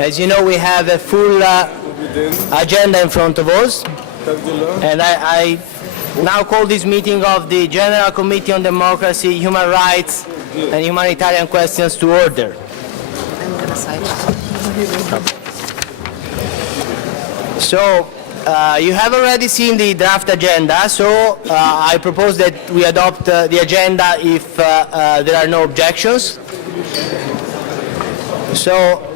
As you know, we have a full agenda in front of us, and I now call this meeting of the General Committee on Democracy, Human Rights and Humanitarian Questions to order. So, you have already seen the draft agenda, so I propose that we adopt the agenda if there are no objections. So,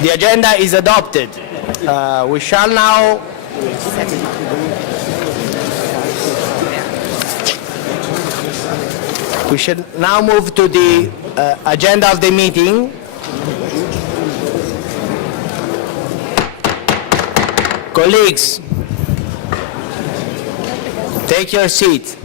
the agenda is adopted. We shall now move to the agenda of the meeting. Colleagues, take your seat.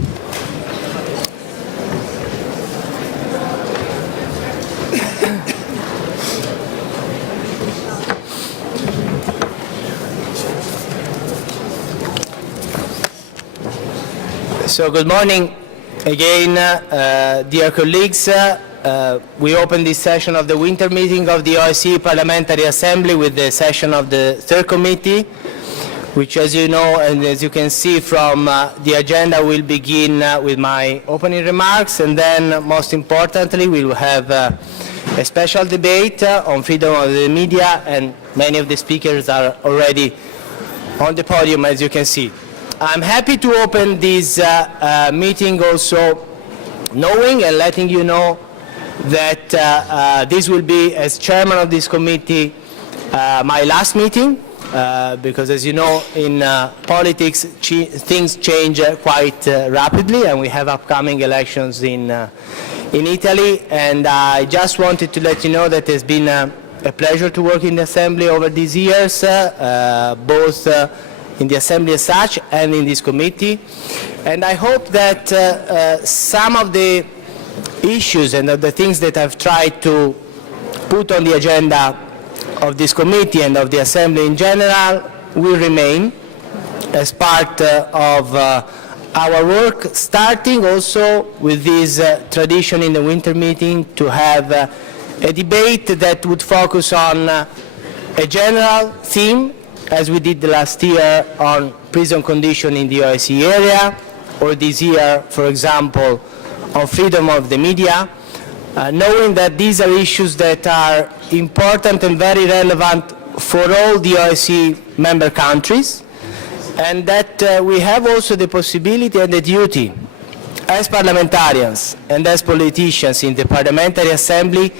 So good morning again, dear colleagues. We open this session of the winter meeting of the OSCE Parliamentary Assembly with the session of the third committee, which, as you know and as you can see from the agenda, will begin with my opening remarks, and then most importantly we will have a special debate on freedom of the media, and many of the speakers are already on the podium, as you can see. I'm happy to open this meeting also knowing and letting you know that this will be, as chairman of this committee, my last meeting, because as you know, in politics things change quite rapidly, and we have upcoming elections in Italy, and I just wanted to let you know that it's been a pleasure to work in the Assembly over these years, both in the Assembly as such and in this committee, and I hope that some of the issues and of the things that I've tried to put on the agenda of this committee and of the Assembly in general will remain as part of our work, starting also with this tradition in the winter meeting to have a debate that would focus on a general theme, as we did last year on prison conditions in the OSCE area, or this year, for example, on freedom of the media, knowing that these are issues that are important and very relevant for all the OSCE member countries, and that we have also the possibility and the duty as parliamentarians and as politicians in the Parliamentary Assembly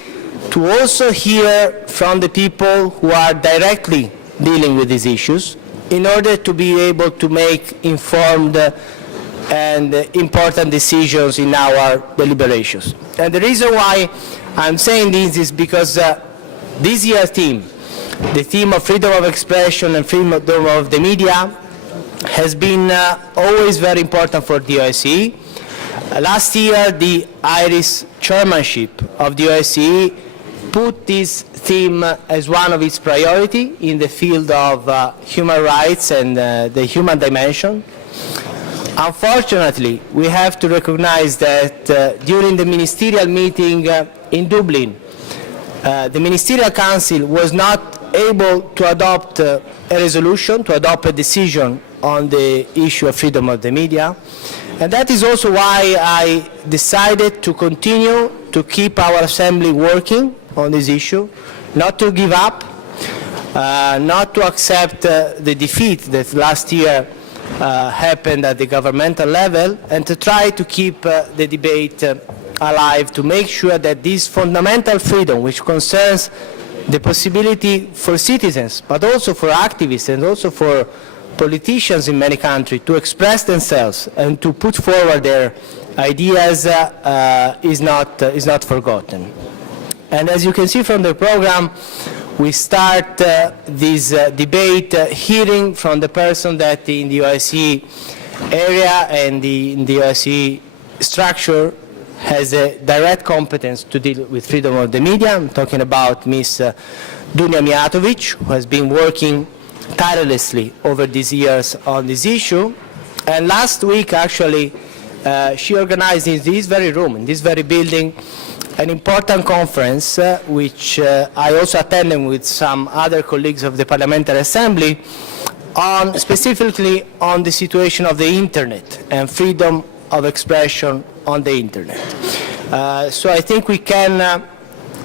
to also hear from the people who are directly dealing with these issues in order to be able to make informed and important decisions in our deliberations. And the reason why I'm saying this is because this year's theme, the theme of freedom of expression and freedom of the media, has been always very important for the OSCE. Last year, the Irish chairmanship of the OSCE put this theme as one of its priorities in the field of human rights and the human dimension. Unfortunately, we have to recognize that during the ministerial meeting in Dublin, the Ministerial Council was not able to adopt a resolution, to adopt a decision on the issue of freedom of the media. And that is also why I decided to continue to keep our Assembly working on this issue, not to give up, not to accept the defeat that last year happened at the governmental level, and to try to keep the debate alive, to make sure that this fundamental freedom, which concerns the possibility for citizens, but also for activists and also for politicians in many countries to express themselves and to put forward their ideas, is not forgotten. And as you can see from the program, we start this debate hearing from the person that in the OSCE area and in the OSCE structure has a direct competence to deal with freedom of the media. I'm talking about Ms. Dunja Mijatovic, who has been working tirelessly over these years on this issue. And last week, actually, she organized in this very room, in this very building, an important conference which I also attended with some other colleagues of the Parliamentary Assembly specifically on the situation of the Internet and freedom of expression on the Internet. So I think we can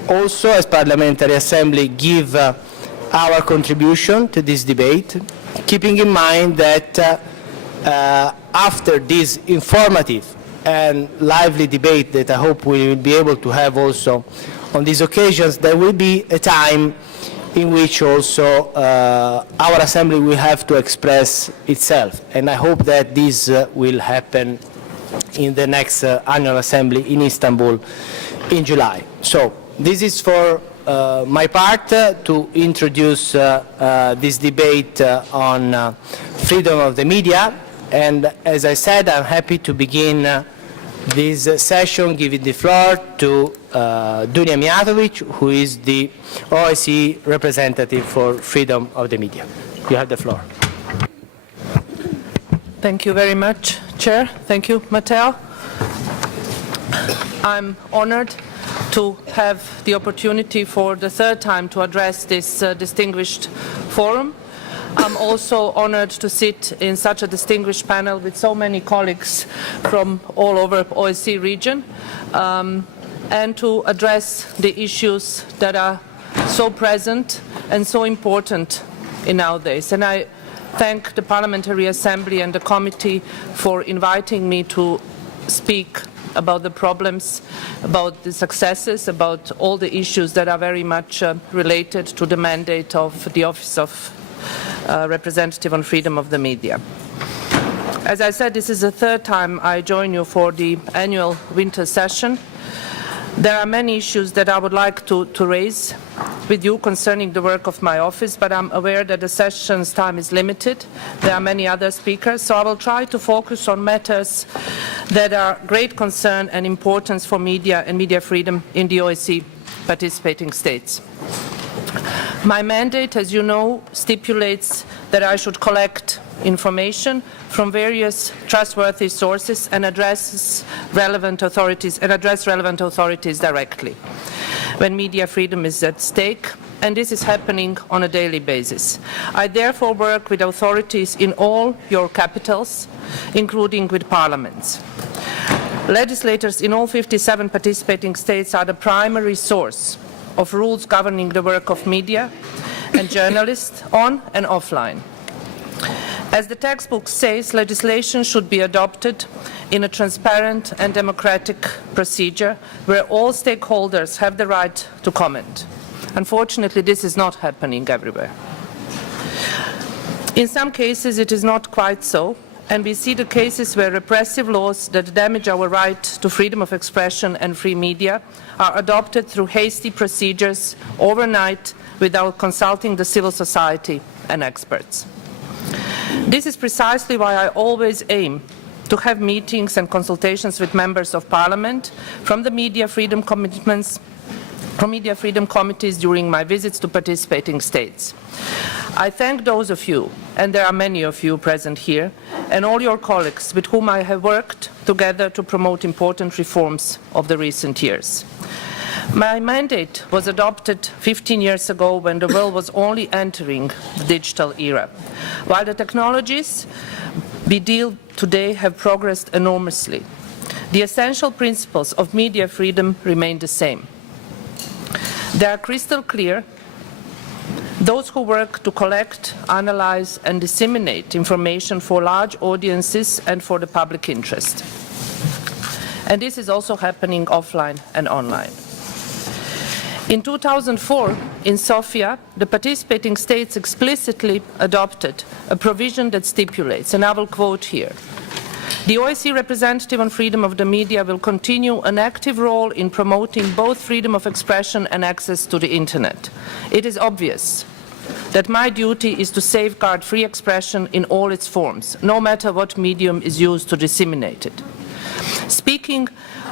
also, as Parliamentary Assembly, give our contribution to this debate, keeping in mind that after this informative and lively debate that I hope we will be able to have also on these occasions, there will be a time in which also our Assembly will have to express itself. And I hope that this will happen in the next annual Assembly in Istanbul in July. So this is for my part to introduce this debate on freedom of the media. And as I said, I'm happy to begin this session giving the floor to Dunja Mijatović, who is the OSCE representative for freedom of the media. You have the floor. Thank you very much, Chair. Thank you, Matteo. I'm honored to have the opportunity for the third time to address this distinguished forum. I'm also honored to sit in such a distinguished panel with so many colleagues from all over the OSCE region and to address the issues that are so present and so important in our days. And I thank the Parliamentary Assembly and the committee for inviting me to speak about the problems, about the successes, about all the issues that are very much related to the mandate of the Office of Representative on Freedom of the Media. As I said, this is the third time I join you for the annual winter session. There are many issues that I would like to raise with you concerning the work of my office, but I'm aware that the session's time is limited. There are many other speakers, so I will try to focus on matters that are great concern and importance for media and media freedom in the OSCE participating states. My mandate, as you know, stipulates that I should collect information from various trustworthy sources and address relevant authorities directly when media freedom is at stake, and this is happening on a daily basis. I therefore work with authorities in all your capitals, including with parliaments. Legislators in all 57 participating states are the primary source of rules governing the work of media and journalists on and offline. As the textbook says, legislation should be adopted in a transparent and democratic procedure where all stakeholders have the right to comment. Unfortunately, this is not happening everywhere. In some cases, it is not quite so, and we see the cases where repressive laws that damage our right to freedom of expression and free media are adopted through hasty procedures overnight without consulting the civil society and experts. This is precisely why I always aim to have meetings and consultations with members of parliament from the media freedom commitments, from media freedom committees during my visits to participating states. I thank those of you, and there are many of you present here, and all your colleagues with whom I have worked together to promote important reforms of the recent years. My mandate was adopted 15 years ago when the world was only entering the digital era. While the technologies we deal today have progressed enormously, the essential principles of media freedom remain the same. They are crystal clear. Those who work to collect, analyze, and disseminate information for large audiences and for the public interest. And this is also happening offline and online. In 2004, in Sofia, the participating states explicitly adopted a provision that stipulates, and I will quote here, "The OSCE representative on freedom of the media will continue an active role in promoting both freedom of expression and access to the Internet. It is obvious that my duty is to safeguard free expression in all its forms, no matter what medium is used to disseminate it." Speaking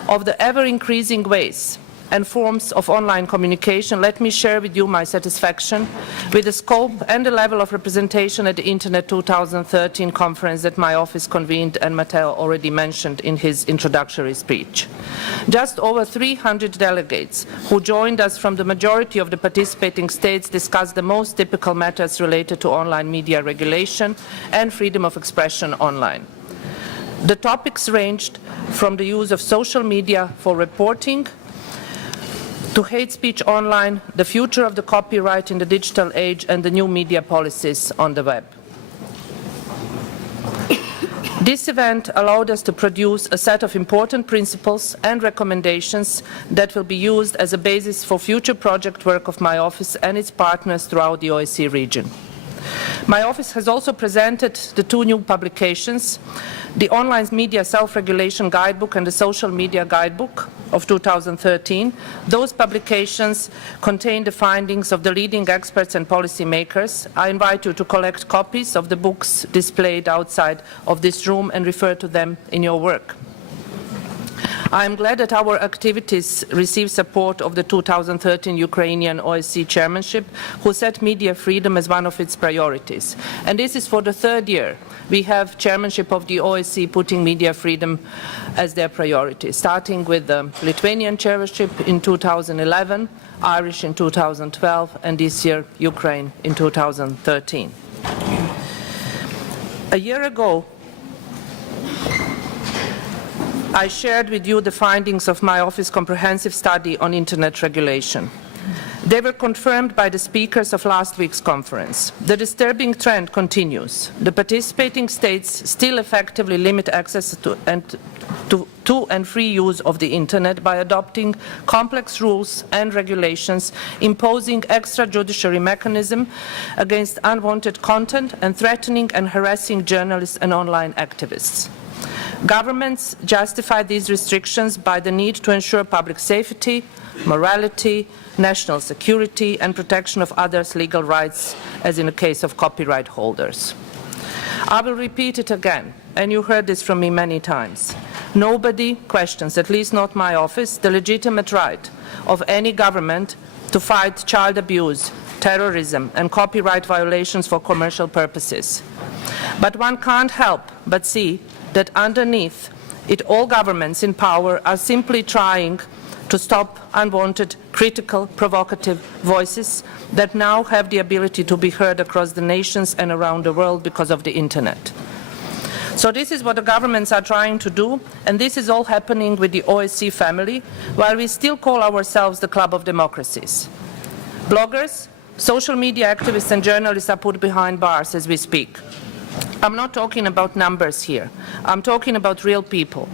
of the ever-increasing ways and forms of online communication, let me share with you my satisfaction with the scope and the level of representation at the Internet 2013 conference that my office convened and Matteo already mentioned in his introductory speech. Just over 300 delegates who joined us from the majority of the participating states discussed the most typical matters related to online media regulation and freedom of expression online. The topics ranged from the use of social media for reporting to hate speech online, the future of the copyright in the digital age, and the new media policies on the web. This event allowed us to produce a set of important principles and recommendations that will be used as a basis for future project work of my office and its partners throughout the OSCE region. My office has also presented the two new publications, the Online Media Self-Regulation Guidebook and the Social Media Guidebook of 2013. Those publications contain the findings of the leading experts and policymakers. I invite you to collect copies of the books displayed outside of this room and refer to them in your work. I am glad that our activities receive support of the 2013 Ukrainian OSCE chairmanship, who set media freedom as one of its priorities. And this is for the third year. We have chairmanship of the OSCE putting media freedom as their priority, starting with the Lithuanian chairmanship in 2011, Irish in 2012, and this year Ukraine in 2013. A year ago, I shared with you the findings of my office comprehensive study on Internet regulation. They were confirmed by the speakers of last week's conference. The disturbing trend continues. The participating states still effectively limit access to and free use of the Internet by adopting complex rules and regulations, imposing extrajudiciary mechanisms against unwanted content, and threatening and harassing journalists and online activists. Governments justify these restrictions by the need to ensure public safety, morality, national security, and protection of others' legal rights, as in the case of copyright holders. I will repeat it again, and you heard this from me many times. Nobody questions, at least not my office, the legitimate right of any government to fight child abuse, terrorism, and copyright violations for commercial purposes. But one can't help but see that underneath it, all governments in power are simply trying to stop unwanted, critical, provocative voices that now have the ability to be heard across the nations and around the world because of the Internet. So this is what the governments are trying to do, and this is all happening with the OSCE family, while we still call ourselves the Club of Democracies. Bloggers, social media activists and journalists are put behind bars as we speak. I'm not talking about numbers here. I'm talking about real people.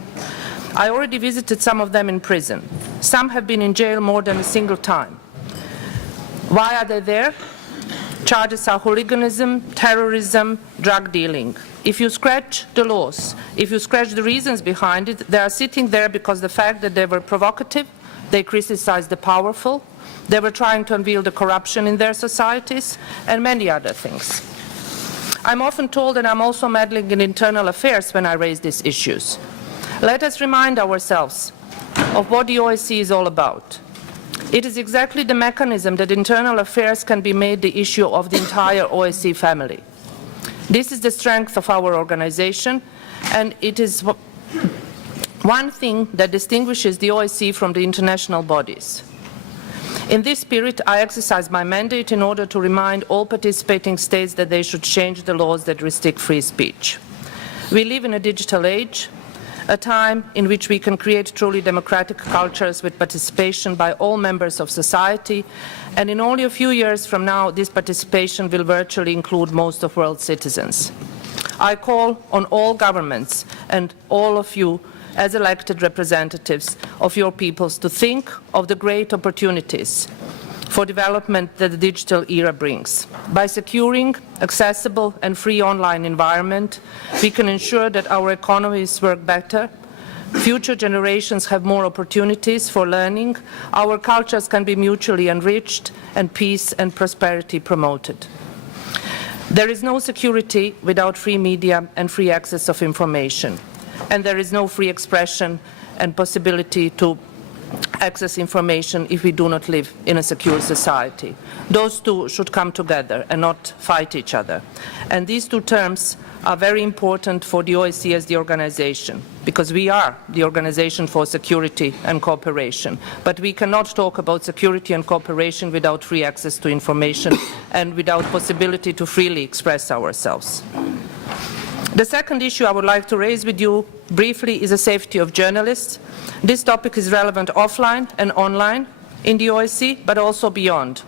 I already visited some of them in prison. Some have been in jail more than a single time. Why are they there? Charges are hooliganism, terrorism, drug dealing. If you scratch the laws, if you scratch the reasons behind it, they are sitting there because the fact that they were provocative, they criticized the powerful, they were trying to unveil the corruption in their societies, and many other things. I'm often told that I'm also meddling in internal affairs when I raise these issues. Let us remind ourselves of what the OSCE is all about. It is exactly the mechanism that internal affairs can be made the issue of the entire OSCE family. This is the strength of our organization, and it is one thing that distinguishes the OSCE from the international bodies. In this spirit, I exercise my mandate in order to remind all participating states that they should change the laws that restrict free speech. We live in a digital age, a time in which we can create truly democratic cultures with participation by all members of society, and in only a few years from now, this participation will virtually include most of world's citizens. I call on all governments and all of you as elected representatives of your peoples to think of the great opportunities for development that the digital era brings. By securing accessible and free online environment, we can ensure that our economies work better, future generations have more opportunities for learning, our cultures can be mutually enriched, and peace and prosperity promoted. There is no security without free media and free access of information. And there is no free expression and possibility to access information if we do not live in a secure society. Those two should come together and not fight each other. And these two terms are very important for the OSCE as the organization, because we are the Organization for Security and Cooperation. But we cannot talk about security and cooperation without free access to information and without possibility to freely express ourselves. The second issue I would like to raise with you briefly is the safety of journalists. This topic is relevant offline and online in the OSCE, but also beyond.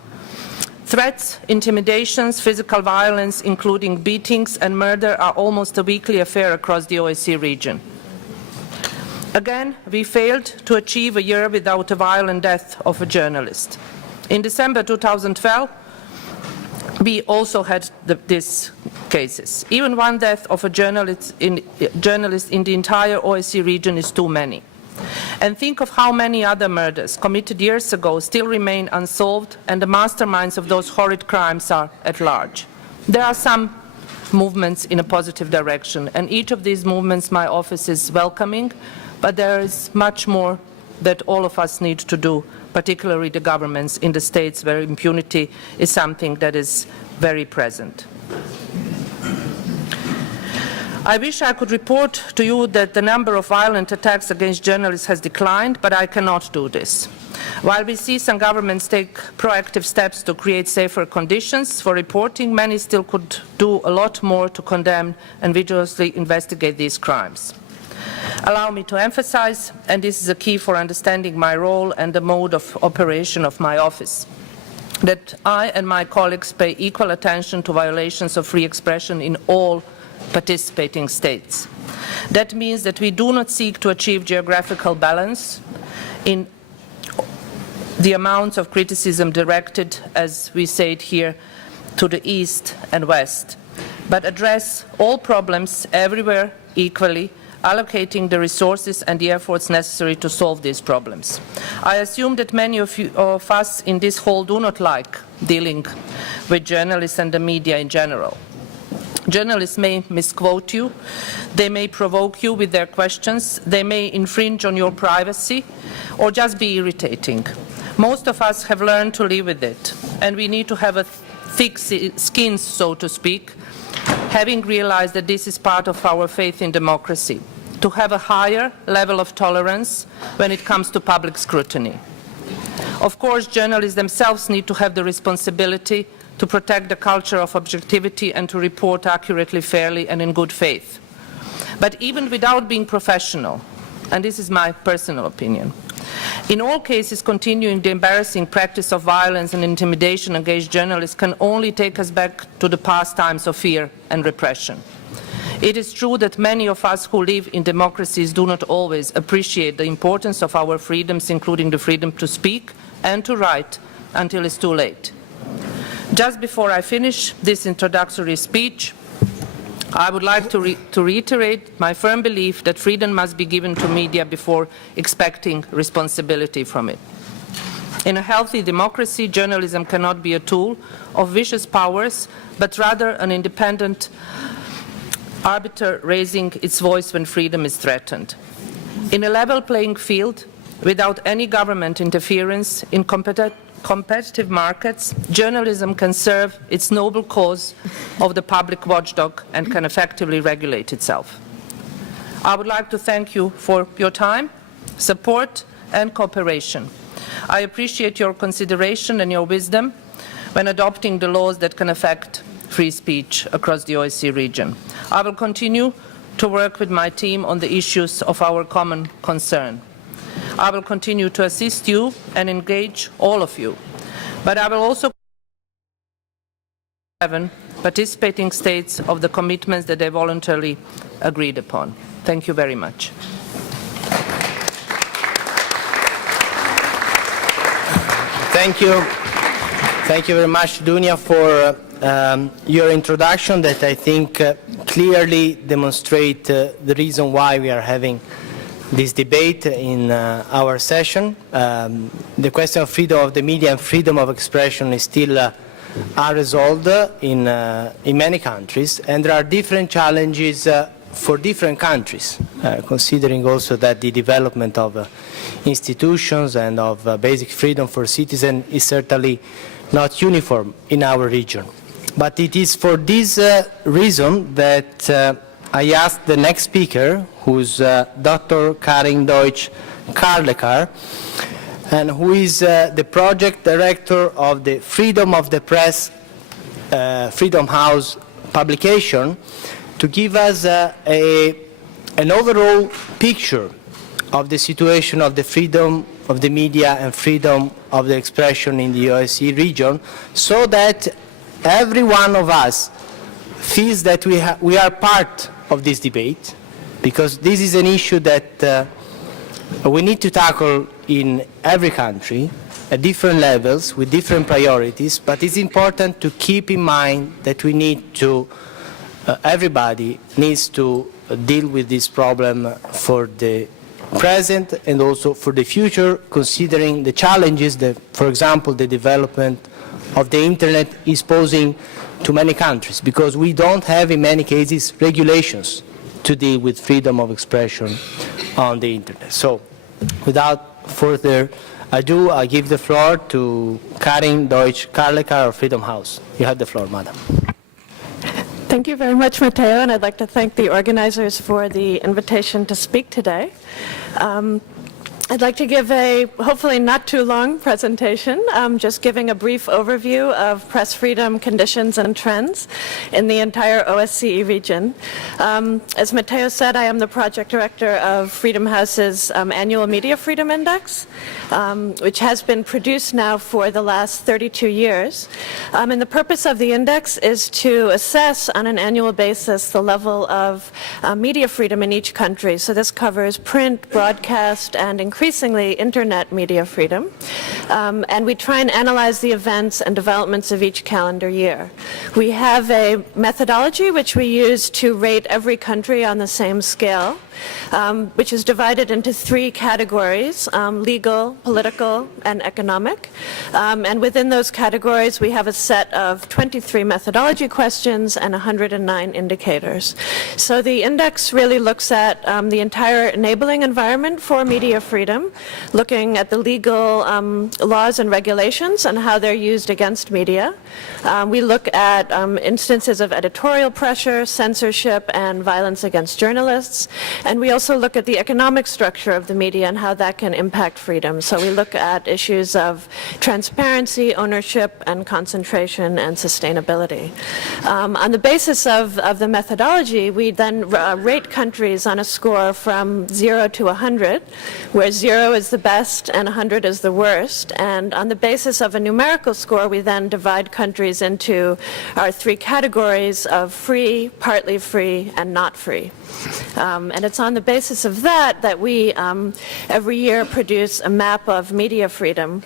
Threats, intimidations, physical violence, including beatings and murder, are almost a weekly affair across the OSCE region. Again, we failed to achieve a year without a violent death of a journalist. In December 2012, we also had these cases. Even one death of a journalist in the entire OSCE region is too many. And think of how many other murders committed years ago still remain unsolved, and the masterminds of those horrid crimes are at large. There are some movements in a positive direction, and each of these movements my office is welcoming, but there is much more that all of us need to do, particularly the governments in the states where impunity is something that is very present. I wish I could report to you that the number of violent attacks against journalists has declined, but I cannot do this. While we see some governments take proactive steps to create safer conditions for reporting, many still could do a lot more to condemn and vigorously investigate these crimes. Allow me to emphasize, and this is a key for understanding my role and the mode of operation of my office, that I and my colleagues pay equal attention to violations of free expression in all participating states. That means that we do not seek to achieve geographical balance in the amounts of criticism directed, as we say it here, to the east and west, but address all problems everywhere equally, allocating the resources and the efforts necessary to solve these problems. I assume that many of us in this hall do not like dealing with journalists and the media in general. Journalists may misquote you, they may provoke you with their questions, they may infringe on your privacy, or just be irritating. Most of us have learned to live with it, and we need to have a thick skin, so to speak, having realized that this is part of our faith in democracy, to have a higher level of tolerance when it comes to public scrutiny. Of course, journalists themselves need to have the responsibility to protect the culture of objectivity and to report accurately, fairly, and in good faith. But even without being professional, and this is my personal opinion, in all cases continuing the embarrassing practice of violence and intimidation against journalists can only take us back to the past times of fear and repression. It is true that many of us who live in democracies do not always appreciate the importance of our freedoms, including the freedom to speak and to write, until it's too late. Just before I finish this introductory speech, I would like to reiterate my firm belief that freedom must be given to media before expecting responsibility from it. In a healthy democracy, journalism cannot be a tool of vicious powers, but rather an independent arbiter raising its voice when freedom is threatened. In a level playing field, without any government interference in competitive markets, journalism can serve its noble cause of the public watchdog and can effectively regulate itself. I would like to thank you for your time, support, and cooperation. I appreciate your consideration and your wisdom when adopting the laws that can affect free speech across the OSCE region. I will continue to work with my team on the issues of our common concern. I will continue to assist you and engage all of you, but I will also 7 participating states of the commitments that they voluntarily agreed upon. Thank you very much. Thank you. Thank you very much, Dunia, for your introduction that I think clearly demonstrate the reason why we are having this debate in our session. The question of freedom of the media and freedom of expression is still unresolved in many countries, and there are different challenges for different countries, considering also that the development of institutions and of basic freedom for citizens is certainly not uniform in our region. But it is for this reason that I asked the next speaker, who is Dr. Karin Deutsch-Karlekar, and who is the project director of the Freedom of the Press Freedom House publication, to give us an overall picture of the situation of the freedom of the media and freedom of the expression in the OSCE region, so that every one of us feels that we are part of this debate, because this is an issue that we need to tackle in every country at different levels with different priorities, but it's important to keep in mind that we need to, everybody needs to deal with this problem for the present and also for the future, considering the challenges that, for example, the development of the internet is posing to many countries, because we don't have in many cases regulations to deal with freedom of expression on the internet. So without further ado, I give the floor to Karin Deutsch-Karlekar of Freedom House. You have the floor, madam. Thank you very much, Matteo, and I'd like to thank the organizers for the invitation to speak today. I'd like to give a hopefully not too long presentation, just giving a brief overview of press freedom conditions and trends in the entire OSCE region. As Matteo said, I am the project director of Freedom House's annual Media Freedom Index, which has been produced now for the last 32 years. And the purpose of the index is to assess on an annual basis the level of media freedom in each country. So this covers print, broadcast, and increasingly internet media freedom. And we try and analyze the events and developments of each calendar year. We have a methodology which we use to rate every country on the same scale, which is divided into three categories: legal, political, and economic. And within those categories, we have a set of 23 methodology questions and 109 indicators. So the index really looks at the entire enabling environment for media freedom, looking at the legal laws and regulations and how they're used against media. We look at instances of editorial pressure, censorship, and violence against journalists. And we also look at the economic structure of the media and how that can impact freedom. So we look at issues of transparency, ownership, and concentration, and sustainability. On the basis of the methodology, we then rate countries on a score from 0 to 100, where 0 is the best and 100 is the worst. And on the basis of a numerical score, we then divide countries into our three categories of free, partly free, and not free. And it's on the basis of that that we every year produce a map of media freedom,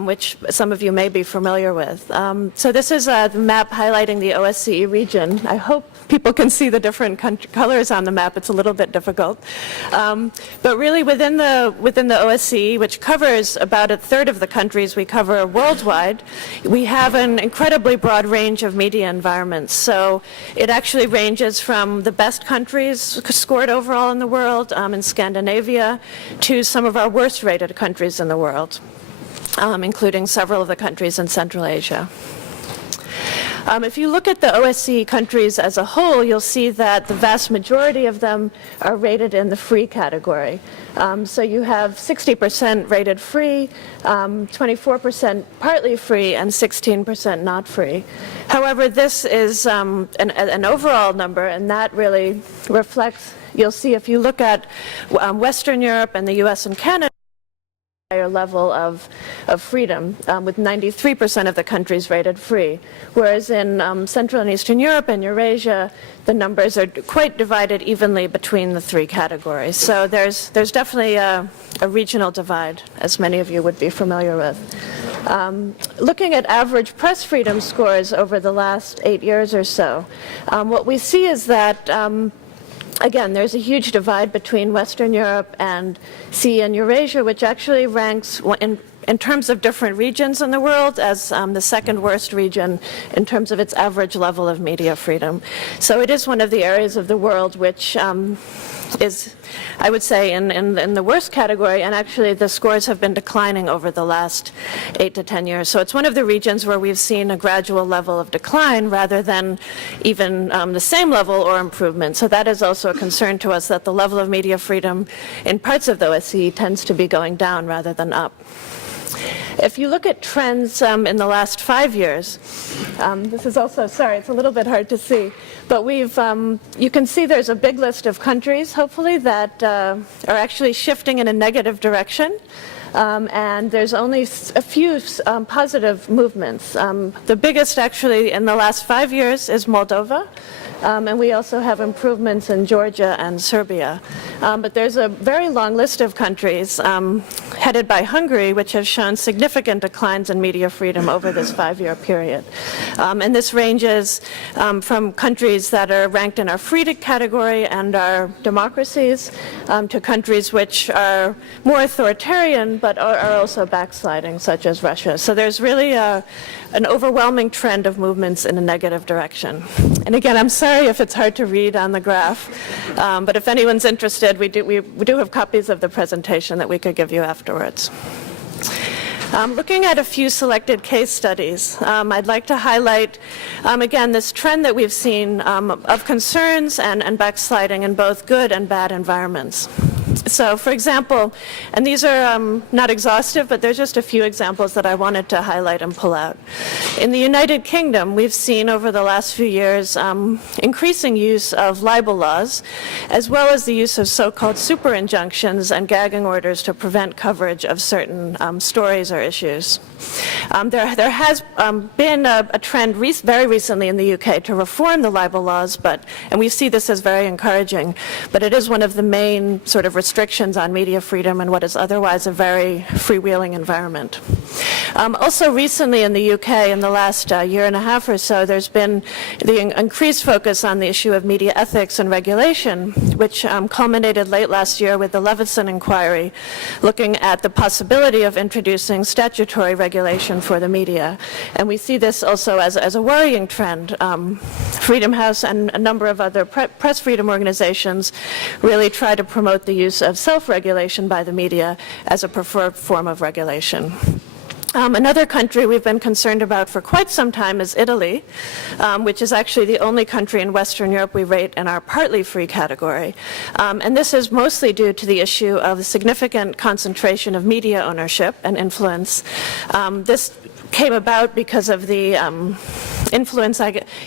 which some of you may be familiar with. So this is a map highlighting the OSCE region. I hope people can see the different colors on the map. It's a little bit difficult. But really within the OSCE, which covers about a third of the countries we cover worldwide, we have an incredibly broad range of media environments. So it actually ranges from the best countries scored overall in the world in Scandinavia to some of our worst rated countries in the world, including several of the countries in Central Asia. If you look at the OSCE countries as a whole, you'll see that the vast majority of them are rated in the free category. So you have 60% rated free, 24% partly free, and 16% not free. However, this is an overall number, and that really reflects, you'll see if you look at Western Europe and the US and Canada, higher level of freedom, with 93% of the countries rated free. Whereas in Central and Eastern Europe and Eurasia, the numbers are quite divided evenly between the three categories. So there's definitely a regional divide, as many of you would be familiar with. Looking at average press freedom scores over the last 8 years or so, what we see is that again, there's a huge divide between Western Europe and CE and Eurasia, which actually ranks in terms of different regions in the world as the second worst region in terms of its average level of media freedom. So it is one of the areas of the world which is, I would say, in the worst category, and actually the scores have been declining over the last 8 to 10 years. So it's one of the regions where we've seen a gradual level of decline rather than even the same level or improvement. So that is also a concern to us, that the level of media freedom in parts of the OSCE tends to be going down rather than up. If you look at trends in the last 5 years, this is also, sorry, it's a little bit hard to see, but you can see there's a big list of countries, hopefully, that are actually shifting in a negative direction. And there's only a few positive movements. The biggest, actually, in the last 5 years is Moldova. And we also have improvements in Georgia and Serbia. But there's a very long list of countries headed by Hungary, which has shown significant declines in media freedom over this 5-year period. And this ranges from countries that are ranked in our free category and are democracies to countries which are more authoritarian but are also backsliding, such as Russia. So there's really an overwhelming trend of movements in a negative direction. And again, I'm sorry if it's hard to read on the graph, but if anyone's interested, we do have copies of the presentation that we could give you afterwards. Looking at a few selected case studies, I'd like to highlight, again, this trend that we've seen of concerns and backsliding in both good and bad environments. So, for example, and these are not exhaustive, but there's just a few examples that I wanted to highlight and pull out. In the United Kingdom, we've seen over the last few years increasing use of libel laws, as well as the use of so-called super injunctions and gagging orders to prevent coverage of certain stories or issues. There has been a trend very recently in the UK to reform the libel laws, and we see this as very encouraging, but it is one of the main sort of restrictions on media freedom in what is otherwise a very freewheeling environment. Also recently in the UK, in the last year and a half or so, there's been the increased focus on the issue of media ethics and regulation, which culminated late last year with the Leveson inquiry, looking at the possibility of introducing statutory regulation for the media. And we see this also as a worrying trend. Freedom House and a number of other press freedom organizations really try to promote the use of self-regulation by the media as a preferred form of regulation. Another country we've been concerned about for quite some time is Italy, which is actually the only country in Western Europe we rate in our partly free category. And this is mostly due to the issue of the significant concentration of media ownership and influence. This came about because of the influence,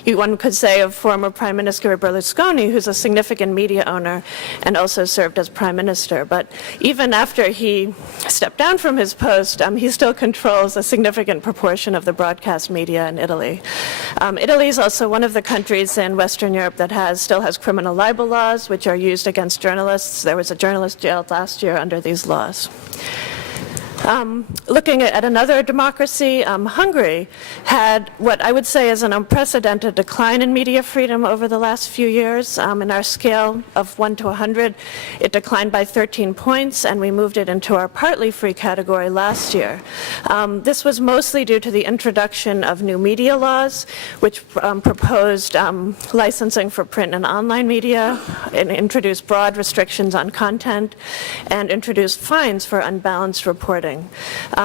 one could say, of former Prime Minister Berlusconi, who's a significant media owner and also served as Prime Minister. But even after he stepped down from his post, he still controls a significant proportion of the broadcast media in Italy. Italy is also one of the countries in Western Europe that still has criminal libel laws, which are used against journalists. There was a journalist jailed last year under these laws. Looking at another democracy, Hungary had what I would say is an unprecedented decline in media freedom over the last few years. In our scale of 1 to 100, it declined by 13 points, and we moved it into our partly free category last year. This was mostly due to the introduction of new media laws, which proposed licensing for print and online media, and introduced broad restrictions on content, and introduced fines for unbalanced reporting.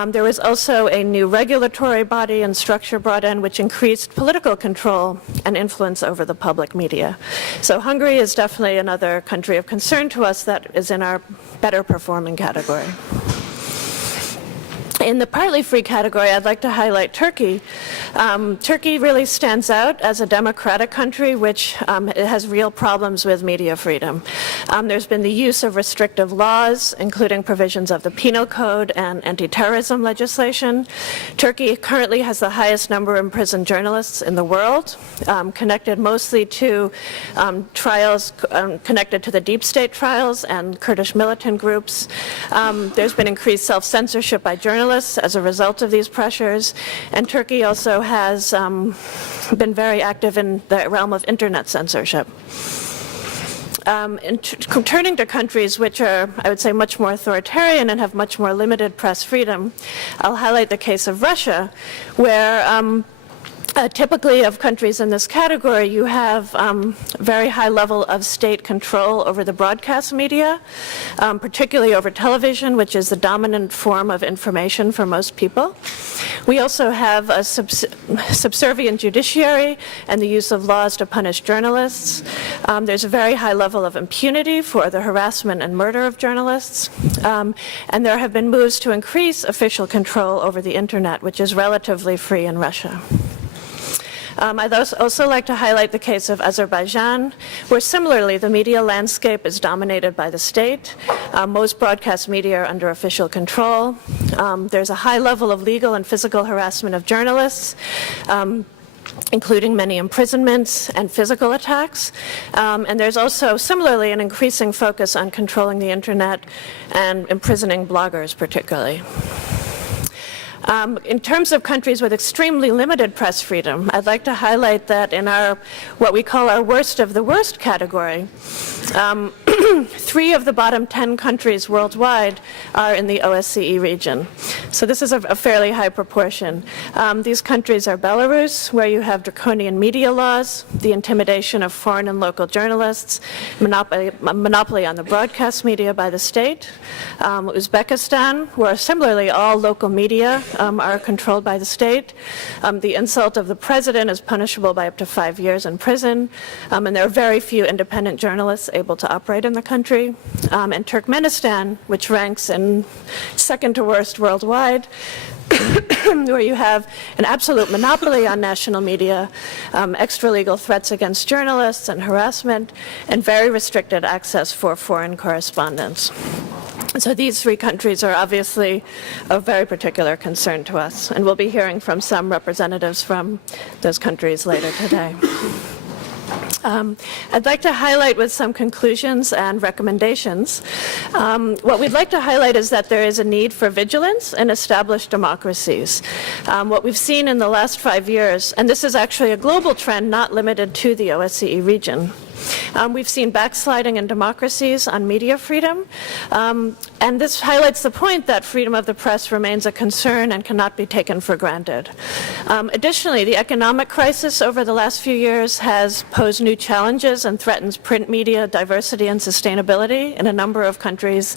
There was also a new regulatory body and structure brought in, which increased political control and influence over the public media. So Hungary is definitely another country of concern to us that is in our better performing category. In the partly free category, I'd like to highlight Turkey. Turkey really stands out as a democratic country which has real problems with media freedom. There's been the use of restrictive laws, including provisions of the Penal Code and anti-terrorism legislation. Turkey currently has the highest number of imprisoned journalists in the world, connected mostly to trials connected to the deep state trials and Kurdish militant groups. There's been increased self-censorship by journalists as a result of these pressures, and Turkey also has been very active in the realm of internet censorship. Turning to countries which are, I would say, much more authoritarian and have much more limited press freedom, I'll highlight the case of Russia, where typically of countries in this category, you have very high level of state control over the broadcast media, particularly over television, which is the dominant form of information for most people. We also have a subservient judiciary and the use of laws to punish journalists. There's a very high level of impunity for the harassment and murder of journalists. And there have been moves to increase official control over the internet, which is relatively free in Russia. I'd also like to highlight the case of Azerbaijan, where similarly the media landscape is dominated by the state. Most broadcast media are under official control. There's a high level of legal and physical harassment of journalists, including many imprisonments and physical attacks. And there's also similarly an increasing focus on controlling the internet and imprisoning bloggers particularly. In terms of countries with extremely limited press freedom, I'd like to highlight that in our, what we call our worst of the worst category, 3 of the bottom 10 countries worldwide are in the OSCE region. So this is a fairly high proportion. These countries are Belarus, where you have draconian media laws, the intimidation of foreign and local journalists, monopoly on the broadcast media by the state. Uzbekistan, where similarly all local media are controlled by the state. The insult of the president is punishable by up to 5 years in prison, and there are very few independent journalists able to operate in the country. And Turkmenistan, which ranks in second to worst worldwide, where you have an absolute monopoly on national media, extra-legal threats against journalists and harassment, and very restricted access for foreign correspondents. So these 3 countries are obviously of very particular concern to us, and we'll be hearing from some representatives from those countries later today. I'd like to highlight with some conclusions and recommendations. What we'd like to highlight is that there is a need for vigilance in established democracies. What we've seen in the last 5 years, and this is actually a global trend not limited to the OSCE region, we've seen backsliding in democracies on media freedom, and this highlights the point that freedom of the press remains a concern and cannot be taken for granted. Additionally, the economic crisis over the last few years has posed new challenges and threatens print media diversity and sustainability in a number of countries,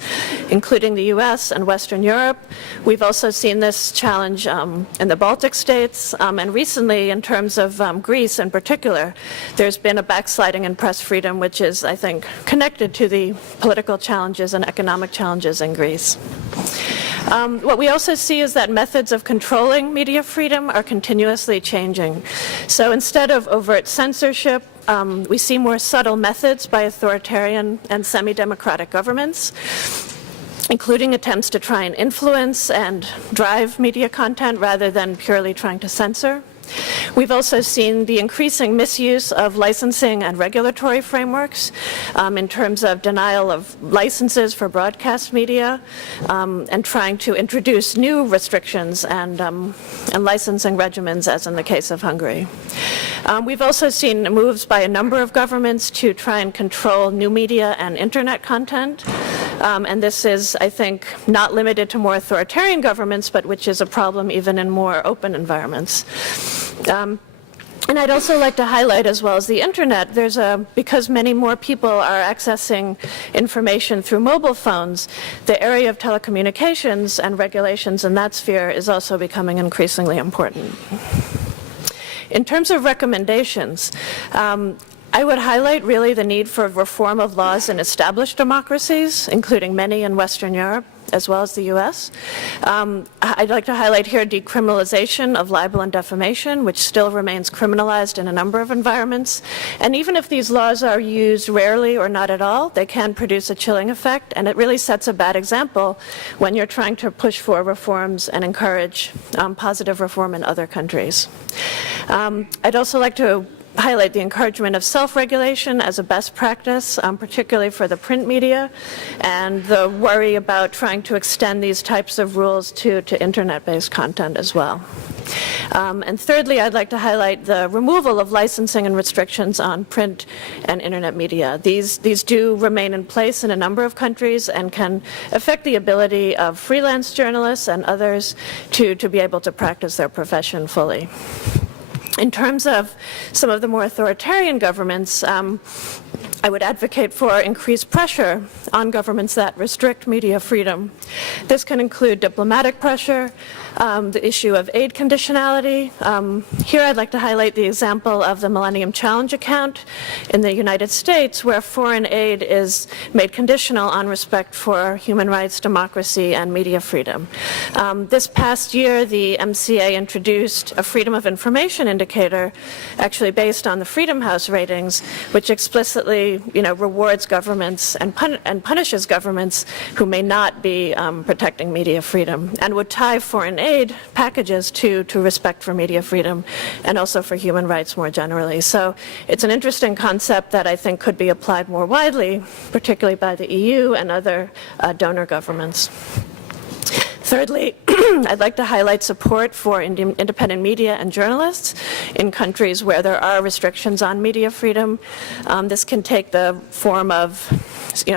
including the US and Western Europe. We've also seen this challenge in the Baltic states, and recently in terms of Greece in particular, there's been a backsliding in press freedom, which is, I think, connected to the political challenges and economic challenges in Greece. What we also see is that methods of controlling media freedom are continuously changing. So instead of overt censorship, we see more subtle methods by authoritarian and semi-democratic governments, including attempts to try and influence and drive media content rather than purely trying to censor. We've also seen the increasing misuse of licensing and regulatory frameworks in terms of denial of licenses for broadcast media and trying to introduce new restrictions and licensing regimens, as in the case of Hungary. We've also seen moves by a number of governments to try and control new media and internet content. And this is, I think, not limited to more authoritarian governments, but which is a problem even in more open environments. And I'd also like to highlight, as well as the internet, because many more people are accessing information through mobile phones, the area of telecommunications and regulations in that sphere is also becoming increasingly important. In terms of recommendations, I would highlight really the need for reform of laws in established democracies, including many in Western Europe, as well as the US. I'd like to highlight here decriminalization of libel and defamation, which still remains criminalized in a number of environments. And even if these laws are used rarely or not at all, they can produce a chilling effect, and it really sets a bad example when you're trying to push for reforms and encourage positive reform in other countries. I'd also like to highlight the encouragement of self-regulation as a best practice, particularly for the print media, and the worry about trying to extend these types of rules to internet-based content as well. And thirdly, I'd like to highlight the removal of licensing and restrictions on print and internet media. These do remain in place in a number of countries and can affect the ability of freelance journalists and others to be able to practice their profession fully. In terms of some of the more authoritarian governments, I would advocate for increased pressure on governments that restrict media freedom. This can include diplomatic pressure, the issue of aid conditionality. Here I'd like to highlight the example of the Millennium Challenge account in the United States, where foreign aid is made conditional on respect for human rights, democracy, and media freedom. This past year, the MCA introduced a Freedom of Information indicator, actually based on the Freedom House ratings, which explicitly rewards governments and punishes governments who may not be protecting media freedom, and would tie foreign aid packages to respect for media freedom and also for human rights more generally. So it's an interesting concept that I think could be applied more widely, particularly by the EU and other donor governments. Thirdly, I'd like to highlight support for independent media and journalists in countries where there are restrictions on media freedom. This can take the form of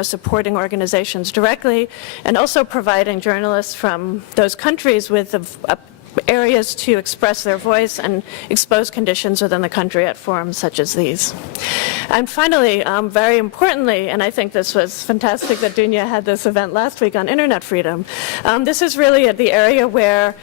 supporting organizations directly and also providing journalists from those countries with areas to express their voice and expose conditions within the country at forums such as these. And finally, very importantly, and I think this was fantastic that Dunya had this event last week on internet freedom, this is really the area where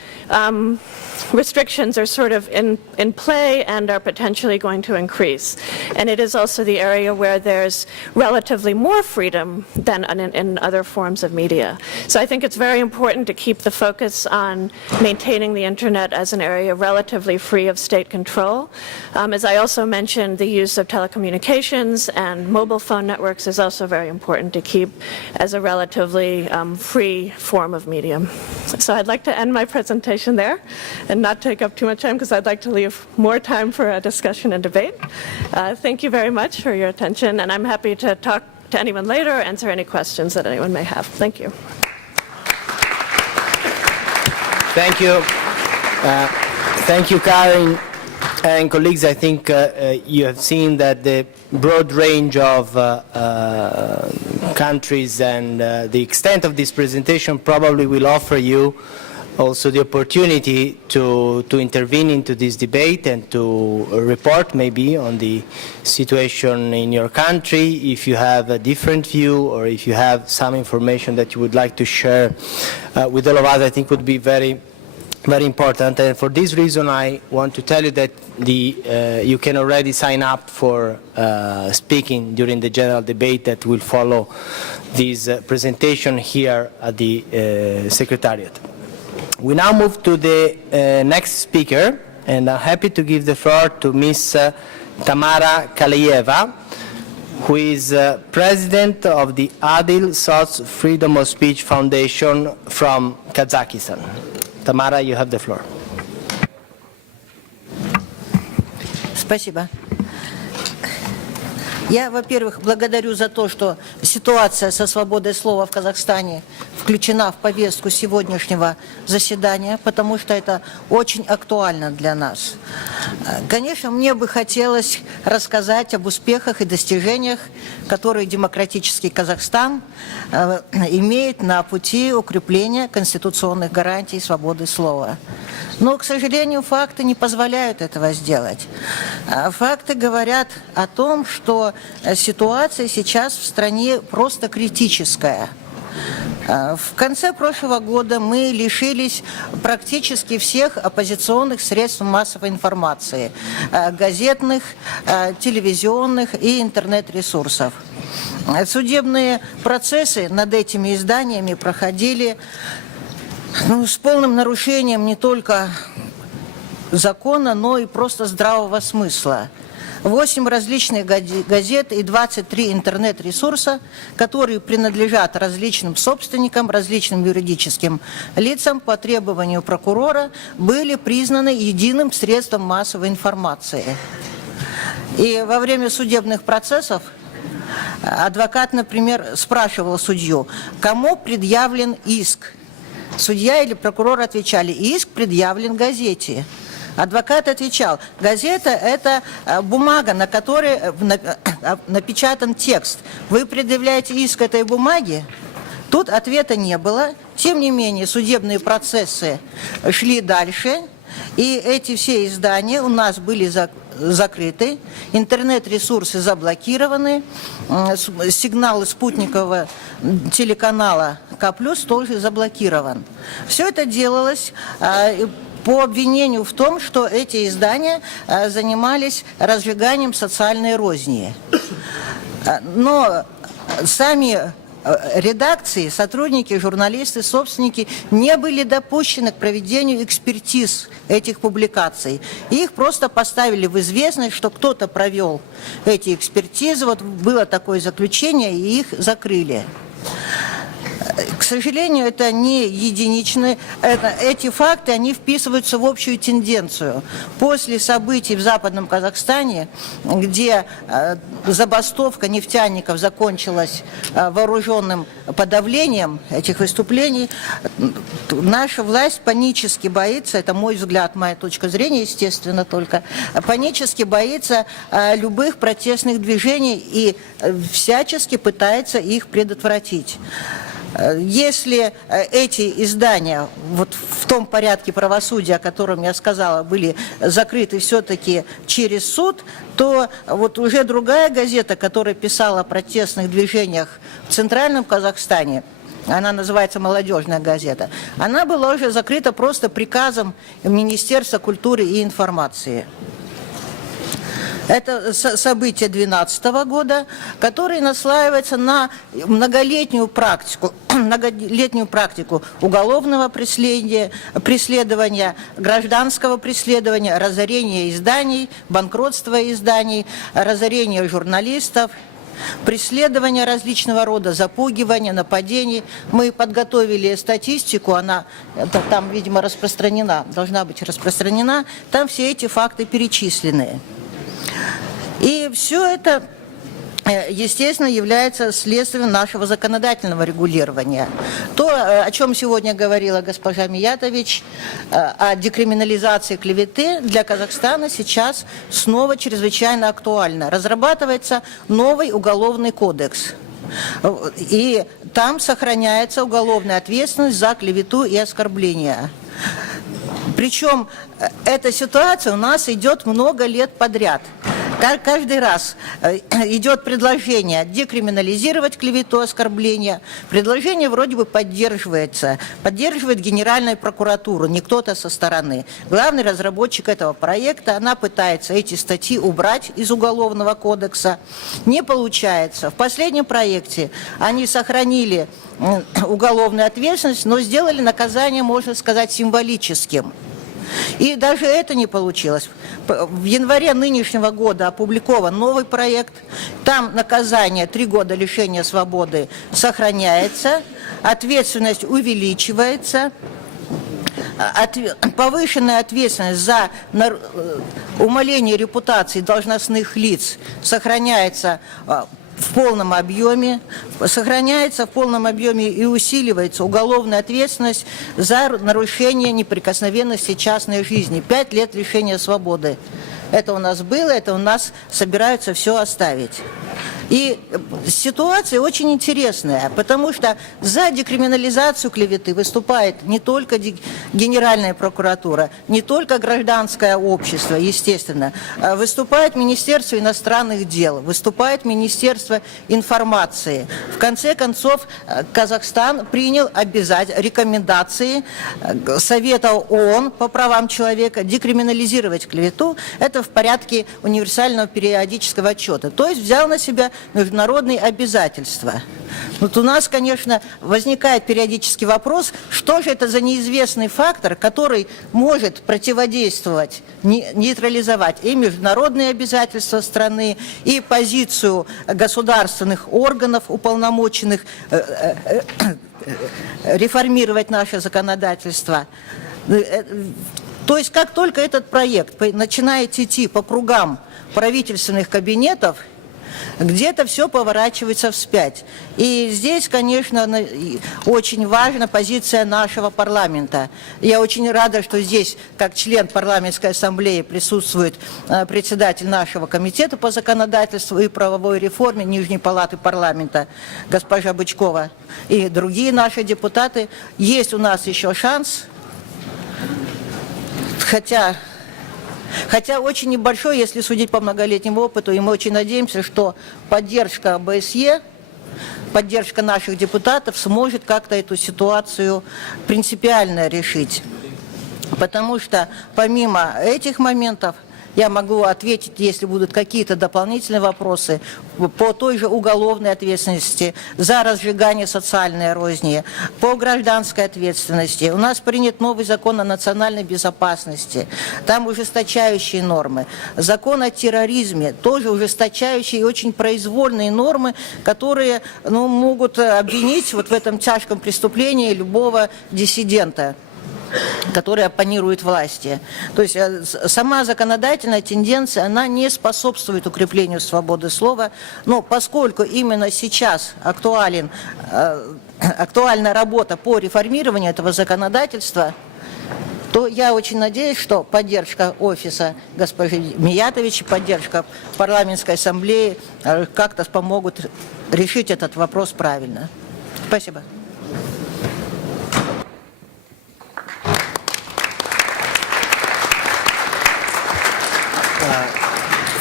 restrictions are sort of in play and are potentially going to increase. And it is also the area where there's relatively more freedom than in other forms of media. So I think it's very important to keep the focus on maintaining the internet as an area relatively free of state control. As I also mentioned, the use of telecommunications and mobile phone networks is also very important to keep as a relatively free form of medium. So I'd like to end my presentation there and not take up too much time because I'd like to leave more time for a discussion and debate. Thank you very much for your attention, and I'm happy to talk to anyone later or answer any questions that anyone may have. Thank you. Thank you. Thank you, Karen. And colleagues, I think you have seen that the broad range of countries and the extent of this presentation probably will offer you also the opportunity to intervene into this debate and to report maybe on the situation in your country if you have a different view or if you have some information that you would like to share with all of us. I think would be very important, and for this reason I want to tell you that you can already sign up for speaking during the general debate that will follow this presentation here at the Secretariat. We now move to the next speaker, and I'm happy to give the floor to Ms. Tamara Kaleyeva, who is president of the Adil Sots Freedom of Speech Foundation from Kazakhstan. Tamara, you have the floor. Спасибо. Я, во-первых, благодарю за то, что ситуация со свободой слова в Казахстане включена в повестку сегодняшнего заседания, потому что это очень актуально для нас. Конечно, мне бы хотелось рассказать об успехах и достижениях, которые демократический Казахстан имеет на пути укрепления конституционных гарантий свободы слова. Но, к сожалению, факты не позволяют этого сделать. Факты говорят о том, что ситуация сейчас в стране просто критическая. В конце прошлого года мы лишились практически всех оппозиционных средств массовой информации, газетных, телевизионных и интернет-ресурсов. Судебные процессы над этими изданиями проходили с полным нарушением не только закона, но и просто здравого смысла. 8 различных газет и 23 интернет-ресурса, которые принадлежат различным собственникам, различным юридическим лицам по требованию прокурора, были признаны единым средством массовой информации. И во время судебных процессов адвокат, например, спрашивал судью, кому предъявлен иск. Судья или прокурор отвечали, иск предъявлен газете. Адвокат отвечал, газета – это бумага, на которой напечатан текст. Вы предъявляете иск этой бумаге? Тут ответа не было. Тем не менее, судебные процессы шли дальше, и эти все издания у нас были закрыты, интернет-ресурсы заблокированы, сигналы спутникового телеканала К+, тоже заблокирован. Все это делалось по обвинению в том, что эти издания занимались разжиганием социальной розни. Но сами редакции, сотрудники, журналисты, собственники не были допущены к проведению экспертиз этих публикаций. Их просто поставили в известность, что кто-то провел эти экспертизы, вот было такое заключение, и их закрыли. К сожалению, это не единичные, эти факты, они вписываются в общую тенденцию. После событий в Западном Казахстане, где забастовка нефтяников закончилась вооруженным подавлением этих выступлений, наша власть панически боится, это мой взгляд, моя точка зрения, естественно, только, панически боится любых протестных движений и всячески пытается их предотвратить. Если эти издания, вот в том порядке правосудия, о котором я сказала, были закрыты все-таки через суд, то вот уже другая газета, которая писала о протестных движениях в Центральном Казахстане, она называется «Молодежная газета», она была уже закрыта просто приказом Министерства культуры и информации. Это событие 2012 года, которое наслаивается на многолетнюю практику уголовного преследования, гражданского преследования, разорения изданий, банкротства изданий, разорения журналистов, преследования различного рода, запугивания, нападений. Мы подготовили статистику, она там, видимо, распространена, должна быть распространена, там все эти факты перечислены. И все это, естественно, является следствием нашего законодательного регулирования. То, о чем сегодня говорила госпожа Миятович, о декриминализации клеветы, для Казахстана сейчас снова чрезвычайно актуально. Разрабатывается новый уголовный кодекс. И там сохраняется уголовная ответственность за клевету и оскорбление. Причем эта ситуация у нас идет много лет подряд. Каждый раз идет предложение декриминализировать клевету, оскорбление. Предложение вроде бы поддерживает Генеральная прокуратура, не кто-то со стороны. Главный разработчик этого проекта, она пытается эти статьи убрать из Уголовного кодекса. Не получается. В последнем проекте они сохранили уголовную ответственность, но сделали наказание, можно сказать, символическим. И даже это не получилось. В январе нынешнего года опубликован новый проект. Там наказание 3 года лишения свободы сохраняется, ответственность увеличивается, повышенная ответственность за умаление репутации должностных лиц сохраняется в полном объеме, сохраняется в полном объеме и усиливается уголовная ответственность за нарушение неприкосновенности частной жизни. 5 лет лишения свободы. Это у нас было, это у нас собираются все оставить. И ситуация очень интересная, потому что за декриминализацию клеветы выступает не только Генеральная прокуратура, не только гражданское общество, естественно, выступает Министерство иностранных дел, выступает Министерство информации. В конце концов, Казахстан принял рекомендации Совета ООН по правам человека декриминализировать клевету. Это в порядке универсального периодического отчета. То есть взял на себя международные обязательства. Вот у нас, конечно, возникает периодический вопрос, что же это за неизвестный фактор, который может противодействовать, нейтрализовать и международные обязательства страны, и позицию государственных органов, уполномоченных реформировать наше законодательство. То есть, как только этот проект начинает идти по кругам правительственных кабинетов где-то все поворачивается вспять. И здесь, конечно, очень важна позиция нашего парламента. Я очень рада, что здесь, как член парламентской ассамблеи, присутствует председатель нашего комитета по законодательству и правовой реформе Нижней палаты парламента, госпожа Бычкова, и другие наши депутаты. Есть у нас еще шанс, хотя очень небольшой, если судить по многолетнему опыту, и мы очень надеемся, что поддержка ОБСЕ, поддержка наших депутатов сможет как-то эту ситуацию принципиально решить. Потому что помимо этих моментов, я могу ответить, если будут какие-то дополнительные вопросы, по той же уголовной ответственности, за разжигание социальной розни, по гражданской ответственности. У нас принят новый закон о национальной безопасности, там ужесточающие нормы. Закон о терроризме, тоже ужесточающие и очень произвольные нормы, которые могут обвинить вот в этом тяжком преступлении любого диссидента, которые оппонируют власти. То есть сама законодательная тенденция, она не способствует укреплению свободы слова, но поскольку именно сейчас актуальна работа по реформированию этого законодательства, то я очень надеюсь, что поддержка офиса госпожи Миятович, поддержка парламентской ассамблеи как-то помогут решить этот вопрос правильно. Спасибо.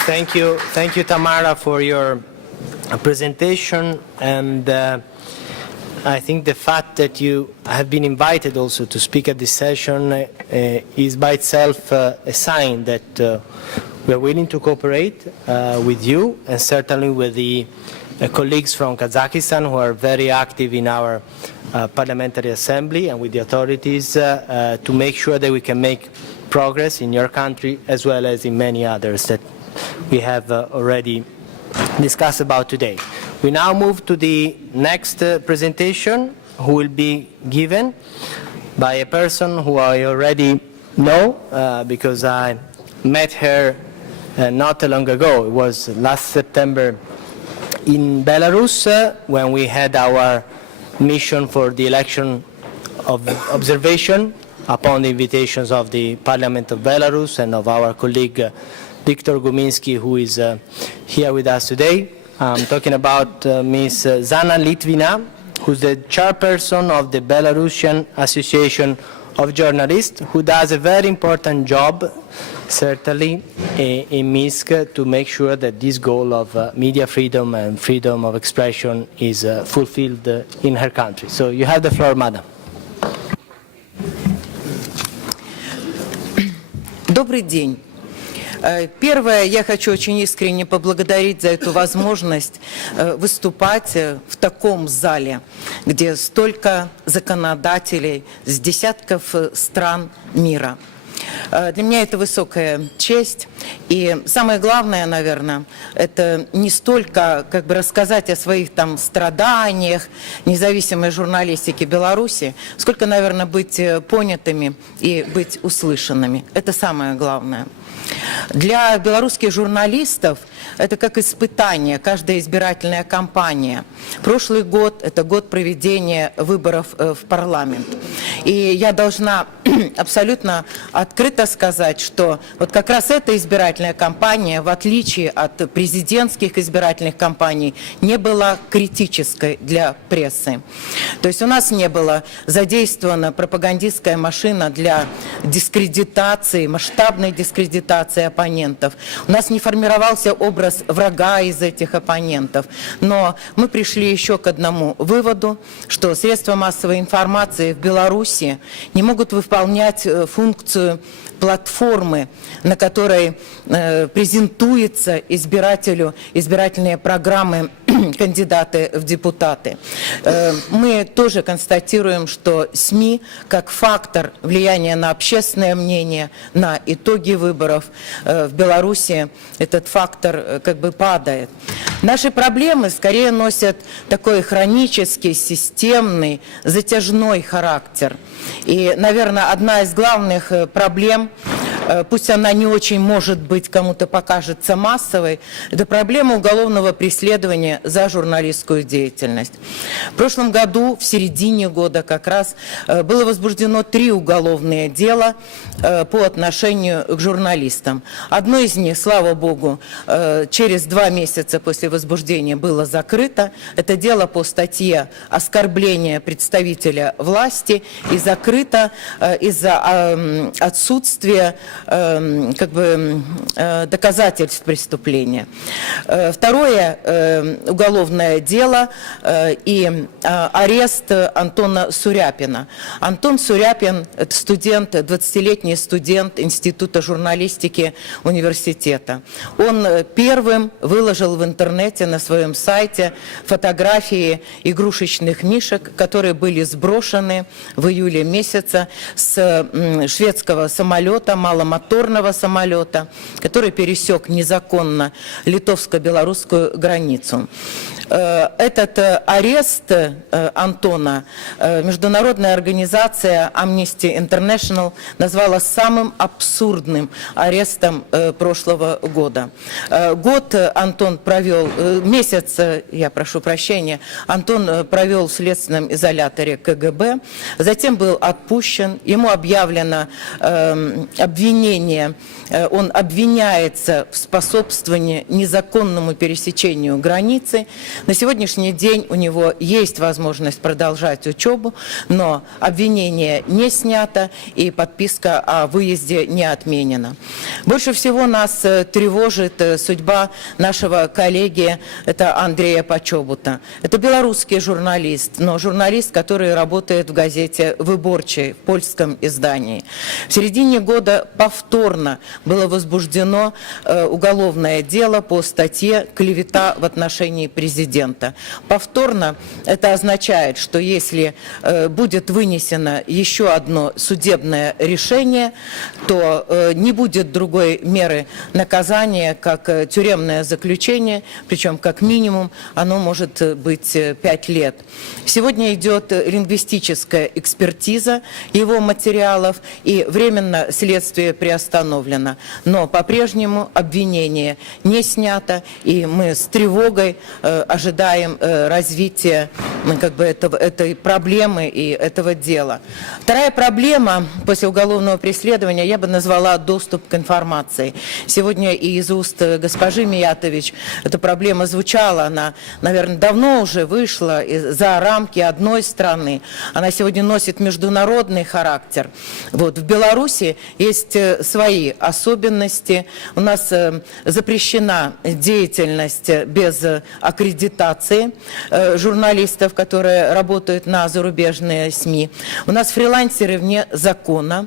Thank you, Tamara, for your presentation, and I think the fact that you have been invited also to speak at this session is by itself a sign that we are willing to cooperate with you, and certainly with the colleagues from Kazakhstan who are very active in our Parliamentary Assembly, and with the authorities to make sure that we can make progress in your country as well as in many others that we have already discussed about today. We now move to the next presentation, who will be given by a person who I already know because I met her not long ago. It was last September in Belarus when we had our mission for the election of observation upon the invitations of the Parliament of Belarus and of our colleague Viktor Guminsky, who is here with us today. I'm talking about Ms. Zana Litvina, who's the chairperson of the Belarusian Association of Journalists, who does a very important job, certainly, in Minsk to make sure that this goal of media freedom and freedom of expression is fulfilled in her country. So you have the floor, madam. Добрый день. Первое, я хочу очень искренне поблагодарить за эту возможность выступать в таком зале, где столько законодателей с десятков стран мира. Для меня это высокая честь. И самое главное, наверное, это не столько рассказать о своих страданиях независимой журналистики Беларуси, сколько, наверное, быть понятыми и быть услышанными. Это самое главное. Для белорусских журналистов это как испытание, каждая избирательная кампания. Прошлый год – это год проведения выборов в парламент. И я должна абсолютно открыто сказать, что вот как раз эта избирательная кампания, в отличие от президентских избирательных кампаний, не была критической для прессы. То есть у нас не была задействована пропагандистская машина для дискредитации, масштабной дискредитации оппонентов. У нас не формировался образ врага из этих оппонентов. Но мы пришли еще к одному выводу, что средства массовой информации в Беларуси не могут выполнять функцию платформы, на которой презентуются избирателю избирательные программы кандидаты в депутаты. Мы тоже констатируем, что СМИ как фактор влияния на общественное мнение, на итоги выборов в Беларуси, этот фактор падает. Наши проблемы скорее носят такой хронический, системный, затяжной характер. И, наверное, одна из главных проблем – пусть она не очень, может быть, кому-то покажется массовой, это проблема уголовного преследования за журналистскую деятельность. В прошлом году, в середине года как раз, было возбуждено 3 уголовные дела по отношению к журналистам. Одно из них, слава богу, через 2 месяца после возбуждения было закрыто. Это дело по статье «Оскорбление представителя власти» и закрыто из-за отсутствия доказательств преступления. Второе уголовное дело и арест Антона Суряпина. Антон Суряпин – это студент, 20-летний студент Института журналистики университета. Он первым выложил в интернете на своем сайте фотографии игрушечных мишек, которые были сброшены в июле месяца с шведского самолета, маломоторного самолета, который пересек незаконно литовско-белорусскую границу. Этот арест Антона международная организация Amnesty International назвала самым абсурдным арестом прошлого года. Месяц, я прошу прощения, Антон провел в следственном изоляторе КГБ, затем был отпущен, ему объявлено обвинение, он обвиняется в способствовании незаконному пересечению границы. На сегодняшний день у него есть возможность продолжать учебу, но обвинение не снято и подписка о выезде не отменена. Больше всего нас тревожит судьба нашего коллеги, это Андрея Почобута. Это белорусский журналист, но журналист, который работает в газете «Выборчий», в польском издании. В середине года повторно было возбуждено уголовное дело по статье «Клевета в отношении президента». Повторно это означает, что если будет вынесено еще одно судебное решение, то не будет другой меры наказания, как тюремное заключение, причем как минимум оно может быть 5 лет. Сегодня идет лингвистическая экспертиза его материалов, и временно следствие приостановлено. Но по-прежнему обвинение не снято, и мы с тревогой ожидаем развития этой проблемы и этого дела. Вторая проблема после уголовного преследования я бы назвала доступ к информации. Сегодня и из уст госпожи Миятович эта проблема звучала, она, наверное, давно уже вышла за рамки одной страны. Она сегодня носит международный характер. В Беларуси есть свои особенности. У нас запрещена деятельность без аккредитации журналистов, которые работают на зарубежные СМИ. У нас фрилансеры вне закона.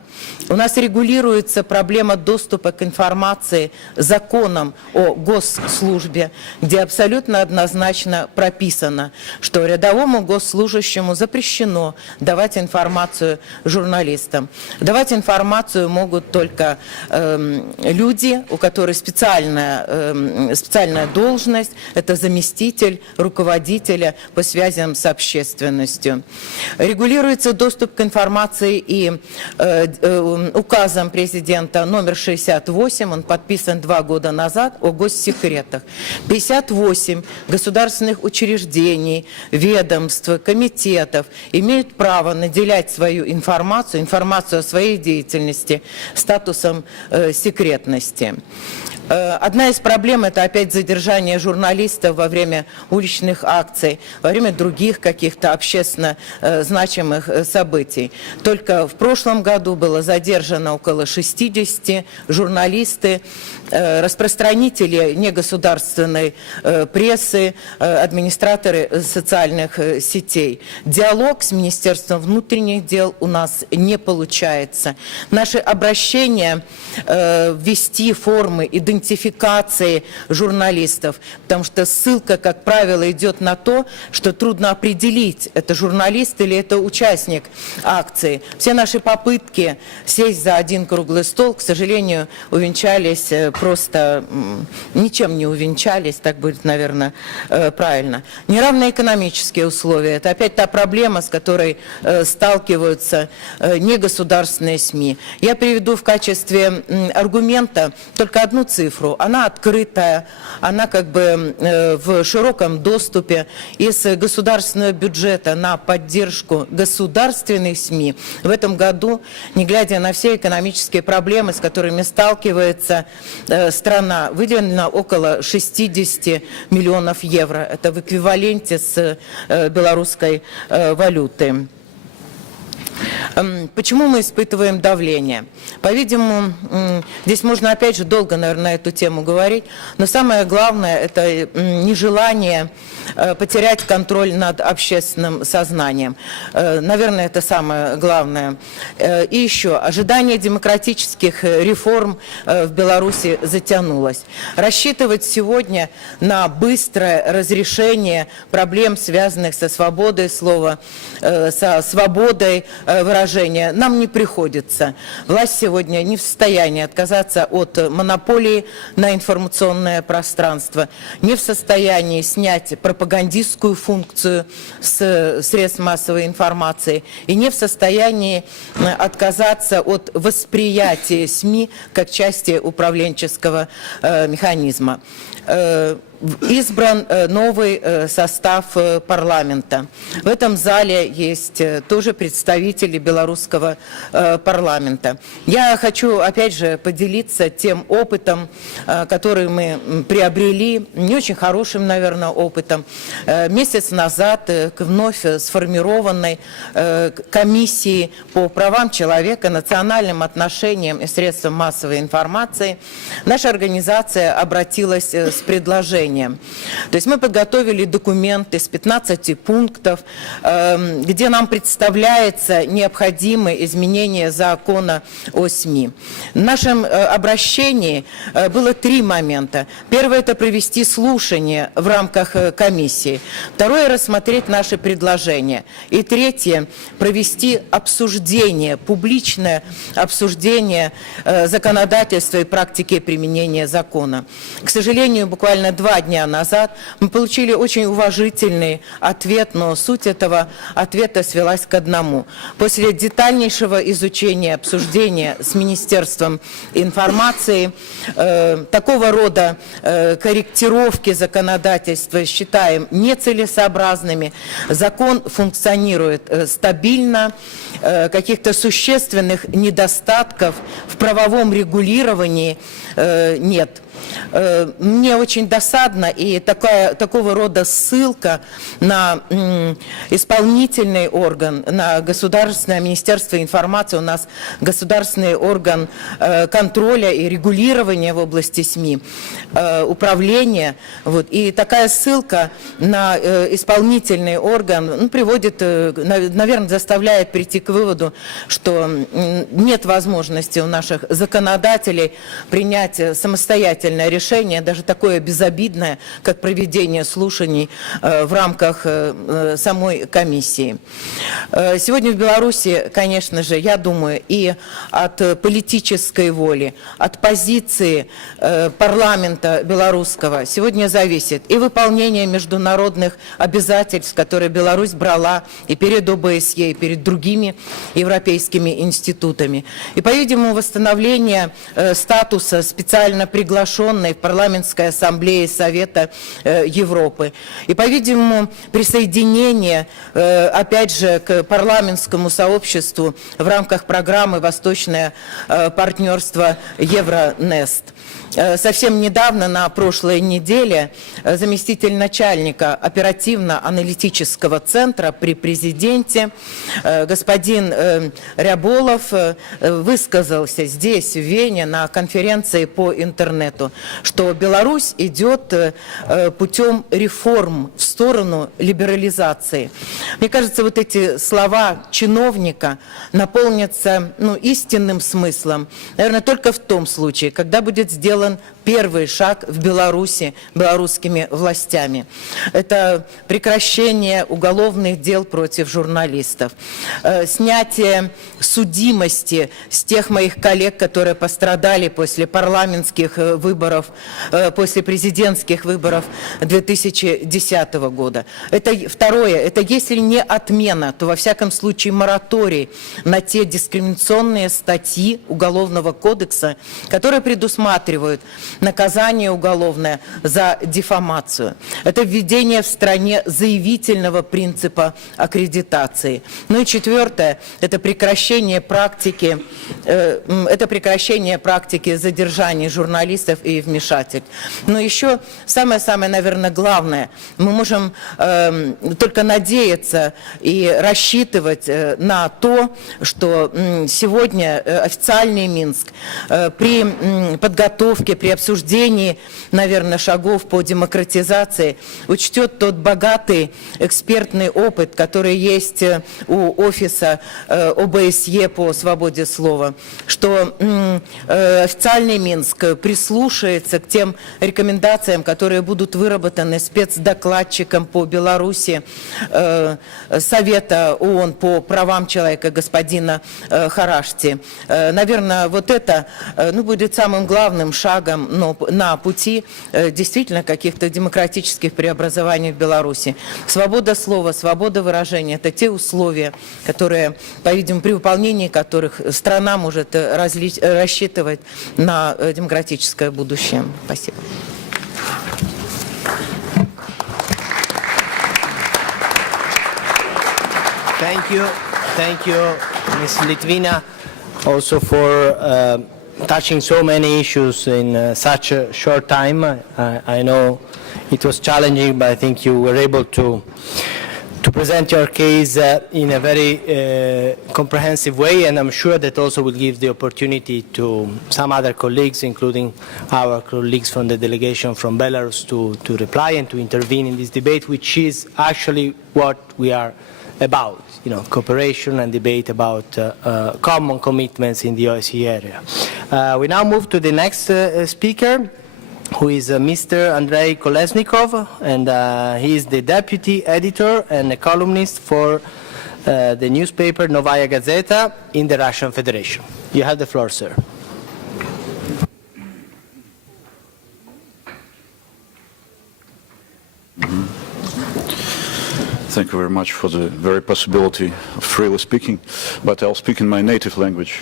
У нас регулируется проблема доступа к информации законом о госслужбе, где абсолютно однозначно прописано, что рядовому госслужащему запрещено давать информацию журналистам. Давать информацию могут только люди, у которых специальная должность, это заместитель руководителя по связям с общественностью. Регулируется доступ к информации и указом президента номер 68, он подписан 2 года назад, о госсекретах. 58 государственных учреждений, ведомств, комитетов имеют право наделять свою информацию о своей деятельности статусом секретности. Одна из проблем – это опять задержание журналистов во время уличных акций, во время других каких-то общественно значимых событий. Только в прошлом году было задержано около 60 журналисты, распространители негосударственной прессы, администраторы социальных сетей. Диалог с Министерством внутренних дел у нас не получается. Наши обращения ввести формы идентификации идентификации журналистов, потому что ссылка, как правило, идет на то, что трудно определить, это журналист или это участник акции. Все наши попытки сесть за один круглый стол, к сожалению, увенчались просто, ничем не увенчались, так будет, наверное, правильно. Неравные экономические условия, это опять та проблема, с которой сталкиваются негосударственные СМИ. Я приведу в качестве аргумента только одну цифру. Она открытая, она как бы в широком доступе. Из государственного бюджета на поддержку государственных СМИ в этом году, не глядя на все экономические проблемы, с которыми сталкивается страна, выделено около 60 миллионов евро. Это в эквиваленте с белорусской валюты. Почему мы испытываем давление? По-видимому, здесь можно опять же долго, наверное, на эту тему говорить, но самое главное – это нежелание потерять контроль над общественным сознанием. Наверное, это самое главное. И еще, ожидание демократических реформ в Беларуси затянулось. Рассчитывать сегодня на быстрое разрешение проблем, связанных со свободой слова, со свободой выражения, нам не приходится. Власть сегодня не в состоянии отказаться от монополии на информационное пространство, не в состоянии снять пропагандистскую функцию с средств массовой информации и не в состоянии отказаться от восприятия СМИ как части управленческого механизма. Избран новый состав парламента. В этом зале есть тоже представители белорусского парламента. Я хочу, опять же, поделиться тем опытом, который мы приобрели, не очень хорошим, наверное, опытом. Месяц назад к вновь сформированной комиссии по правам человека, национальным отношениям и средствам массовой информации наша организация обратилась с предложением. То есть мы подготовили документ из 15 пунктов, где нам представляется необходимые изменения закона о СМИ. В нашем обращении было 3 момента. Первое – это провести слушание в рамках комиссии. Второе – рассмотреть наши предложения. И третье – провести обсуждение, публичное обсуждение законодательства и практики применения закона. К сожалению, буквально 2 дня назад мы получили очень уважительный ответ, но суть этого ответа свелась к одному. После детальнейшего изучения, обсуждения с Министерством информации, такого рода корректировки законодательства считаем нецелесообразными. Закон функционирует стабильно, каких-то существенных недостатков в правовом регулировании нет. Мне очень досадно, и такого рода ссылка на исполнительный орган, на Государственное министерство информации, у нас государственный орган контроля и регулирования в области СМИ, управления, вот, и такая ссылка на исполнительный орган приводит, наверное, заставляет прийти к выводу, что нет возможности у наших законодателей принять самостоятельное решение, даже такое безобидное, как проведение слушаний в рамках самой комиссии. Сегодня в Беларуси, конечно же, я думаю, и от политической воли, от позиции парламента белорусского сегодня зависит и выполнение международных обязательств, которые Беларусь брала и перед ОБСЕ, и перед другими европейскими институтами. И, по-видимому, восстановление статуса специально приглашенной в Парламентской ассамблее Совета Европы. И, по-видимому, присоединение, опять же, к парламентскому сообществу в рамках программы «Восточное партнерство Евронест». Совсем недавно, на прошлой неделе, заместитель начальника оперативно-аналитического центра при президенте, господин Ряболов, высказался здесь, в Вене, на конференции по интернету, что Беларусь идет путем реформ в сторону либерализации. Мне кажется, вот эти слова чиновника наполнятся истинным смыслом, наверное, только в том случае, когда будет сделан первый шаг в Беларуси белорусскими властями. Это прекращение уголовных дел против журналистов, снятие судимости с тех моих коллег, которые пострадали после парламентских выборов, после президентских выборов 2010 года. Это второе, это если не отмена, то во всяком случае мораторий на те дискриминационные статьи Уголовного кодекса, которые предусматривают наказание уголовное за дефамацию. Это введение в стране заявительного принципа аккредитации. Ну и четвертое, это прекращение практики задержания журналистов и вмешательств. Но еще самое-самое, наверное, главное, мы можем только надеяться и рассчитывать на то, что сегодня официальный Минск при подготовке, при обсуждении, наверное, шагов по демократизации учтет тот богатый экспертный опыт, который есть у офиса ОБСЕ по свободе слова, что официальный Минск прислушается к тем рекомендациям, которые будут выработаны спецдокладчиком по Беларуси Совета ООН по правам человека господина Харашти. Наверное, вот это будет самым главным шагом на пути действительно каких-то демократических преобразований в Беларуси. Свобода слова, свобода выражения – это те условия, которые, по-видимому, при выполнении которых страна может рассчитывать на демократическое будущее. Спасибо. Thank you, Ms. Litvina, also for touching so many issues in such a short time. I know it was challenging, but I think you were able to present your case in a very comprehensive way, and I'm sure that also will give the opportunity to some other colleagues, including our colleagues from the delegation from Belarus, to reply and to intervene in this debate, which is actually what we are about, cooperation and debate about common commitments in the OSCE area. We now move to the next speaker, who is Mr. Andrei Kolesnikov, and he is the deputy editor and a columnist for the newspaper Novaya Gazeta in the Russian Federation. You have the floor, sir. Thank you very much for the very possibility of freely speaking, but I'll speak in my native language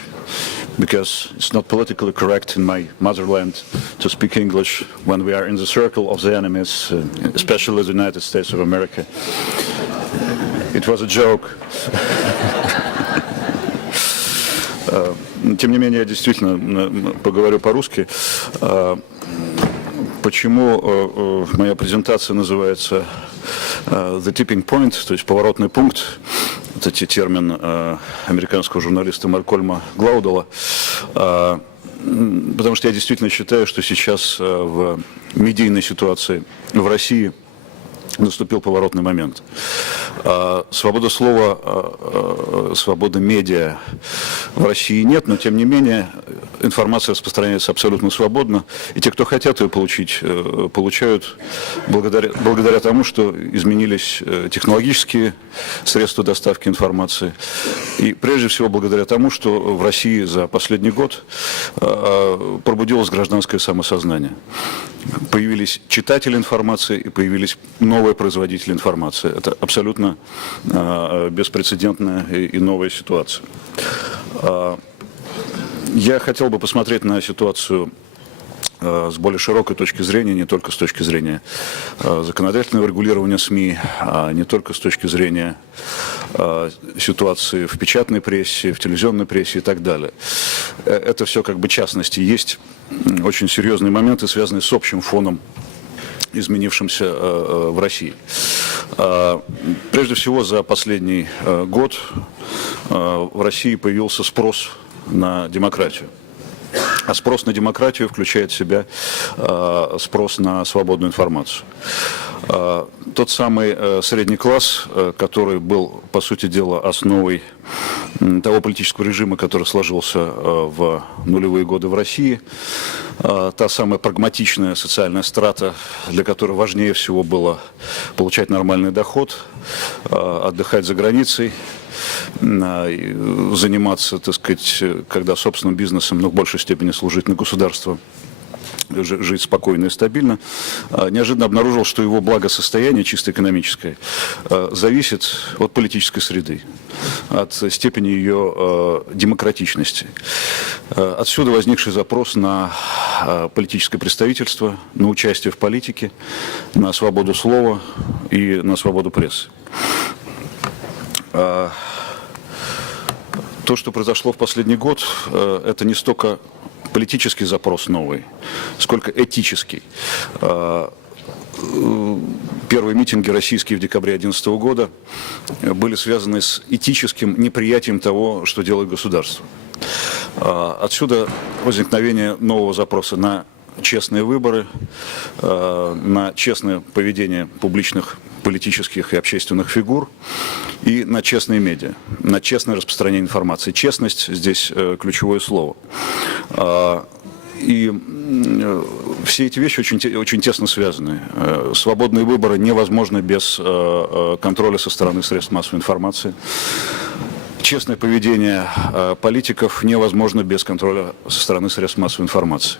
because it's not politically correct in my motherland to speak English when we are in the circle of the enemies, especially the United States of America. It was a joke. Тем не менее, я действительно поговорю по-русски. Почему моя презентация называется «The Tipping Point», то есть «поворотный пункт», это термин американского журналиста Малькольма Глоудела, потому что я действительно считаю, что сейчас в медийной ситуации в России наступил поворотный момент. Свобода слова, свобода медиа в России нет, но тем не менее информация распространяется абсолютно свободно, и те, кто хотят ее получить, получают благодаря тому, что изменились технологические средства доставки информации, и прежде всего благодаря тому, что в России за последний год пробудилось гражданское самосознание. Появились читатели информации и появились новые производители информации. Это абсолютно беспрецедентная и новая ситуация. Я хотел бы посмотреть на ситуацию с более широкой точки зрения, не только с точки зрения законодательного регулирования СМИ, а не только с точки зрения ситуации в печатной прессе, в телевизионной прессе и так далее. Это все как бы частности. Есть очень серьезные моменты, связанные с общим фоном, изменившимся в России. Прежде всего, за последний год в России появился спрос на демократию. А спрос на демократию включает в себя спрос на свободную информацию. Тот самый средний класс, который был, по сути дела, основой того политического режима, который сложился в нулевые годы в России, та самая прагматичная социальная страта, для которой важнее всего было получать нормальный доход, отдыхать за границей, заниматься, так сказать, когда собственным бизнесом, но в большей степени служить на государство, жить спокойно и стабильно, неожиданно обнаружил, что его благосостояние, чисто экономическое, зависит от политической среды, от степени ее демократичности. Отсюда возникший запрос на политическое представительство, на участие в политике, на свободу слова и на свободу прессы. То, что произошло в последний год, это не столько политический запрос новый, сколько этический. Первые митинги российские в декабре 2011 года были связаны с этическим неприятием того, что делает государство. Отсюда возникновение нового запроса на честные выборы, на честное поведение публичных политических и общественных фигур и на честные медиа, на честное распространение информации. Честность здесь ключевое слово. И все эти вещи очень тесно связаны. Свободные выборы невозможны без контроля со стороны средств массовой информации. Честное поведение политиков невозможно без контроля со стороны средств массовой информации.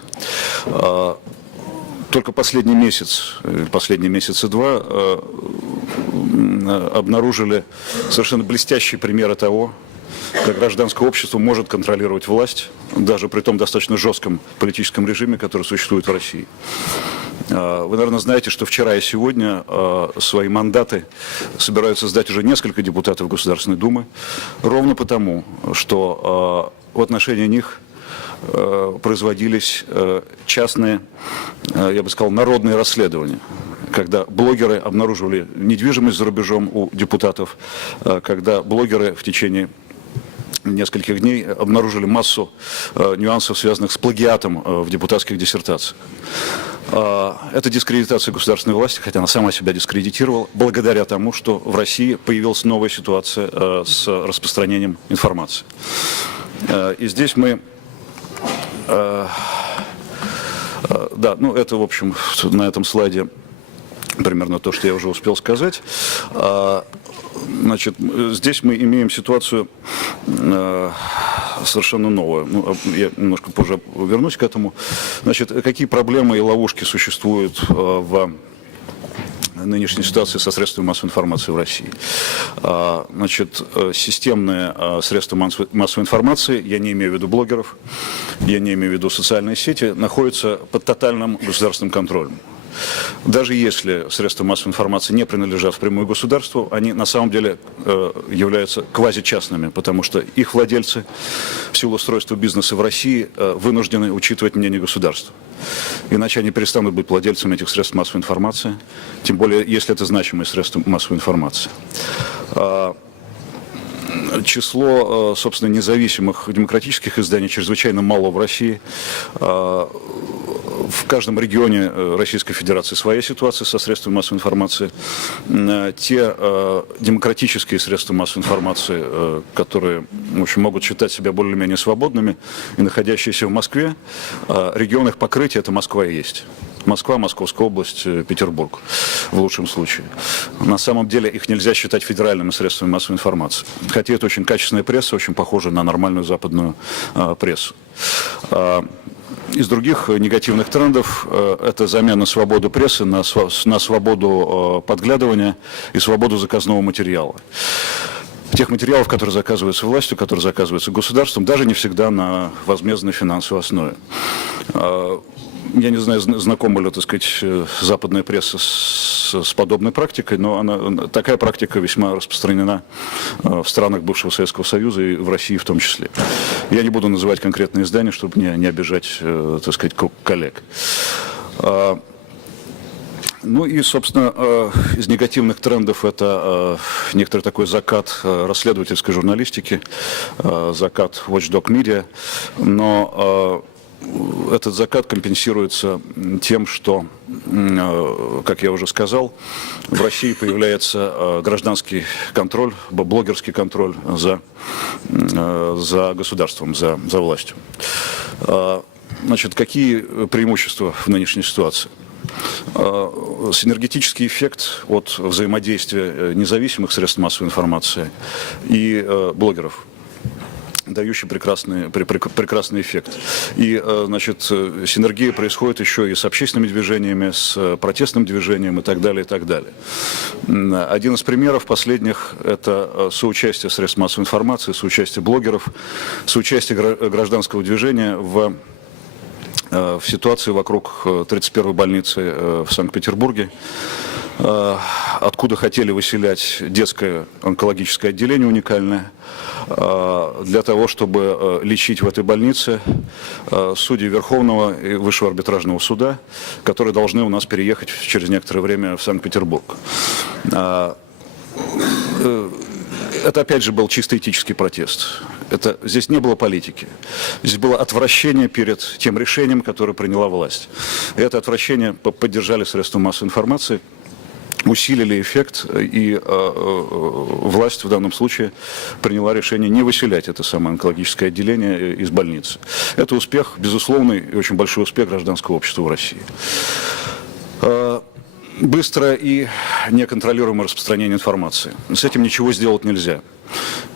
Только последний месяц, последние месяца два обнаружили совершенно блестящие примеры того, как гражданское общество может контролировать власть, даже при том достаточно жестком политическом режиме, который существует в России. Вы, наверное, знаете, что вчера и сегодня свои мандаты собираются сдать уже несколько депутатов Государственной Думы, ровно потому, что в отношении них производились частные, я бы сказал, народные расследования, когда блогеры обнаруживали недвижимость за рубежом у депутатов, когда блогеры в течение нескольких дней обнаружили массу нюансов, связанных с плагиатом в депутатских диссертациях. Это дискредитация государственной власти, хотя она сама себя дискредитировала, благодаря тому, что в России появилась новая ситуация с распространением информации. И здесь мы... Да, ну это, в общем, на этом слайде примерно то, что я уже успел сказать. Значит, здесь мы имеем ситуацию совершенно новую. Ну, я немножко позже вернусь к этому. Значит, какие проблемы и ловушки существуют в нынешней ситуации со средствами массовой информации в России? Значит, системные средства массовой информации, я не имею в виду блогеров, я не имею в виду социальные сети, находятся под тотальным государственным контролем. Даже если средства массовой информации не принадлежат впрямую государству, они на самом деле являются квазичастными, потому что их владельцы в силу устройства бизнеса в России вынуждены учитывать мнение государства. Иначе они перестанут быть владельцами этих средств массовой информации, тем более если это значимые средства массовой информации. Число, собственно, независимых демократических изданий чрезвычайно мало в России. В каждом регионе Российской Федерации своя ситуация со средствами массовой информации. Те демократические средства массовой информации, которые, в общем, могут считать себя более-менее свободными и находящиеся в Москве, регион их покрытия – это Москва и есть. Москва, Московская область, Петербург, в лучшем случае. На самом деле их нельзя считать федеральными средствами массовой информации. Хотя это очень качественная пресса, очень похожа на нормальную западную прессу. Из других негативных трендов это замена свободы прессы на свободу подглядывания и свободу заказного материала. Тех материалов, которые заказываются властью, которые заказываются государством, даже не всегда на возмездной финансовой основе. Я не знаю, знакома ли, так сказать, западная пресса с подобной практикой, но такая практика весьма распространена в странах бывшего Советского Союза и в России в том числе. Я не буду называть конкретные издания, чтобы не обижать, так сказать, коллег. Ну и, собственно, из негативных трендов это некоторый такой закат расследовательской журналистики, закат watchdog media, но этот закат компенсируется тем, что, как я уже сказал, в России появляется гражданский контроль, блогерский контроль за государством, за властью. Значит, какие преимущества в нынешней ситуации? Синергетический эффект от взаимодействия независимых средств массовой информации и блогеров, дающий прекрасный эффект. И, значит, синергия происходит еще и с общественными движениями, с протестным движением и так далее, и так далее. Один из примеров последних – это соучастие средств массовой информации, соучастие блогеров, соучастие гражданского движения в ситуации вокруг 31-й больницы в Санкт-Петербурге, откуда хотели выселять детское онкологическое отделение уникальное, для того, чтобы лечить в этой больнице судей Верховного и Высшего арбитражного суда, которые должны у нас переехать через некоторое время в Санкт-Петербург. Это, опять же, был чисто этический протест. Здесь не было политики. Здесь было отвращение перед тем решением, которое приняла власть. И это отвращение поддержали средства массовой информации, усилили эффект, и власть в данном случае приняла решение не выселять это самое онкологическое отделение из больницы. Это успех, безусловный и очень большой успех гражданского общества в России. Быстрое и неконтролируемое распространение информации. С этим ничего сделать нельзя.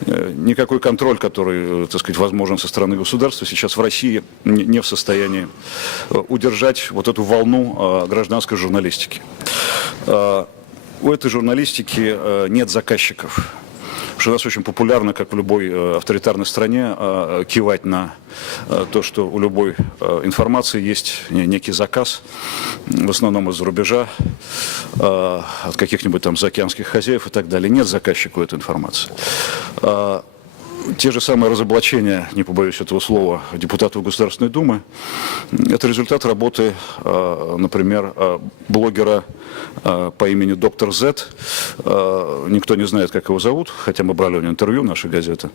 Никакой контроль, который, так сказать, возможен со стороны государства, сейчас в России не в состоянии удержать вот эту волну гражданской журналистики. У этой журналистики нет заказчиков. Потому что у нас очень популярно, как в любой авторитарной стране, кивать на то, что у любой информации есть некий заказ, в основном из-за рубежа, от каких-нибудь там заокеанских хозяев и так далее. Нет заказчика у этой информации. Те же самые разоблачения, не побоюсь этого слова, депутатов Государственной Думы, это результат работы, например, блогера по имени доктор Z. Никто не знает, как его зовут, хотя мы брали у него интервью, наша газета.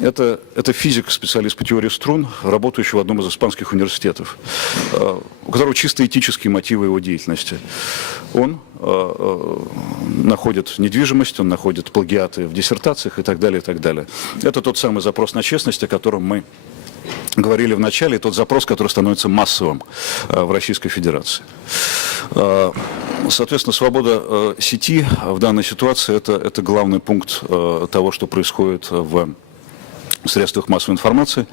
Это физик, специалист по теории струн, работающий в одном из испанских университетов, у которого чисто этические мотивы его деятельности. Он находит недвижимость, он находит плагиаты в диссертациях и так далее, и так далее. Это тот самый запрос на честность, о котором мы говорили в начале, и тот запрос, который становится массовым в Российской Федерации. Соответственно, свобода сети в данной ситуации – это главный пункт того, что происходит в средствах массовой информации.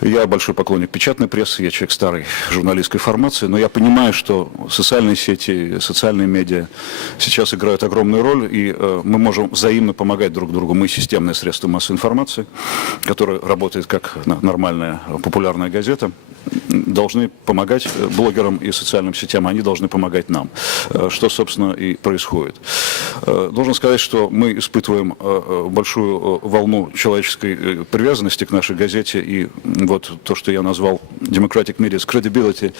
Я большой поклонник печатной прессы, я человек старой журналистской формации, но я понимаю, что социальные сети, социальные медиа сейчас играют огромную роль, и мы можем взаимно помогать друг другу. Мы системное средство массовой информации, которое работает как нормальная популярная газета, должны помогать блогерам и социальным сетям, они должны помогать нам, что, собственно, и происходит. Должен сказать, что мы испытываем большую волну человеческой привязанности к нашей газете, и вот то, что я назвал Democratic Media's Credibility,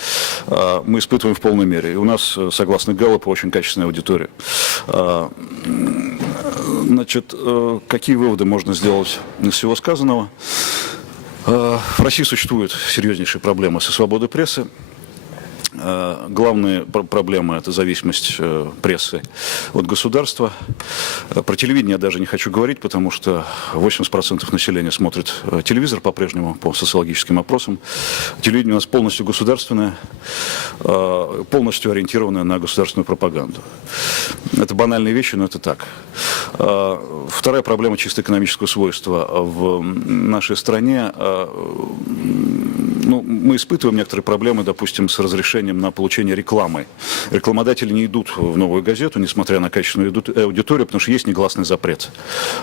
мы испытываем в полной мере. И у нас, согласно Гэллопу, очень качественная аудитория. Значит, какие выводы можно сделать из всего сказанного? В России существуют серьезнейшие проблемы со свободой прессы. Главные проблемы – это зависимость прессы от государства. Про телевидение я даже не хочу говорить, потому что 80% населения смотрит телевизор по-прежнему, по социологическим опросам. Телевидение у нас полностью государственное, полностью ориентированное на государственную пропаганду. Это банальные вещи, но это так. Вторая проблема чисто экономического свойства. В нашей стране мы испытываем некоторые проблемы, допустим, с разрешением на получение рекламы. Рекламодатели не идут в Новую газету, несмотря на качественную аудиторию, потому что есть негласный запрет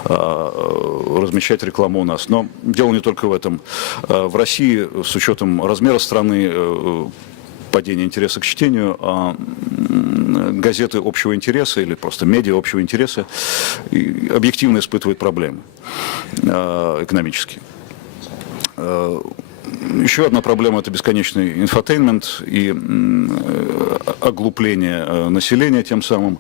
размещать рекламу у нас. Но дело не только в этом. В России, с учетом размера страны, падения интереса к чтению, газеты общего интереса или просто медиа общего интереса объективно испытывают проблемы экономические. Еще одна проблема – это бесконечный инфотейнмент и оглупление населения тем самым,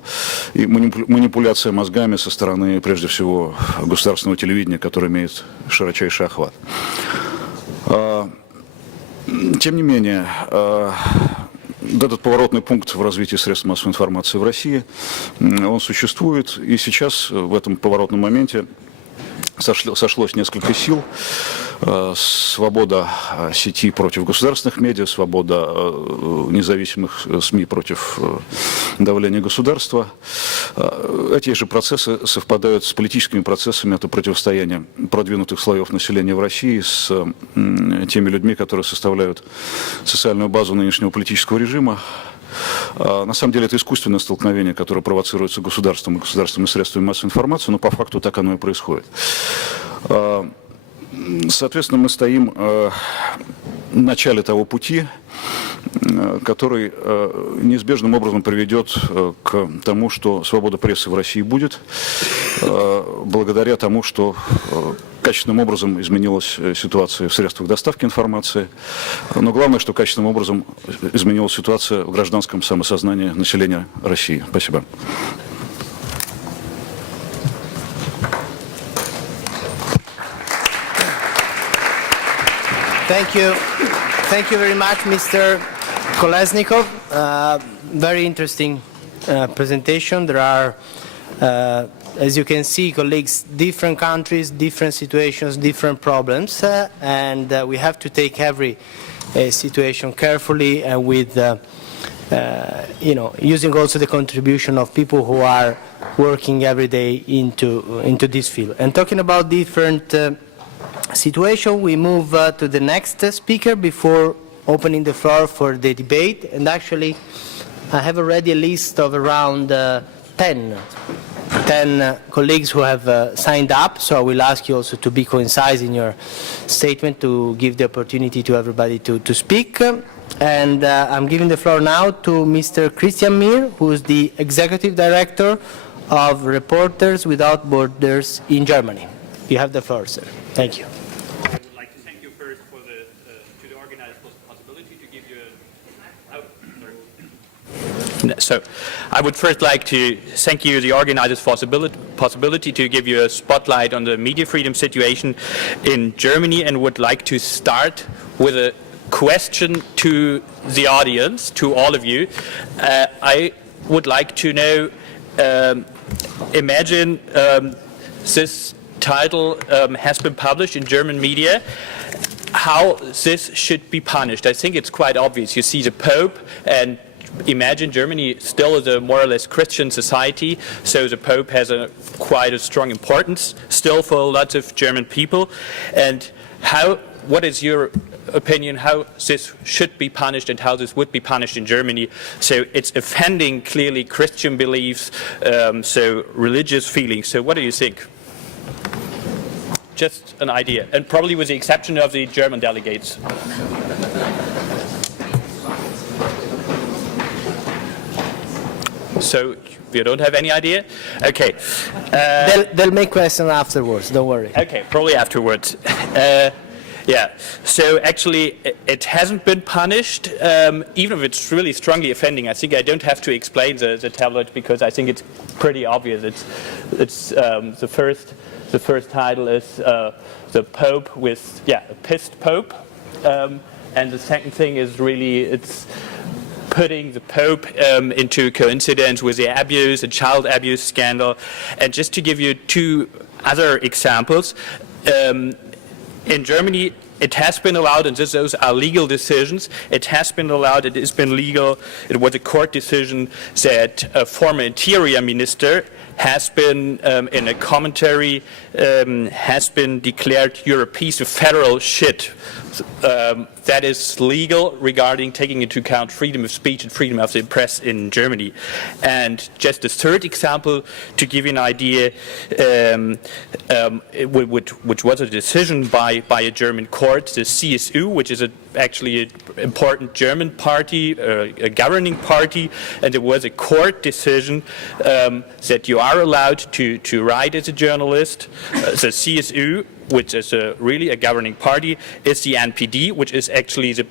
и манипуляция мозгами со стороны, прежде всего, государственного телевидения, которое имеет широчайший охват. Тем не менее, этот поворотный пункт в развитии средств массовой информации в России, он существует, и сейчас в этом поворотном моменте сошлось несколько сил. свобода сети против государственных медиа, свобода независимых СМИ против давления государства. Эти же процессы совпадают с политическими процессами, это противостояние продвинутых слоев населения в России с теми людьми, которые составляют социальную базу нынешнего политического режима. На самом деле это искусственное столкновение, которое провоцируется государством и государственными средствами массовой информации, но по факту так оно и происходит. Соответственно, мы стоим в начале того пути, который неизбежным образом приведет к тому, что свобода прессы в России будет, благодаря тому, что качественным образом изменилась ситуация в средствах доставки информации, но главное, что качественным образом изменилась ситуация в гражданском самосознании населения России. Спасибо. Thank you very much, Mr. Kolesnikov. Very interesting presentation. There are, as you can see, colleagues, different countries, different situations, different problems, and we have to take every situation carefully and with, using also the contribution of people who are working every day into this field. And talking about different situation, we move to the next speaker before opening the floor for the debate. And actually, I have already a list of around 10 colleagues who have signed up, so I will ask you also to be concise in your statement to give the opportunity to everybody to speak. And I'm giving the floor now to Mr. Christian Mir, who is the Executive Director of Reporters Without Borders in Germany. You have the floor, sir. Thank you. I would like to thank you first for to the organizers for the possibility to give you So I would first like to thank you, the organizers, for the possibility to give you a spotlight on the media freedom situation in Germany, and would like to start with a question to the audience, to all of you. I would like to know, imagine this title has been published in German media, how this should be punished. I think it's quite obvious. You see the Pope, and imagine Germany still is a more or less Christian society, so the Pope has quite a strong importance still for lots of German people. And what is your opinion how this should be punished and how this would be punished in Germany? So it's offending clearly Christian beliefs, so religious feelings. So what do you think? Just an idea, and probably with the exception of the German delegates. So you don't have any idea? Okay. They'll make questions afterwards, don't worry. Okay, probably afterwards. Yeah, so actually it hasn't been punished, even if it's really strongly offending. I think I don't have to explain the tablet because I think it's pretty obvious. It's the first title is the Pope with, a pissed Pope. And the second thing is really, it's putting the Pope into coincidence with the child abuse scandal. And just to give you two other examples, in Germany, it has been allowed, and those are legal decisions, it has been allowed, it has been legal, it was a court decision that a former interior minister has been, in a commentary, has been declared, you're a piece of federal shit. That is legal regarding taking into account freedom of speech and freedom of the press in Germany. And just a third example to give you an idea, which was a decision by a German court, the CSU, which is actually an important German party, a governing party, and there was a court decision that you are allowed to write as a journalist. The CSU, which is really a governing party, is the NPD, which is actually the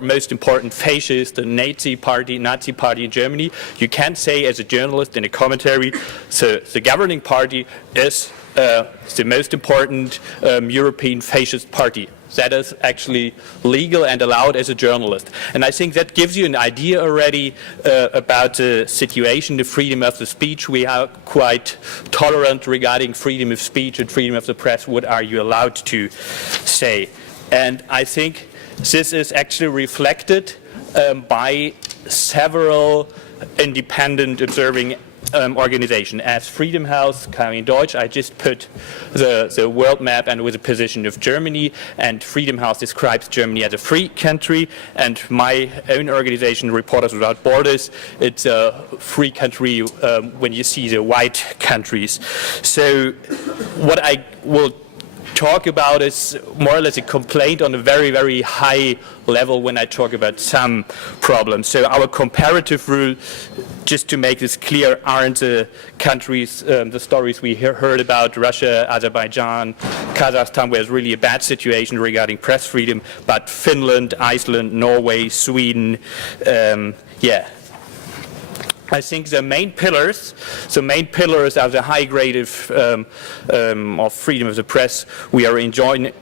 most important fascist, the Nazi party in Germany. You can't say as a journalist in a commentary, so the governing party is the most important European fascist party. that is actually legal and allowed as a journalist. And I think that gives you an idea already about the situation, the freedom of the speech. We are quite tolerant regarding freedom of speech and freedom of the press. What are you allowed to say? And I think this is actually reflected by several independent observing organization. As Freedom House, in Deutsch, I just put the world map and with the position of Germany, and Freedom House describes Germany as a free country, and my own organization, Reporters Without Borders, it's a free country when you see the white countries. So what I will talk about is more or less a complaint on a very, very high level when I talk about some problems. So our comparative rule, just to make this clear, aren't the countries, the stories we heard about, Russia, Azerbaijan, Kazakhstan, where there's really a bad situation regarding press freedom, but Finland, Iceland, Norway, Sweden, yeah. I think the main pillars are the high grade of freedom of the press we are enjoying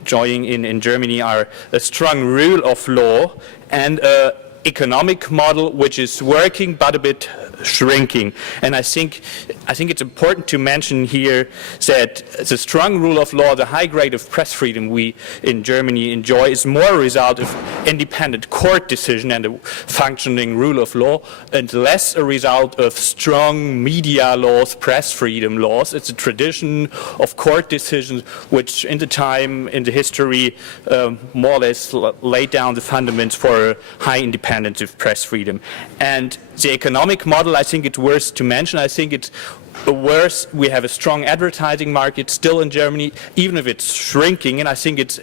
in Germany are a strong rule of law and an economic model which is working but a bit shrinking. And I think it's important to mention here that the strong rule of law, the high grade of press freedom we in Germany enjoy is more a result of independent court decision and a functioning rule of law and less a result of strong media laws, press freedom laws. It's a tradition of court decisions which in the history more or less laid down the fundamentals for high independence of press freedom. And the economic model, I think it's worth to mention. I think it's worse. We have a strong advertising market still in Germany, even if it's shrinking. And I think it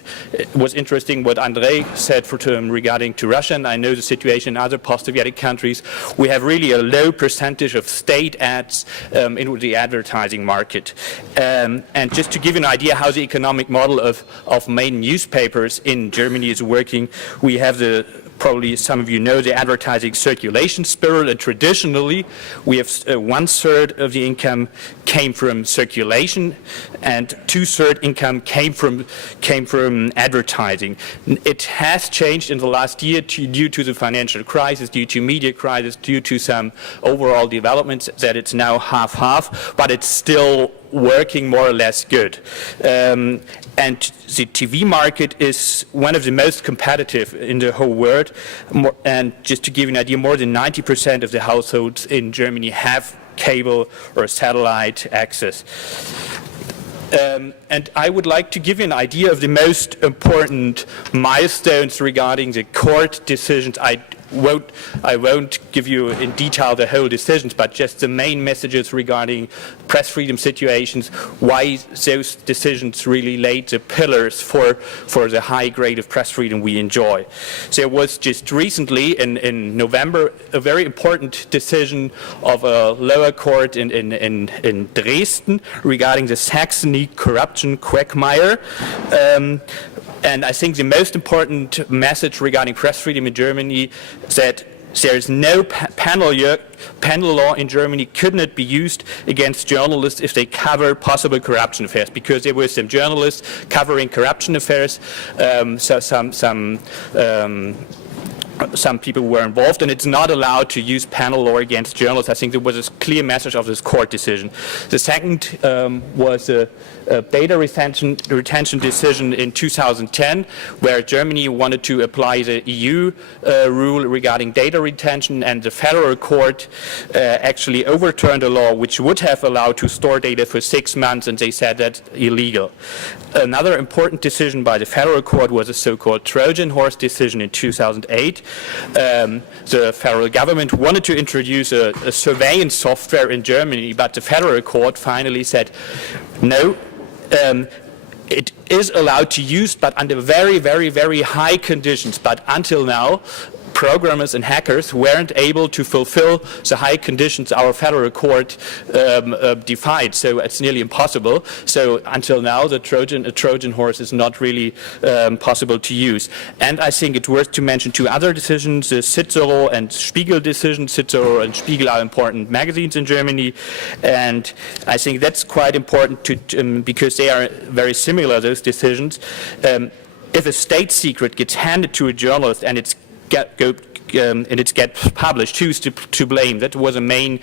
was interesting what Andrei said regarding to Russia, and I know the situation in other post-Soviet countries. We have really a low percentage of state ads in the advertising market. And just to give you an idea how the economic model of main newspapers in Germany is working, we have probably some of you know the advertising circulation spiral, and traditionally we have 1/3 of the income came from circulation and 2/3 income came from advertising. It has changed in the last year due to the financial crisis, due to media crisis, due to some overall developments that it's now half-half, but it's still working more or less good. And the TV market is one of the most competitive in the whole world. And just to give you an idea, more than 90% of the households in Germany have cable or satellite access. And I would like to give you an idea of the most important milestones regarding the court decisions. I won't give you in detail the whole decisions, but just the main messages regarding press freedom situations, why those decisions really laid the pillars for the high grade of press freedom we enjoy. There was just recently in November a very important decision of a lower court in Dresden regarding the Saxony corruption quagmire. And I think the most important message regarding press freedom in Germany is that there is no penal law in Germany could not be used against journalists if they cover possible corruption affairs, because there were some journalists covering corruption affairs, so some people were involved, and it's not allowed to use penal law against journalists. I think there was a clear message of this court decision. The second was a data retention decision in 2010, where Germany wanted to apply the EU rule regarding data retention, and the federal court actually overturned a law which would have allowed to store data for 6 months, and they said that's illegal. Another important decision by the federal court was a so-called Trojan horse decision in 2008. The federal government wanted to introduce a surveillance software in Germany, but the federal court finally said no. It is allowed to use, but under very, very, very high conditions. But until now, programmers and hackers weren't able to fulfill the high conditions our federal court defined. So it's nearly impossible. So until now, a Trojan horse is not really possible to use. And I think it's worth to mention 2 other decisions: the Cicero and Spiegel decisions. Cicero and Spiegel are important magazines in Germany, and I think that's quite important to because they are very similar, those decisions. if a state secret gets handed to a journalist and it gets published, who's to blame? That was the main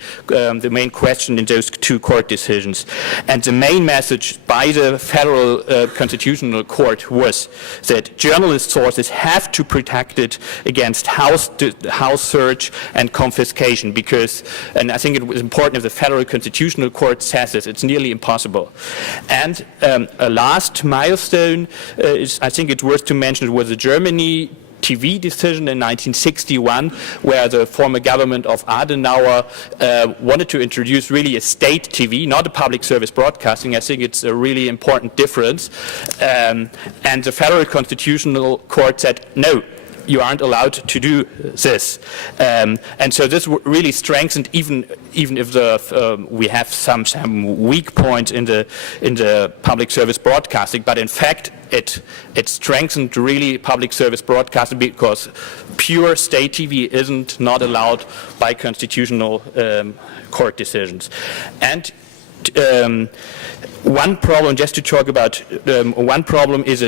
question in those two court decisions. And the main message by the Federal Constitutional Court was that journalist sources have to protect it against house search and confiscation, because, and I think it was important if the Federal Constitutional Court says this, it's nearly impossible. And a last milestone is, I think it's worth to mention, it was the Germany TV decision in 1961, where the former government of Adenauer wanted to introduce really a state TV, not a public service broadcasting. I think it's a really important difference. And the Federal Constitutional Court said, no, you aren't allowed to do this. And so this really strengthened, even if we have some weak points in the public service broadcasting, but in fact it strengthened really public service broadcasting, because pure state TV isn't not allowed by constitutional court decisions. And one problem, just to talk about, one problem is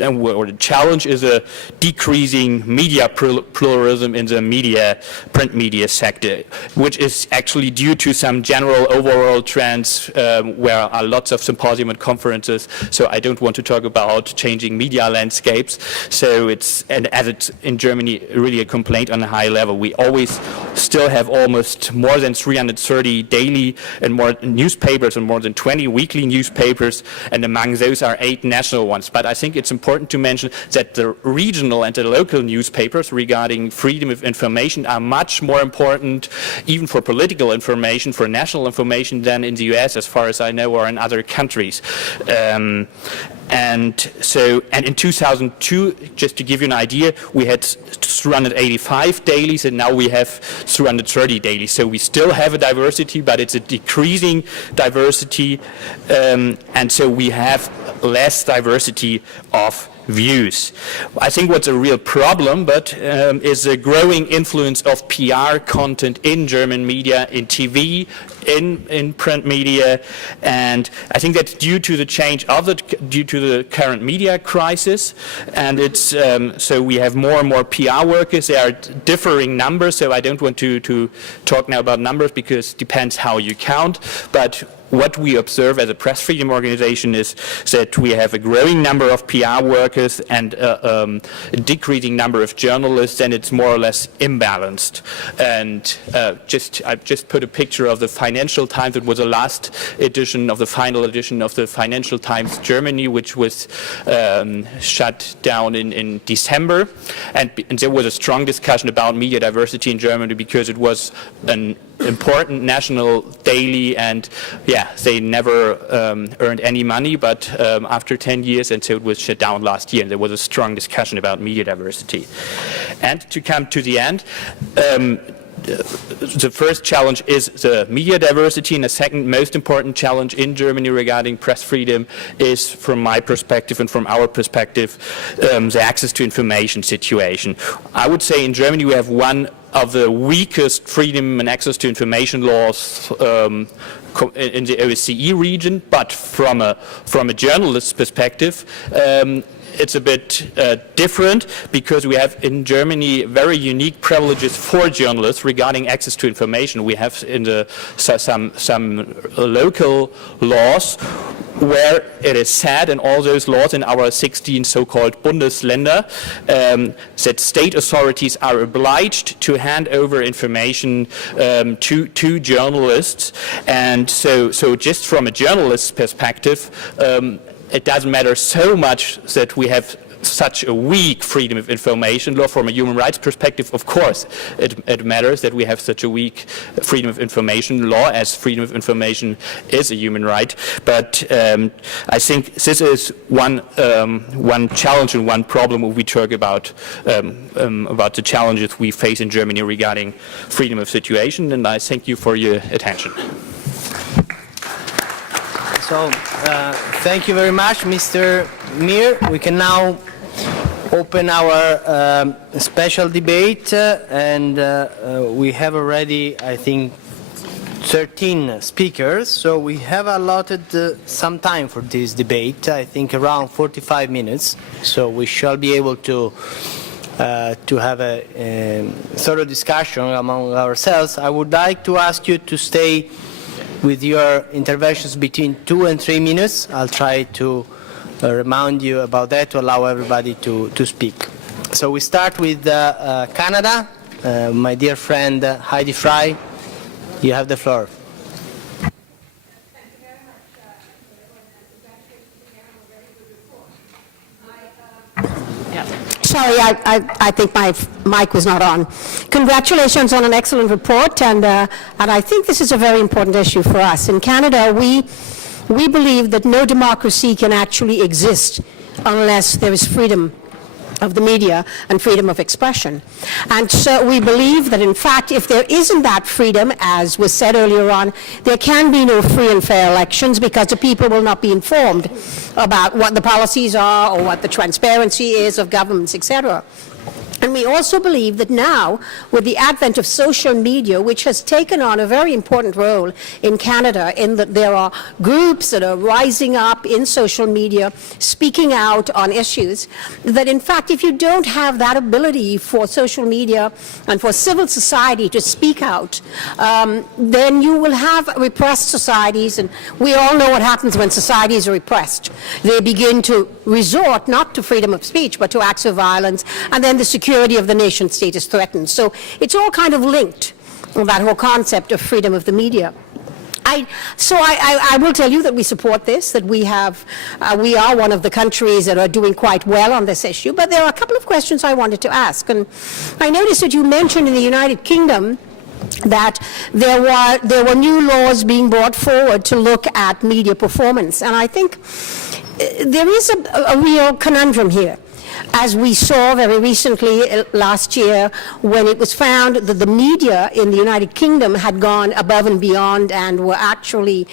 or the challenge is a decreasing media pluralism in the print media sector, which is actually due to some general overall trends where are lots of symposium and conferences. So I don't want to talk about changing media landscapes. So as it's in Germany, really a complaint on a high level. We always still have almost more than 330 daily and more newspapers and more than 20 weekly newspapers, and among those are 8 national ones. But I think it's important to mention that the regional and the local newspapers regarding freedom of information are much more important, even for political information, for national information, than in the US, as far as I know, or in other countries. And in 2002, just to give you an idea, we had 385 dailies, and now we have 330 dailies. So we still have a diversity, but it's a decreasing diversity, and so we have less diversity of views. I think what's a real problem, but is the growing influence of PR content in German media, in TV, in print media, and I think that's due to the change due to the current media crisis, and it's so we have more and more PR workers. There are differing numbers, so I don't want to talk now about numbers, because it depends how you count, but what we observe as a press freedom organization is that we have a growing number of PR workers and a decreasing number of journalists, and it's more or less imbalanced. And I've just put a picture of the Financial Times. It was the last edition of the final edition of the Financial Times Germany, which was shut down in December. And there was a strong discussion about media diversity in Germany, because it was an important national daily, and they never earned any money, but after 10 years, and so it was shut down last year, and there was a strong discussion about media diversity. And to come to the end, the first challenge is the media diversity, and the second most important challenge in Germany regarding press freedom is, from my perspective and from our perspective, the access to information situation. I would say in Germany we have one of the weakest freedom and access to information laws in the OSCE region, but from a journalist's perspective, it's a bit different, because we have in Germany very unique privileges for journalists regarding access to information. We have in some local laws where it is said in all those laws in our 16 so-called Bundesländer that state authorities are obliged to hand over information to journalists, and so just from a journalist's perspective, it doesn't matter so much that we have such a weak freedom of information law. From a human rights perspective, of course, it matters that we have such a weak freedom of information law, as freedom of information is a human right. But I think this is one challenge and one problem when we talk about the challenges we face in Germany regarding freedom of situation. And I thank you for your attention. So, thank you very much, Mr. Mir. We can now open our special debate, and we have already, I think, 13 speakers, so we have allotted some time for this debate, I think around 45 minutes, so we shall be able to have a thorough discussion among ourselves. I would like to ask you to stay with your interventions between 2 and 3 minutes. I'll try to remind you about that to allow everybody to speak. So we start with Canada. My dear friend Heidi Fry, you have the floor. Sorry, I think my mic was not on. Congratulations on an excellent report, and I think this is a very important issue for us. In Canada, we believe that no democracy can actually exist unless there is freedom of the media and freedom of expression. And so we believe that, in fact, if there isn't that freedom, as was said earlier on, there can be no free and fair elections because the people will not be informed about what the policies are or what the transparency is of governments, etc. And we also believe that now, with the advent of social media, which has taken on a very important role in Canada, in that there are groups that are rising up in social media, speaking out on issues, that in fact, if you don't have that ability for social media and for civil society to speak out, then you will have repressed societies, and we all know what happens when societies are repressed. They begin to resort not to freedom of speech, but to acts of violence, and then the security of the nation state is threatened. So it's all kind of linked, that whole concept of freedom of the media. I will tell you that we support this, that we are one of the countries that are doing quite well on this issue, but there are a couple of questions I wanted to ask. And I noticed that you mentioned in the United Kingdom that there were new laws being brought forward to look at media performance. And I think there is a real conundrum here, as we saw very recently last year when it was found that the media in the United Kingdom had gone above and beyond and were actually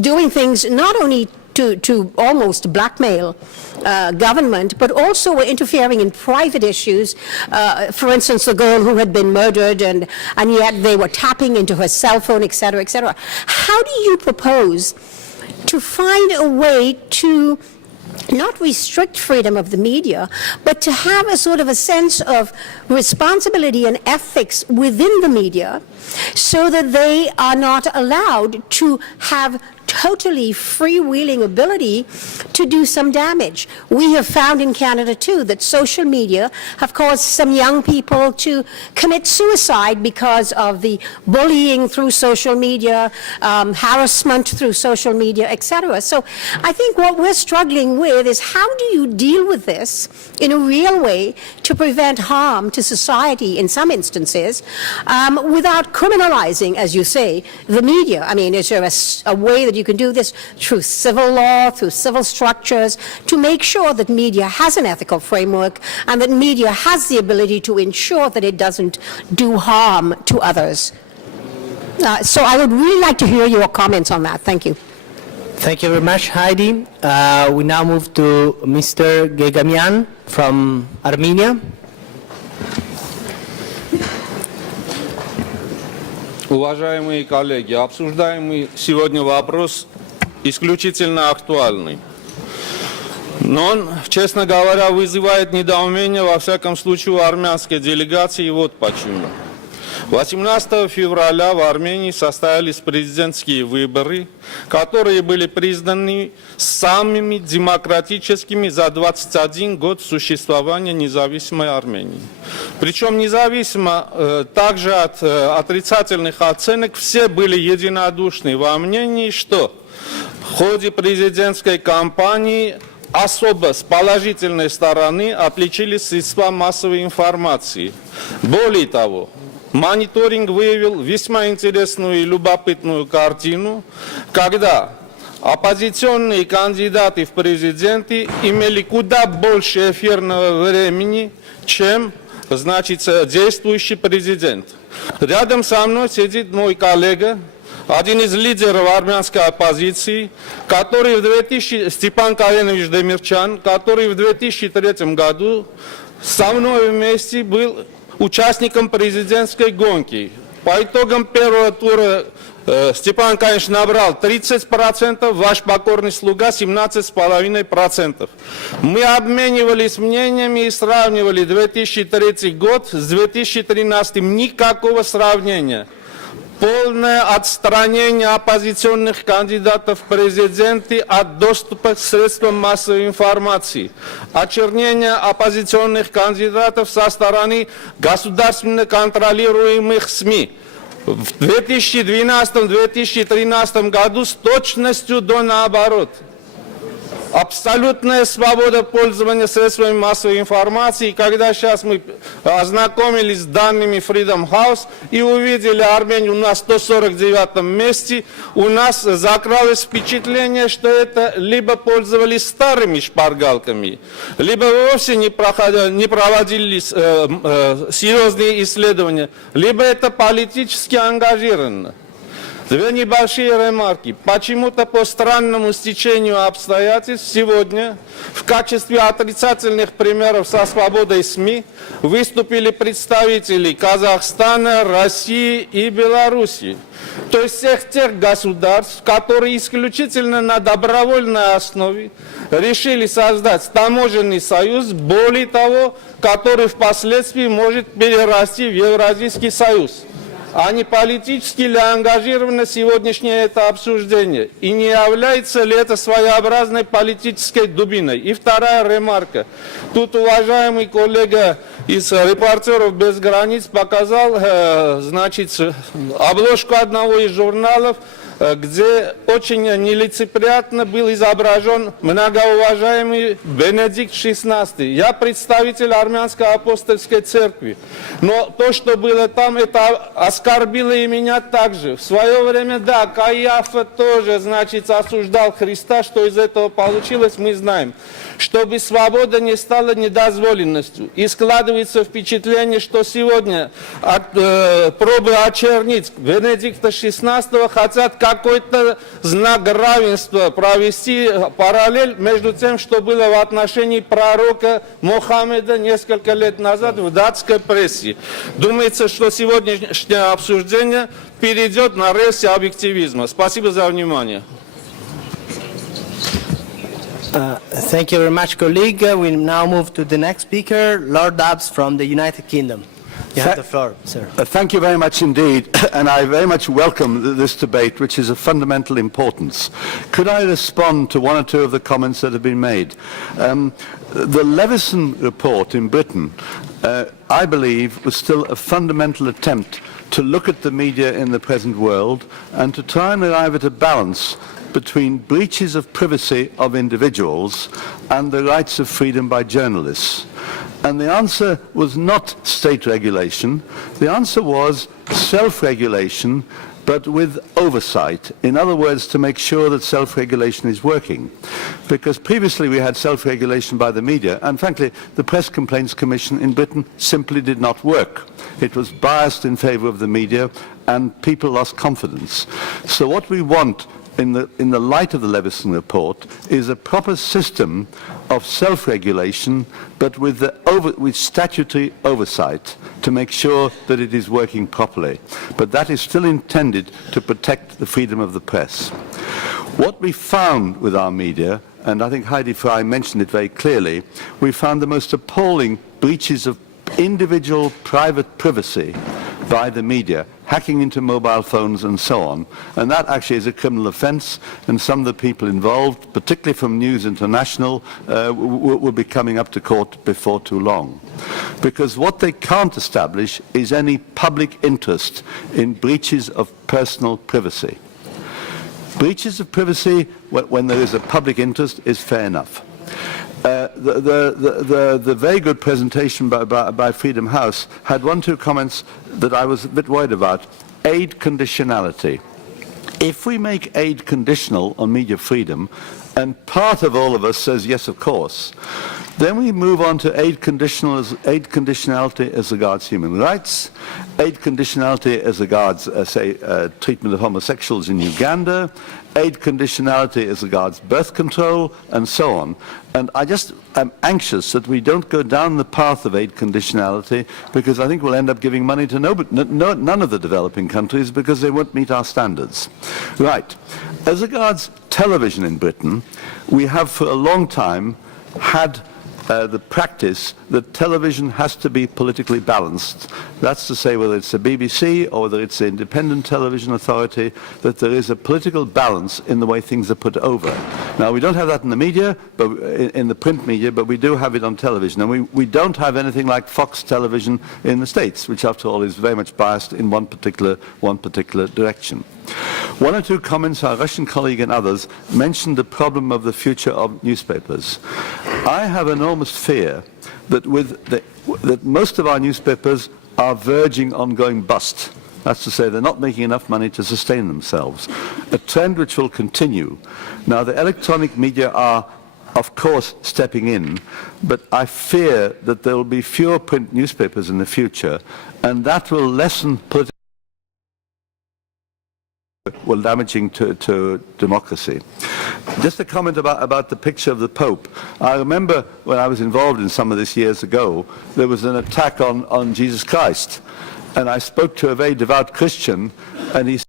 doing things not only to almost blackmail government, but also were interfering in private issues. For instance, the girl who had been murdered, and yet they were tapping into her cell phone, etc., etc. How do you propose to find a way to not restrict freedom of the media, but to have a sort of a sense of responsibility and ethics within the media so that they are not allowed to have totally freewheeling ability to do some damage? We have found in Canada, too, that social media have caused some young people to commit suicide because of the bullying through social media, harassment through social media, etc. So I think what we're struggling with is how do you deal with this in a real way to prevent harm to society in some instances without criminalizing, as you say, the media? I mean, is there a way that you can do this through civil law, through civil structures, to make sure that media has an ethical framework and that media has the ability to ensure that it doesn't do harm to others? So I would really like to hear your comments on that. Thank you. Thank you very much, Heidi. We now move to Mr. Gegamian from Armenia. Уважаемые коллеги, обсуждаемый сегодня вопрос исключительно актуальный. Но он, честно говоря, вызывает недоумение, во всяком случае, у армянской делегации. Вот почему. 18 февраля в Армении состоялись президентские выборы, которые были признаны самыми демократическими за 21 год существования независимой Армении. Причем независимо также от отрицательных оценок, все были единодушны во мнении, что в ходе президентской кампании особо с положительной стороны отличились средства массовой информации. Более того, мониторинг выявил весьма интересную и любопытную картину, когда оппозиционные кандидаты в президенты имели куда больше эфирного времени, чем, значит, действующий президент. Рядом со мной сидит мой коллега, один из лидеров армянской оппозиции, который Степан Каенович Демирчан, который в 2003 году со мной вместе был участником президентской гонки. По итогам первого тура Степан, конечно, набрал 30%, ваш покорный слуга 17,5%. Мы обменивались мнениями и сравнивали 2003 год с 2013. Никакого сравнения. Полное отстранение оппозиционных кандидатов в президенты от доступа к средствам массовой информации. Очернение оппозиционных кандидатов со стороны государственно контролируемых СМИ. В 2012-2013 году с точностью до наоборот. Абсолютная свобода пользования средствами массовой информации. Когда сейчас мы ознакомились с данными Freedom House и увидели Армению на 149-м месте, у нас закралось впечатление, что это либо пользовались старыми шпаргалками, либо вовсе не проводились серьезные исследования, либо это политически ангажировано. Две небольшие ремарки. Почему-то по странному стечению обстоятельств сегодня в качестве отрицательных примеров со свободой СМИ выступили представители Казахстана, России и Беларуси. То есть всех тех государств, которые исключительно на добровольной основе решили создать таможенный союз, более того, который впоследствии может перерасти в Евразийский союз. А не политически ли ангажировано сегодняшнее это обсуждение? И не является ли это своеобразной политической дубиной? И вторая ремарка. Тут уважаемый коллега из «Репортеров без границ» показал, значит, обложку одного из журналов, где очень нелицеприятно был изображен многоуважаемый Бенедикт XVI. Я представитель Армянской апостольской церкви. Но то, что было там, это оскорбило и меня также. В свое время, да, Каиафа тоже, значит, осуждал Христа. Что из этого получилось, мы знаем. Чтобы свобода не стала недозволенностью. И складывается впечатление, что сегодня пробы очернить Бенедикта XVI хотят какой-то знак равенства провести параллель между тем, что было в отношении пророка Мухаммеда несколько лет назад в датской прессе. Думается, что сегодняшнее обсуждение перейдет на рельсы объективизма. Спасибо за внимание. Thank you very much, colleague. We now move to the next speaker, Lord Dobbs from the United Kingdom. You have the floor, sir. Thank you very much indeed, and I very much welcome this debate, which is of fundamental importance. Could I respond to one or two of the comments that have been made? The Leveson report in Britain, I believe, was still a fundamental attempt to look at the media in the present world and to try and arrive at a balance between breaches of privacy of individuals and the rights of freedom by journalists. And the answer was not state regulation. The answer was self-regulation, but with oversight. In other words, to make sure that self-regulation is working. Because previously we had self-regulation by the media, and frankly, the Press Complaints Commission in Britain simply did not work. It was biased in favor of the media, and people lost confidence. So what we want in the light of the Leveson report is a proper system of self-regulation, but with statutory oversight to make sure that it is working properly. But that is still intended to protect the freedom of the press. What we found with our media, and I think Heidi Fry mentioned it very clearly, we found the most appalling breaches of individual private privacy by the media, hacking into mobile phones and so on. And that actually is a criminal offence, and some of the people involved, particularly from News International, will be coming up to court before too long. Because what they can't establish is any public interest in breaches of personal privacy. Breaches of privacy, when there is a public interest, is fair enough. The very good presentation by Freedom House had one or two comments that I was a bit worried about. Aid conditionality. If we make aid conditional on media freedom, and part of all of us says yes, of course, Then we move on to aid conditionality as regards human rights, aid conditionality as regards, treatment of homosexuals in Uganda, aid conditionality as regards birth control, and so on. And I just am anxious that we don't go down the path of aid conditionality, because I think we'll end up giving money to none of the developing countries because they won't meet our standards. Right. As regards television in Britain, we have for a long time had the practice that television has to be politically balanced. That's to say, whether it's the BBC or whether it's the Independent Television Authority, that there is a political balance in the way things are put over. Now, we don't have that in the media, but in the print media, but we do have it on television. And we don't have anything like Fox Television in the States, which after all is very much biased in one particular direction. One or two comments, our Russian colleague and others mentioned the problem of the future of newspapers. I have enormous fear that that most of our newspapers are verging on going bust. That's to say, they're not making enough money to sustain themselves, a trend which will continue. Now, the electronic media are, of course, stepping in, but I fear that there will be fewer print newspapers in the future, and that will lessen political damaging to democracy. Just a comment about the picture of the Pope. I remember when I was involved in some of this years ago, there was an attack on Jesus Christ. And I spoke to a very devout Christian, and he said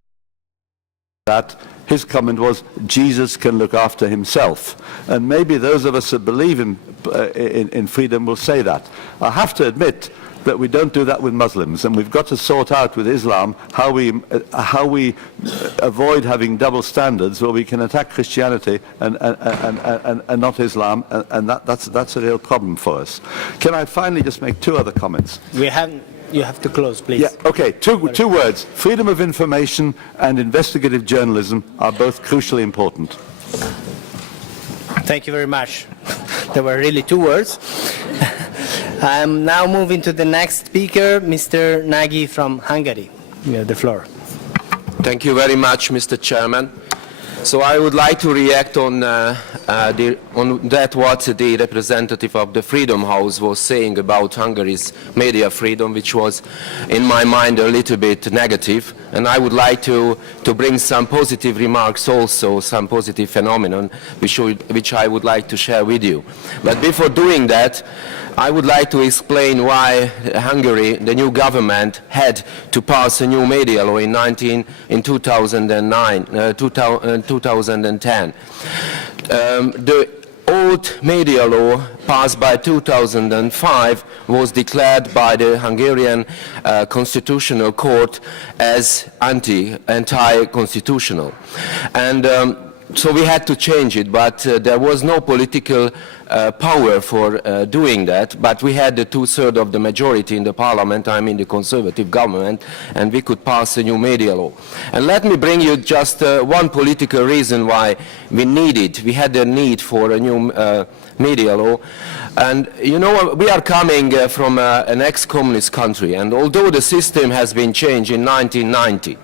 that his comment was, Jesus can look after himself. And maybe those of us that believe in freedom will say that. I have to admit that we don't do that with Muslims, and we've got to sort out with Islam how we avoid having double standards where we can attack Christianity and not Islam, and that's a real problem for us. Can I finally just make two other comments? You have to close, please. Yeah, okay, two words. Freedom of information and investigative journalism are both crucially important. Thank you very much. There were really two words. I'm now moving to the next speaker, Mr. Nagy from Hungary. You have the floor. Thank you very much, Mr. Chairman. So I would like to react on that what the representative of the Freedom House was saying about Hungary's media freedom, which was, in my mind, a little bit negative. And I would like to bring some positive remarks also, some positive phenomenon, which I would like to share with you. But before doing that, I would like to explain why Hungary, the new government, had to pass a new media law in 2010. The old media law passed by 2005 was declared by the Hungarian Constitutional Court as anti-constitutional. And so we had to change it, but there was no political power for doing that, but we had the 2/3 of the majority in the parliament, I mean the conservative government, and we could pass a new media law. And let me bring you just one political reason why we had a need for a new media law. And you know, we are coming from an ex-communist country, and although the system has been changed in 1990,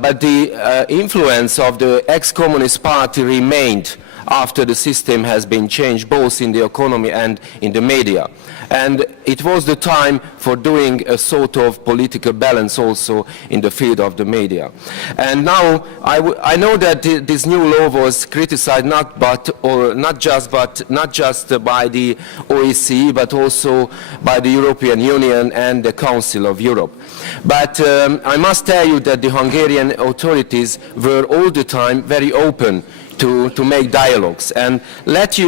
but the influence of the ex-communist party remained after the system has been changed, both in the economy and in the media. And it was the time for doing a sort of political balance also in the field of the media. And now I know that this new law was criticized not just by the OSCE, but also by the European Union and the Council of Europe. But I must tell you that the Hungarian authorities were all the time very open to make dialogues. And let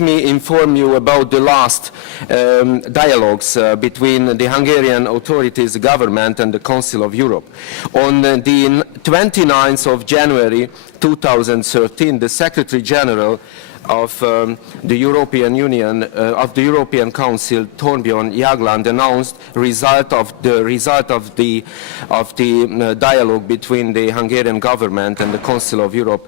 me inform you about the last dialogues between the Hungarian authorities, the government, and the Council of Europe. On the 29th of January 2013, the Secretary General of the European Union, of the European Council, Torbjörn Jagland, announced the result of the dialogue between the Hungarian government and the Council of Europe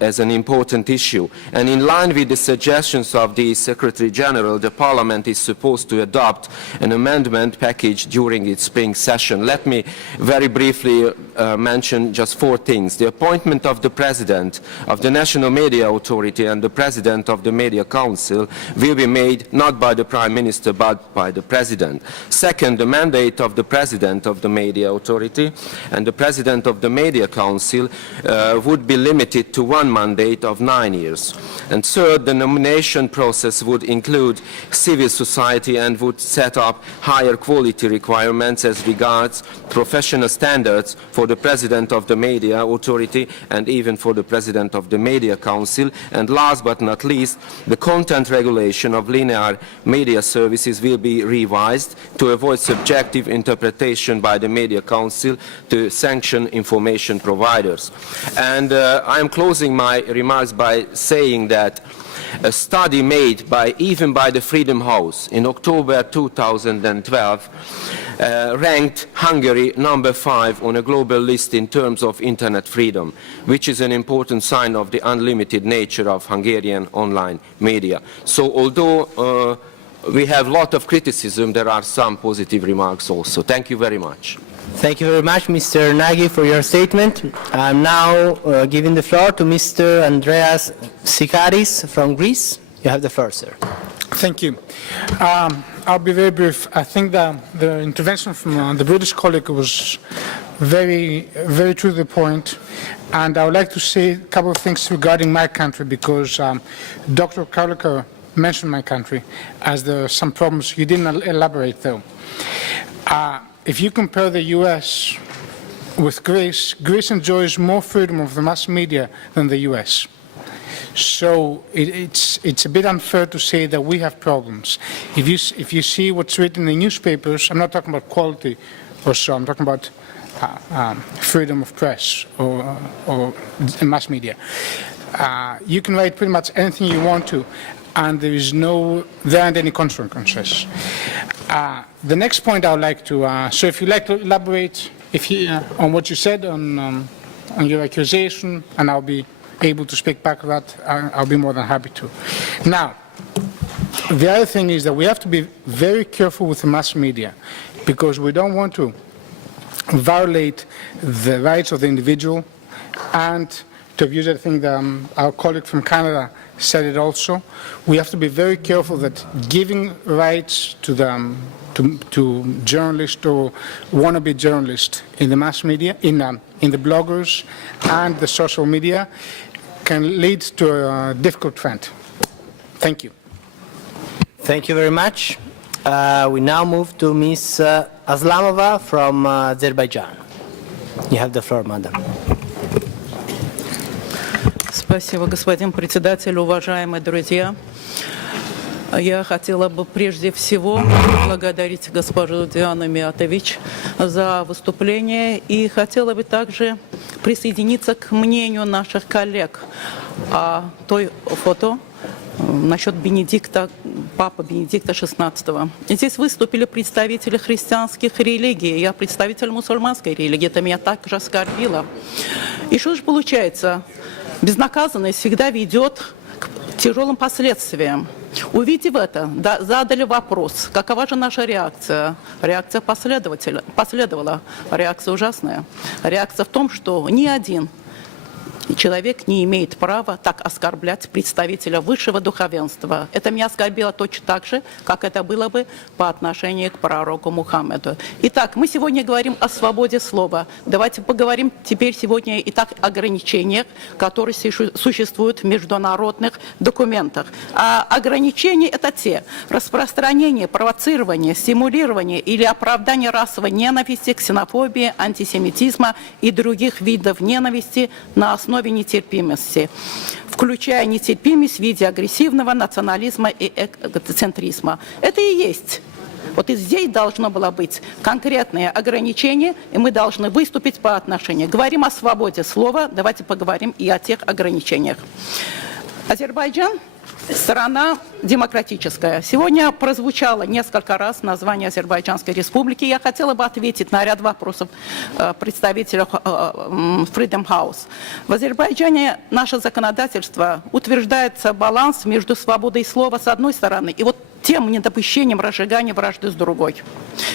as an important issue. And in line with the suggestions of the Secretary General, the Parliament is supposed to adopt an amendment package during its spring session. Let me very briefly mention just 4 things. The appointment of the President of the National Media Authority and the President of the Media Council will be made not by the Prime Minister but by the President. Second, the mandate of the President of the Media Authority and the President of the Media Council would be limited to 1 mandate of 9 years. And third, the nomination process would include civil society and would set up higher quality requirements as regards professional standards for the President of the Media Authority and even for the President of the Media Council. And last but not least, the content regulation of linear media services will be revised to avoid subjective interpretation by the Media Council to sanction information providers. And I am closing my remarks by saying that a study made even by the Freedom House in October 2012 ranked Hungary number 5 on a global list in terms of internet freedom, which is an important sign of the unlimited nature of Hungarian online media. So although we have a lot of criticism, there are some positive remarks also. Thank you very much. Thank you very much, Mr. Nagy, for your statement. I'm now giving the floor to Mr. Andreas Sikaris from Greece. You have the floor, sir. Thank you. I'll be very brief. I think that the intervention from the British colleague was very true to the point. And I would like to say a couple of things regarding my country, because Dr. Karliker mentioned my country as there are some problems. He didn't elaborate, though. If you compare the US with Greece, Greece enjoys more freedom of the mass media than the US. So it's a bit unfair to say that we have problems. If you see what's written in the newspapers, I'm not talking about quality or so, I'm talking about freedom of press or mass media. You can write pretty much anything you want to, and there aren't any consequences. The next point I would like to, so if you'd like to elaborate on what you said on your accusation, and I'll be able to speak back to that, I'll be more than happy to. Now, the other thing is that we have to be very careful with the mass media, because we don't want to violate the rights of the individual, and to abuse, I think our colleague from Canada said it also, we have to be very careful that giving rights to to journalists or wannabe journalists in the mass media, in the bloggers and the social media, can lead to a difficult trend. Thank you. Thank you very much. We now move to Ms. Aslamova from Azerbaijan. You have the floor, madam. Спасибо, господин председатель, уважаемые друзья. Я хотела бы прежде всего поблагодарить госпожу Диану Миатович за выступление и хотела бы также присоединиться к мнению наших коллег о той фото насчет Бенедикта, Папы Бенедикта XVI. Здесь выступили представители христианских религий, я представитель мусульманской религии, это меня также оскорбило. И что же получается? Безнаказанность всегда ведет к тяжелым последствиям. Увидев это, задали вопрос, какова же наша реакция. Реакция последовала, реакция ужасная. Реакция в том, что ни один человек не имеет права так оскорблять представителя высшего духовенства. Это меня оскорбило точно так же, как это было бы по отношению к пророку Мухаммеду. Итак, мы сегодня говорим о свободе слова. Давайте поговорим теперь сегодня и так о ограничениях, которые существуют в международных документах. А ограничения это те: распространение, провоцирование, стимулирование или оправдание расовой ненависти, ксенофобии, антисемитизма и других видов ненависти на основе нетерпимости, включая нетерпимость в виде агрессивного национализма и эгоцентризма. Это и есть. Вот и здесь должно было быть конкретные ограничения, и мы должны выступить по отношению. Говорим о свободе слова, давайте поговорим и о тех ограничениях. Азербайджан – страна демократическая. Сегодня прозвучало несколько раз название Азербайджанской республики. Я хотела бы ответить на ряд вопросов представителя Freedom House. В Азербайджане наше законодательство утверждается баланс между свободой слова с одной стороны и вот тем недопущением разжигания вражды с другой.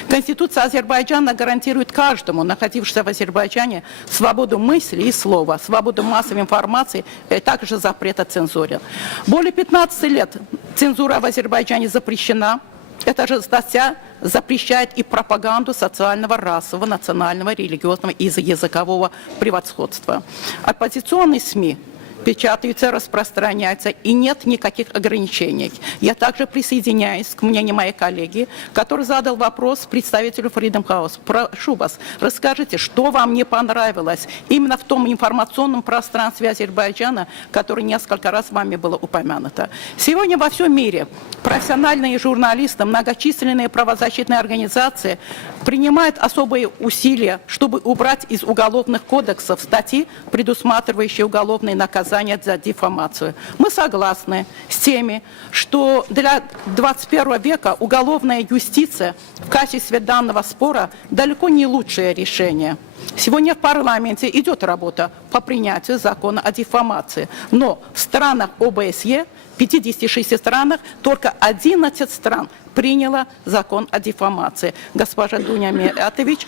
Конституция Азербайджана гарантирует каждому, находившемуся в Азербайджане, свободу мысли и слова, свободу массовой информации, и также запрет о цензуре. Более 15 лет цензура в Азербайджане запрещена. Эта же статья запрещает и пропаганду социального, расового, национального, религиозного и языкового превосходства. Оппозиционные СМИ печатаются, распространяются, и нет никаких ограничений. Я также присоединяюсь к мнению моей коллеги, который задал вопрос представителю Freedom House. Прошу вас, расскажите, что вам не понравилось именно в том информационном пространстве Азербайджана, которое несколько раз вами было упомянуто. Сегодня во всем мире профессиональные журналисты, многочисленные правозащитные организации принимают особые усилия, чтобы убрать из уголовных кодексов статьи, предусматривающие уголовные наказания за дефамацию. Мы согласны с теми, что для 21 века уголовная юстиция в качестве данного спора далеко не лучшее решение. Сегодня в парламенте идет работа по принятию закона о дефамации, но в странах ОБСЕ, 56 странах, только 11 стран приняло закон о дефамации. Госпожа Дуня Миятович,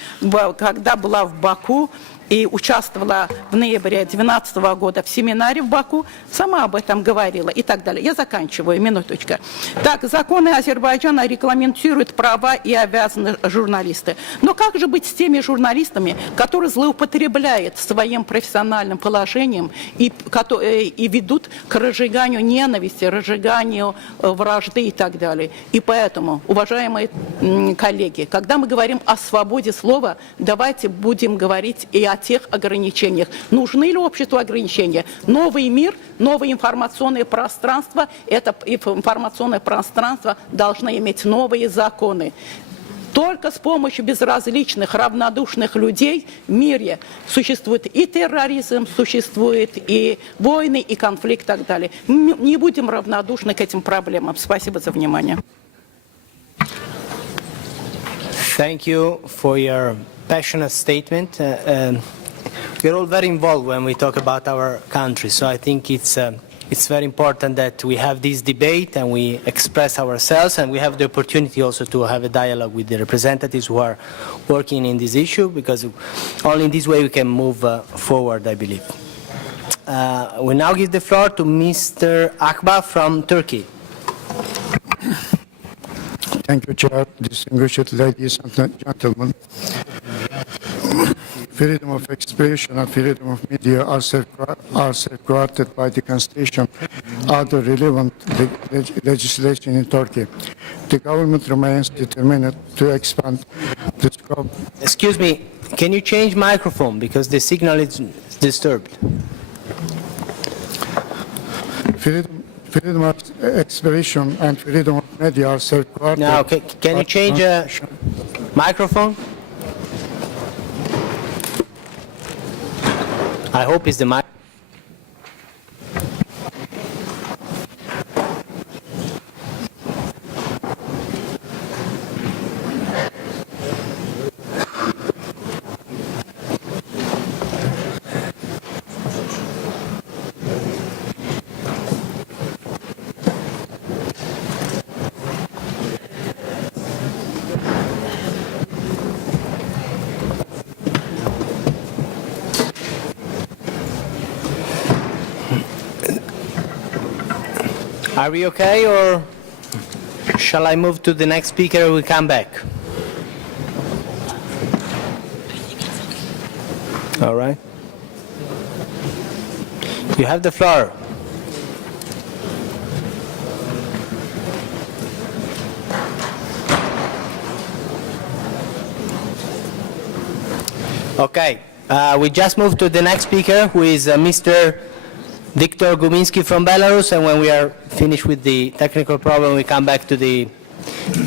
когда была в Баку и участвовала в ноябре 2012 года в семинаре в Баку, сама об этом говорила и так далее. Я заканчиваю, минуточка. Так, законы Азербайджана регламентируют права и обязанности журналисты. Но как же быть с теми журналистами, которые злоупотребляют своим профессиональным положением и ведут к разжиганию ненависти, разжиганию вражды и так далее. И поэтому, уважаемые коллеги, когда мы говорим о свободе слова, давайте будем говорить и о тех ограничениях. Нужны ли обществу ограничения? Новый мир, новое информационное пространство, это информационное пространство должно иметь новые законы. Только с помощью безразличных, равнодушных людей в мире существует и терроризм, существует и войны, и конфликт и так далее. Не будем равнодушны к этим проблемам. Спасибо за внимание. Thank you for your passionate statement. We're all very involved when we talk about our country, so I think it's very important that we have this debate and we express ourselves, and we have the opportunity also to have a dialogue with the representatives who are working in this issue, because only in this way we can move forward, I believe. We now give the floor to Mr. Akba from Turkey. Thank you, Chair, distinguished ladies and gentlemen. Freedom of expression and freedom of media are safeguarded by the Constitution and other relevant legislation in Turkey. The government remains determined to expand the scope. Excuse me, can you change microphone because the signal is disturbed? Freedom of expression and freedom of media are safeguarded. Now, can you change microphone? I hope it's the mic. Are we okay, or shall I move to the next speaker and we come back? All right. You have the floor. Okay. We just moved to the next speaker, who is Mr. Viktor Guminsky from Belarus, and when we are finished with the technical problem, we come back to the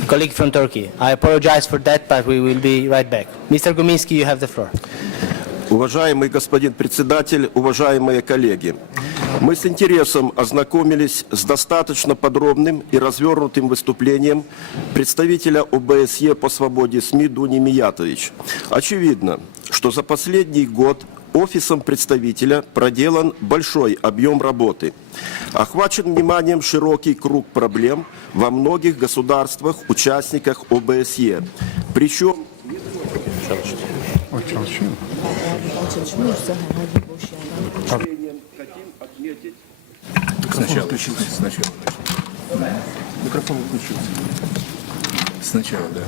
colleague from Turkey. I apologize for that, but we will be right back. Mr. Guminsky, you have the floor. Уважаемый господин председатель, уважаемые коллеги, мы с интересом ознакомились с достаточно подробным и развернутым выступлением представителя ОБСЕ по свободе СМИ Дуни Миятович. Очевидно, что за последний год Офисом представителя проделан большой объем работы. Охвачен вниманием широкий круг проблем во многих государствах, участниках ОБСЕ. Причем... Сначала включился. Микрофон включился. Сначала, да.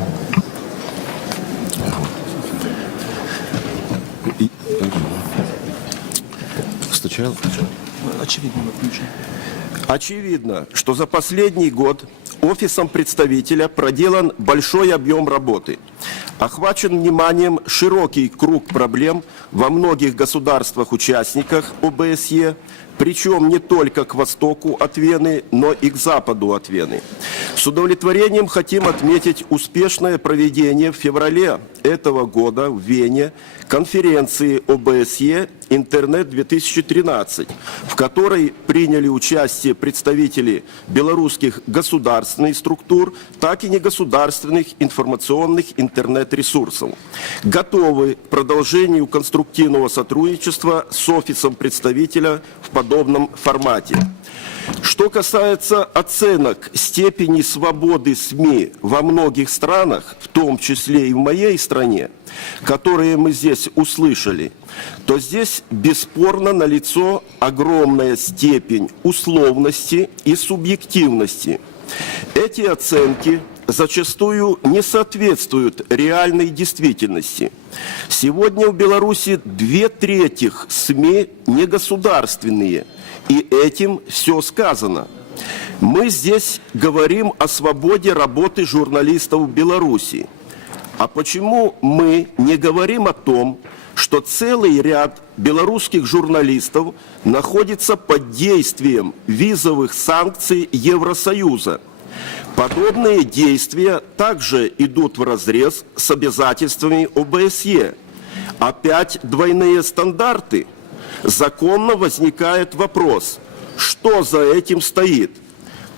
Сначала? Очевидно, выключен. Очевидно, что за последний год Офисом представителя проделан большой объем работы. Охвачен вниманием широкий круг проблем во многих государствах-участниках ОБСЕ, причем не только к востоку от Вены, но и к западу от Вены. С удовлетворением хотим отметить успешное проведение в феврале этого года в Вене конференции ОБСЕ «Интернет-2013», в которой приняли участие представители белорусских государственных структур, так и негосударственных информационных интернет-ресурсов. Готовы к продолжению конструктивного сотрудничества с Офисом представителя в подобном формате. Что касается оценок степени свободы СМИ во многих странах, в том числе и в моей стране, которые мы здесь услышали, то здесь бесспорно налицо огромная степень условности и субъективности. Эти оценки зачастую не соответствуют реальной действительности. Сегодня в Беларуси 2/3 СМИ негосударственные, и этим все сказано. Мы здесь говорим о свободе работы журналистов в Беларуси. А почему мы не говорим о том, что целый ряд белорусских журналистов находится под действием визовых санкций Евросоюза? Подобные действия также идут вразрез с обязательствами ОБСЕ. Опять двойные стандарты? Законно возникает вопрос, что за этим стоит?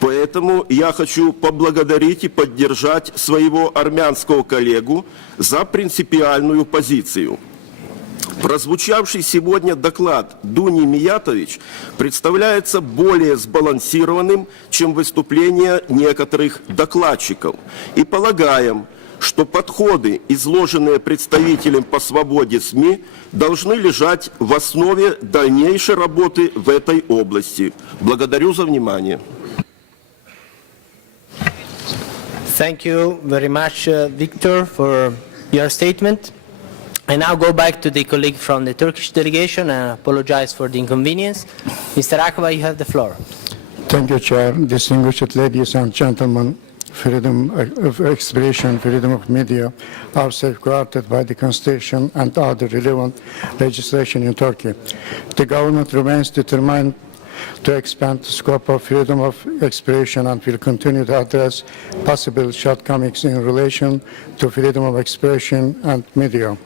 Поэтому я хочу поблагодарить и поддержать своего армянского коллегу за принципиальную позицию. Прозвучавший сегодня доклад Дуни Миятович представляется более сбалансированным, чем выступления некоторых докладчиков. И полагаем, что подходы, изложенные представителем по свободе СМИ, должны лежать в основе дальнейшей работы в этой области. Благодарю за внимание. Thank you very much, Victor, for your statement. I now go back to the colleague from the Turkish delegation and apologize for the inconvenience. Mr. Akba, you have the floor. Thank you, Chair. Distinguished ladies and gentlemen, freedom of expression, freedom of media are safeguarded by the Constitution and other relevant legislation in Turkey. The government remains determined to expand the scope of freedom of expression and will continue to address possible shortcomings in relation to freedom of expression and media.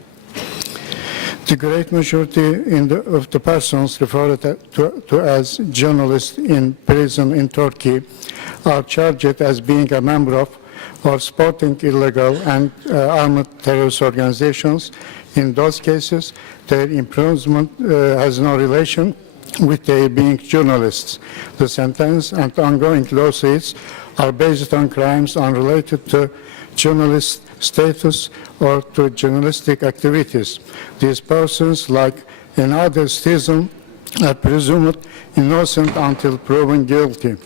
The great majority of the persons referred to as journalists in prison in Turkey are charged as being a member of or supporting illegal and armed terrorist organizations. In those cases, their imprisonment has no relation with their being journalists. The sentence and ongoing lawsuits are based on crimes unrelated to journalist status or to journalistic activities. These persons, like in other citizens, are presumed innocent until proven guilty.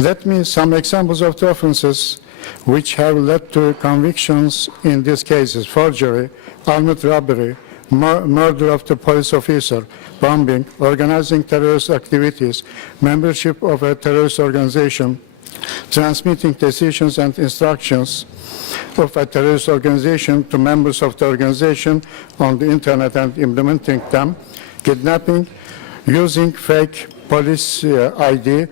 Let me some examples of the offenses which have led to convictions in these cases: forgery, armed robbery, murder of the police officer, bombing, organizing terrorist activities, membership of a terrorist organization, transmitting decisions and instructions of a terrorist organization to members of the organization on the internet and implementing them, kidnapping, using fake police ID,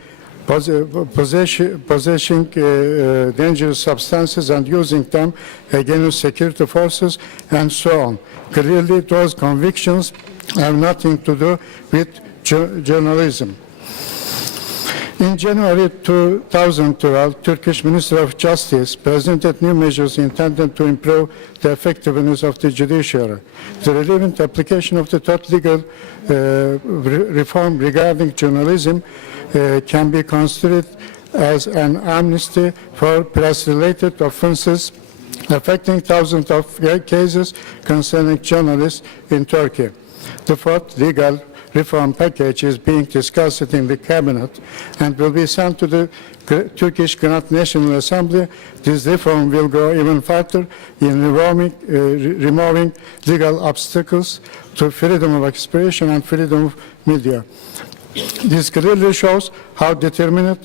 possessing dangerous substances and using them against security forces, and so on. Clearly, those convictions have nothing to do with journalism. In January 2012, Turkish Minister of Justice presented new measures intended to improve the effectiveness of the judiciary. The relevant application of the third legal reform regarding journalism can be considered as an amnesty for press-related offenses affecting thousands of cases concerning journalists in Turkey. The fourth legal reform package is being discussed in the cabinet and will be sent to the Turkish National Assembly. This reform will go even further in removing legal obstacles to freedom of expression and freedom of media. This clearly shows how determined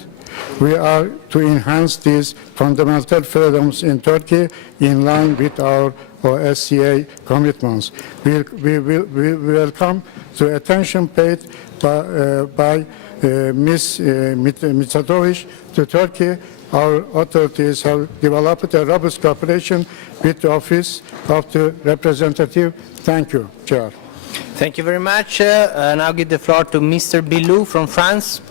we are to enhance these fundamental freedoms in Turkey in line with our OSCE commitments. We welcome the attention paid by Ms. Mitsatovic to Turkey. Our authorities have developed a robust cooperation with the Office of the Representative. Thank you, Chair. Thank you very much. Now give the floor to Mr. Bilou from France.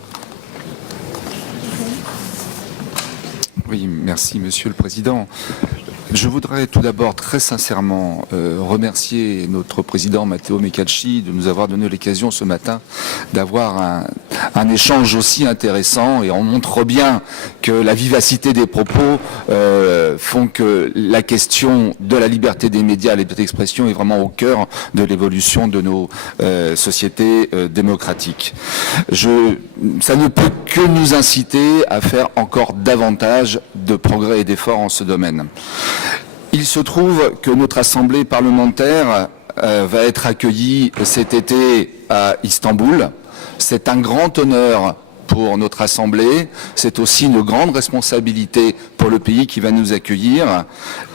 Oui, merci Monsieur le Président. Je voudrais tout d'abord très sincèrement remercier notre président Matteo Mecacci de nous avoir donné l'occasion ce matin d'avoir un échange aussi intéressant, et on montre bien que la vivacité des propos font que la question de la liberté des médias, la liberté d'expression est vraiment au cœur de l'évolution de nos sociétés démocratiques. Ça ne peut que nous inciter à faire encore davantage de progrès et d'efforts en ce domaine. Il se trouve que notre assemblée parlementaire va être accueillie cet été à Istanbul. C'est un grand honneur pour notre Assemblée, c'est aussi une grande responsabilité pour le pays qui va nous accueillir,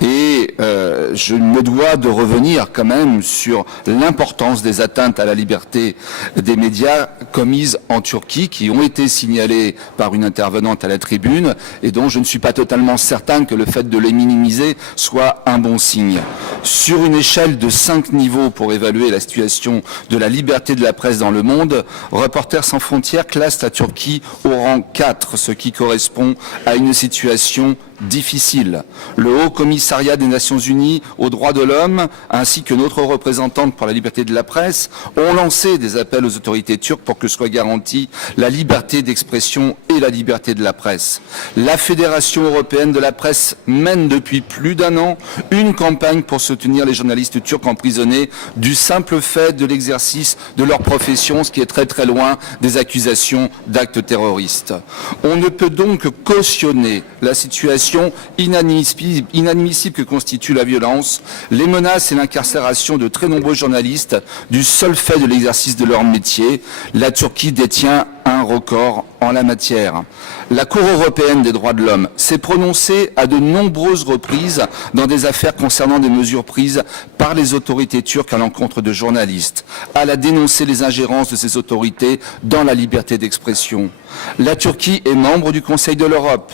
et je me dois de revenir quand même sur l'importance des atteintes à la liberté des médias commises en Turquie, qui ont été signalées par une intervenante à la tribune, et dont je ne suis pas totalement certain que le fait de les minimiser soit un bon signe. Sur une échelle de 5 niveaux pour évaluer la situation de la liberté de la presse dans le monde, Reporters sans frontières classe la Turquie au rang 4, ce qui correspond à une situation difficile. Le Haut Commissariat des Nations Unies aux droits de l'homme, ainsi que notre représentante pour la liberté de la presse, ont lancé des appels aux autorités turques pour que soit garantie la liberté d'expression et la liberté de la presse. La Fédération européenne de la presse mène depuis plus d'un an une campagne pour soutenir les journalistes turcs emprisonnés du simple fait de l'exercice de leur profession, ce qui est très très loin des accusations d'actes terroristes. On ne peut donc cautionner la situation inadmissible que constitue la violence, les menaces et l'incarcération de très nombreux journalistes du seul fait de l'exercice de leur métier. La Turquie détient un record en la matière. La Cour européenne des droits de l'homme s'est prononcée à de nombreuses reprises dans des affaires concernant des mesures prises par les autorités turques à l'encontre de journalistes. Elle a dénoncé les ingérences de ces autorités dans la liberté d'expression. La Turquie est membre du Conseil de l'Europe.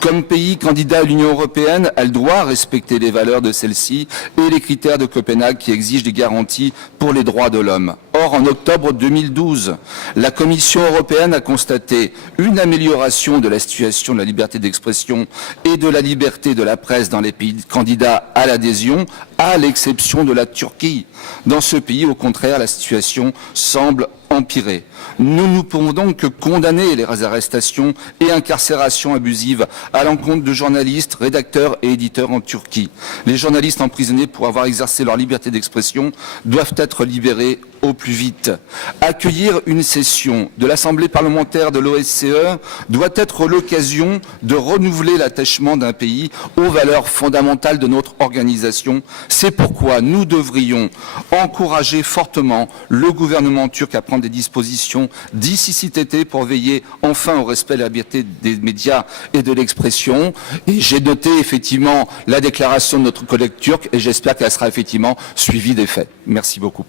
Comme pays candidat à l'Union européenne, elle doit respecter les valeurs de celle-ci et les critères de Copenhague qui exigent des garanties pour les droits de l'homme. Or, en octobre 2012, la Commission européenne a constaté une amélioration de la situation de la liberté d'expression et de la liberté de la presse dans les pays candidats à l'adhésion, à l'exception de la Turquie. Dans ce pays, au contraire, la situation semble empirer. Nous ne pouvons donc que condamner les arrestations et incarcérations abusives à l'encontre de journalistes, rédacteurs et éditeurs en Turquie. Les journalistes emprisonnés pour avoir exercé leur liberté d'expression doivent être libérés au plus vite. Accueillir une session de l'Assemblée parlementaire de l'OSCE doit être l'occasion de renouveler l'attachement d'un pays aux valeurs fondamentales de notre organisation. C'est pourquoi nous devrions encourager fortement le gouvernement turc à prendre des dispositions d'ici cet été pour veiller enfin au respect de la liberté des médias et de l'expression. Et j'ai noté effectivement la déclaration de notre collègue turc et j'espère qu'elle sera effectivement suivie des faits. Merci beaucoup.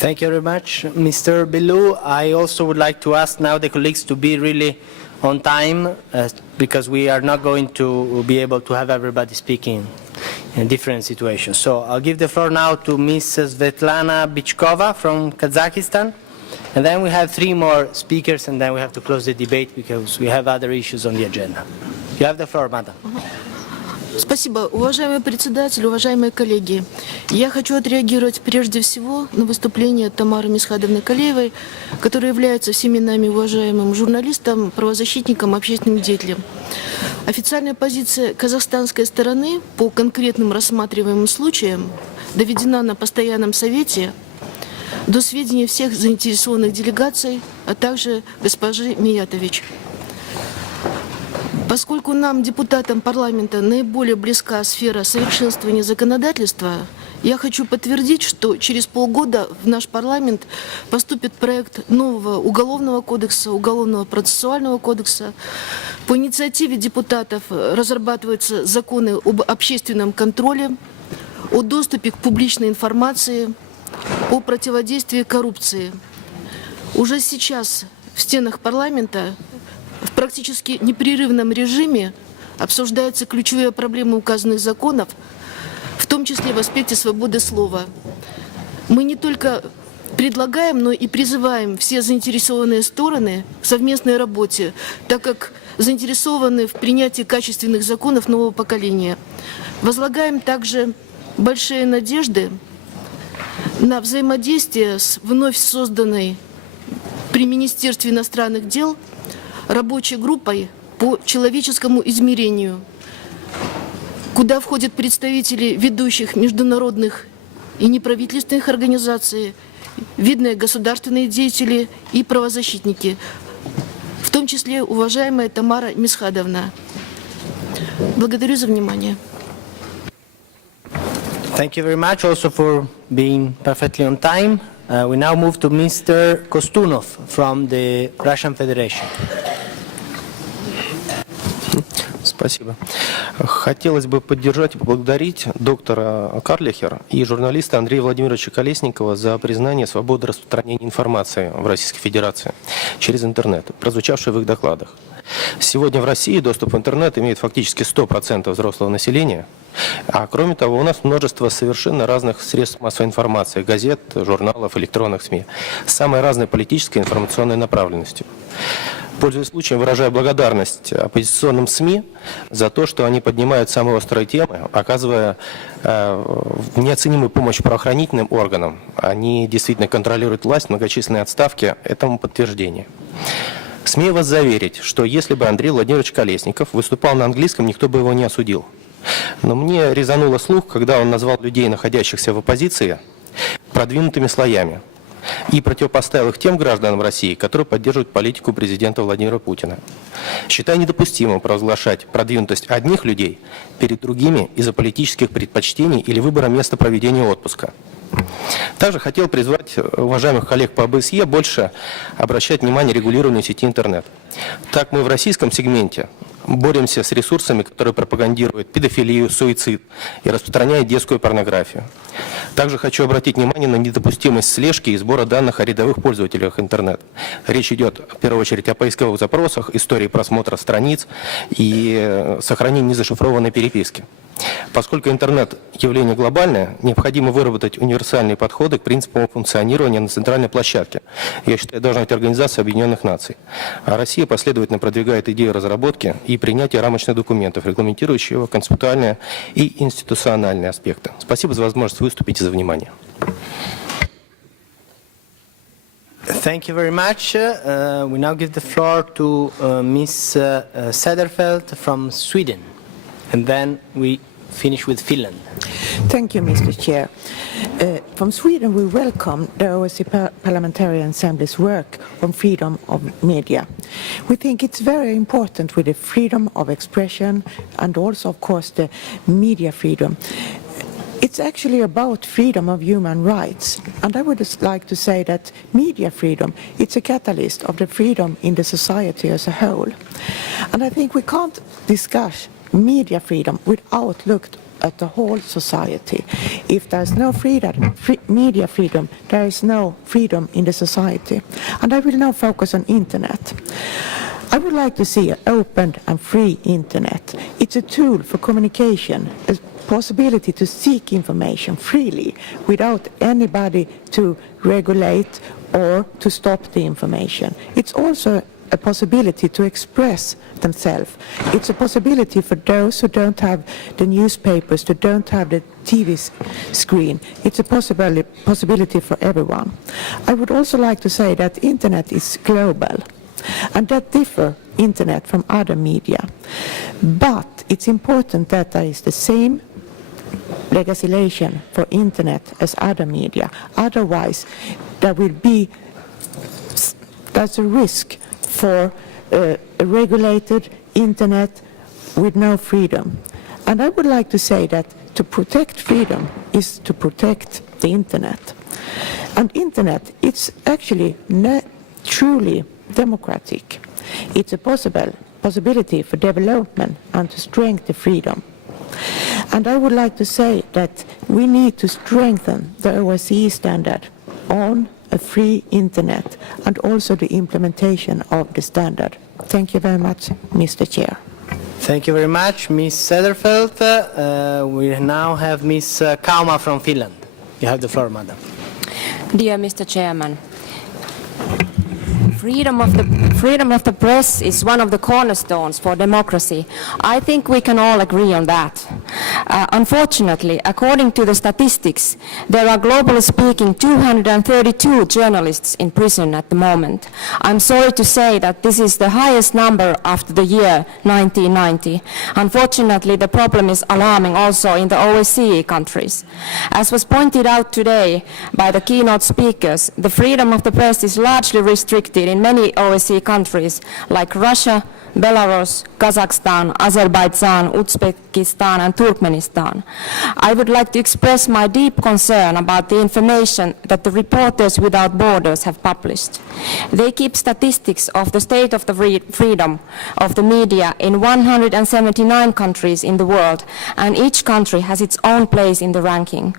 Thank you very much, Mr. Bilou. I also would like to ask now the colleagues to be really on time because we are not going to be able to have everybody speaking in different situations. So I'll give the floor now to Ms. Svetlana Bichkova from Kazakhstan. And then we have 3 more speakers, and then we have to close the debate because we have other issues on the agenda. You have the floor, madam. Спасибо. Уважаемый председатель, уважаемые коллеги, я хочу отреагировать прежде всего на выступление Тамары Мисхадовны Калеевой, которая является всеми нами уважаемым журналистом, правозащитником, общественным деятелем. Официальная позиция казахстанской стороны по конкретным рассматриваемым случаям доведена на постоянном совете до сведения всех заинтересованных делегаций, а также госпожи Миятович. Поскольку нам, депутатам парламента, наиболее близка сфера совершенствования законодательства, я хочу подтвердить, что через полгода в наш парламент поступит проект нового Уголовного кодекса, Уголовного процессуального кодекса. По инициативе депутатов разрабатываются законы об общественном контроле, о доступе к публичной информации, о противодействии коррупции. Уже сейчас в стенах парламента в практически непрерывном режиме обсуждаются ключевые проблемы указанных законов, в том числе в аспекте свободы слова. Мы не только предлагаем, но и призываем все заинтересованные стороны к совместной работе, так как заинтересованы в принятии качественных законов нового поколения. Возлагаем также большие надежды на взаимодействие с вновь созданной при Министерстве иностранных дел рабочей группой по человеческому измерению, куда входят представители ведущих международных и неправительственных организаций, видные государственные деятели и правозащитники, в том числе уважаемая Тамара Мисхадовна. Благодарю за внимание. Thank you very much also for being perfectly on time. We now move to Mr. Kostunov from the Russian Federation. Спасибо. Хотелось бы поддержать и поблагодарить доктора Карлихер и журналиста Андрея Владимировича Колесникова за признание свободы распространения информации в Российской Федерации через интернет, прозвучавшее в их докладах. Сегодня в России доступ в интернет имеет фактически 100% взрослого населения, а кроме того у нас множество совершенно разных средств массовой информации, газет, журналов, электронных СМИ, с самой разной политической и информационной направленностью. Пользуясь случаем, выражаю благодарность оппозиционным СМИ за то, что они поднимают самые острые темы, оказывая неоценимую помощь правоохранительным органам. Они действительно контролируют власть, многочисленные отставки этому подтверждение. Смею вас заверить, что если бы Андрей Владимирович Колесников выступал на английском, никто бы его не осудил. Но мне резануло слух, когда он назвал людей, находящихся в оппозиции, продвинутыми слоями, и противопоставил их тем гражданам России, которые поддерживают политику президента Владимира Путина. Считаю недопустимым провозглашать продвинутость одних людей перед другими из-за политических предпочтений или выбора места проведения отпуска. Также хотел призвать уважаемых коллег по ОБСЕ больше обращать внимание на регулированию сети интернет. Так мы в российском сегменте боремся с ресурсами, которые пропагандируют педофилию, суицид и распространяют детскую порнографию. Также хочу обратить внимание на недопустимость слежки и сбора данных о рядовых пользователях интернет. Речь идет в первую очередь о поисковых запросах, истории просмотра страниц и сохранении незашифрованной переписки. Поскольку интернет – явление глобальное, необходимо выработать универсальные подходы к принципам функционирования на центральной площадке. Я считаю, должна быть Организация Объединенных Наций. А Россия последовательно продвигает идею разработки и принятия рамочных документов, регламентирующих его концептуальные и институциональные аспекты. Спасибо за возможность выступить и за внимание. Thank you very much. We now give the floor to Ms. Sederfeld from Sweden. And then we finish with Finland. Thank you, Mr. Chair. From Sweden, we welcome the OSCE Parliamentary Assembly's work on freedom of media. We think it's very important with the freedom of expression and also, of course, the media freedom. It's actually about freedom of human rights. And I would just like to say that media freedom, it's a catalyst of the freedom in the society as a whole. And I think we can't discuss media freedom without looking at the whole society. If there's no media freedom, there is no freedom in the society. And I will now focus on internet. I would like to see an open and free internet. It's a tool for communication, a possibility to seek information freely without anybody to regulate or to stop the information. It's also a possibility to express themselves. It's a possibility for those who don't have the newspapers, who don't have the TV screen. It's a possibility for everyone. I would also like to say that internet is global, and that differs internet from other media. But it's important that there is the same legislation for internet as other media. Otherwise, there's a risk for a regulated internet with no freedom. And I would like to say that to protect freedom is to protect the internet. And internet, it's actually truly democratic. It's a possibility for development and to strengthen freedom. And I would like to say that we need to strengthen the OSCE standard on a free internet and also the implementation of the standard. Thank you very much, Mr. Chair. Thank you very much, Ms. Sederfeld. We now have Ms. Kauma from Finland. You have the floor, madam. Dear Mr. Chairman, freedom of the press is one of the cornerstones for democracy. I think we can all agree on that. Unfortunately, according to the statistics, there are globally speaking 232 journalists in prison at the moment. I'm sorry to say that this is the highest number after the year 1990. Unfortunately, the problem is alarming also in the OSCE countries. As was pointed out today by the keynote speakers, the freedom of the press is largely restricted in many OSCE countries like Russia, Belarus, Kazakhstan, Azerbaijan, Uzbekistan and Turkmenistan. I would like to express my deep concern about the information that the Reporters Without Borders have published. They keep statistics of the state of the freedom of the media in 179 countries in the world, and each country has its own place in the ranking.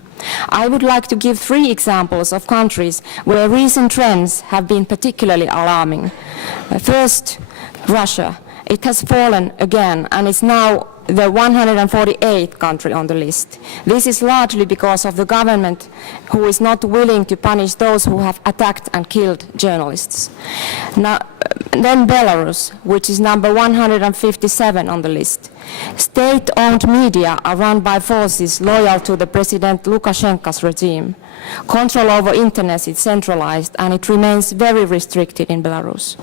I would like to give 3 examples of countries where recent trends have been particularly alarming. First, Russia. It has fallen again and is now the 148th country on the list. This is largely because of the government who is not willing to punish those who have attacked and killed journalists. Then Belarus, which is number 157 on the list. State-owned media are run by forces loyal to the President Lukashenko's regime. Control over internet is centralized and it remains very restricted in Belarus.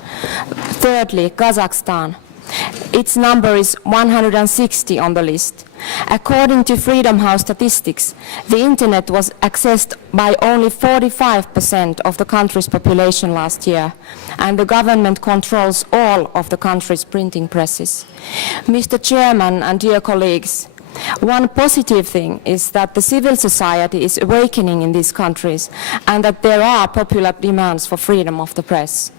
Thirdly, Kazakhstan. Its number is 160 on the list. According to Freedom House statistics, the internet was accessed by only 45% of the country's population last year, and the government controls all of the country's printing presses. Mr. Chairman and dear colleagues, one positive thing is that the civil society is awakening in these countries and that there are popular demands for freedom of the press.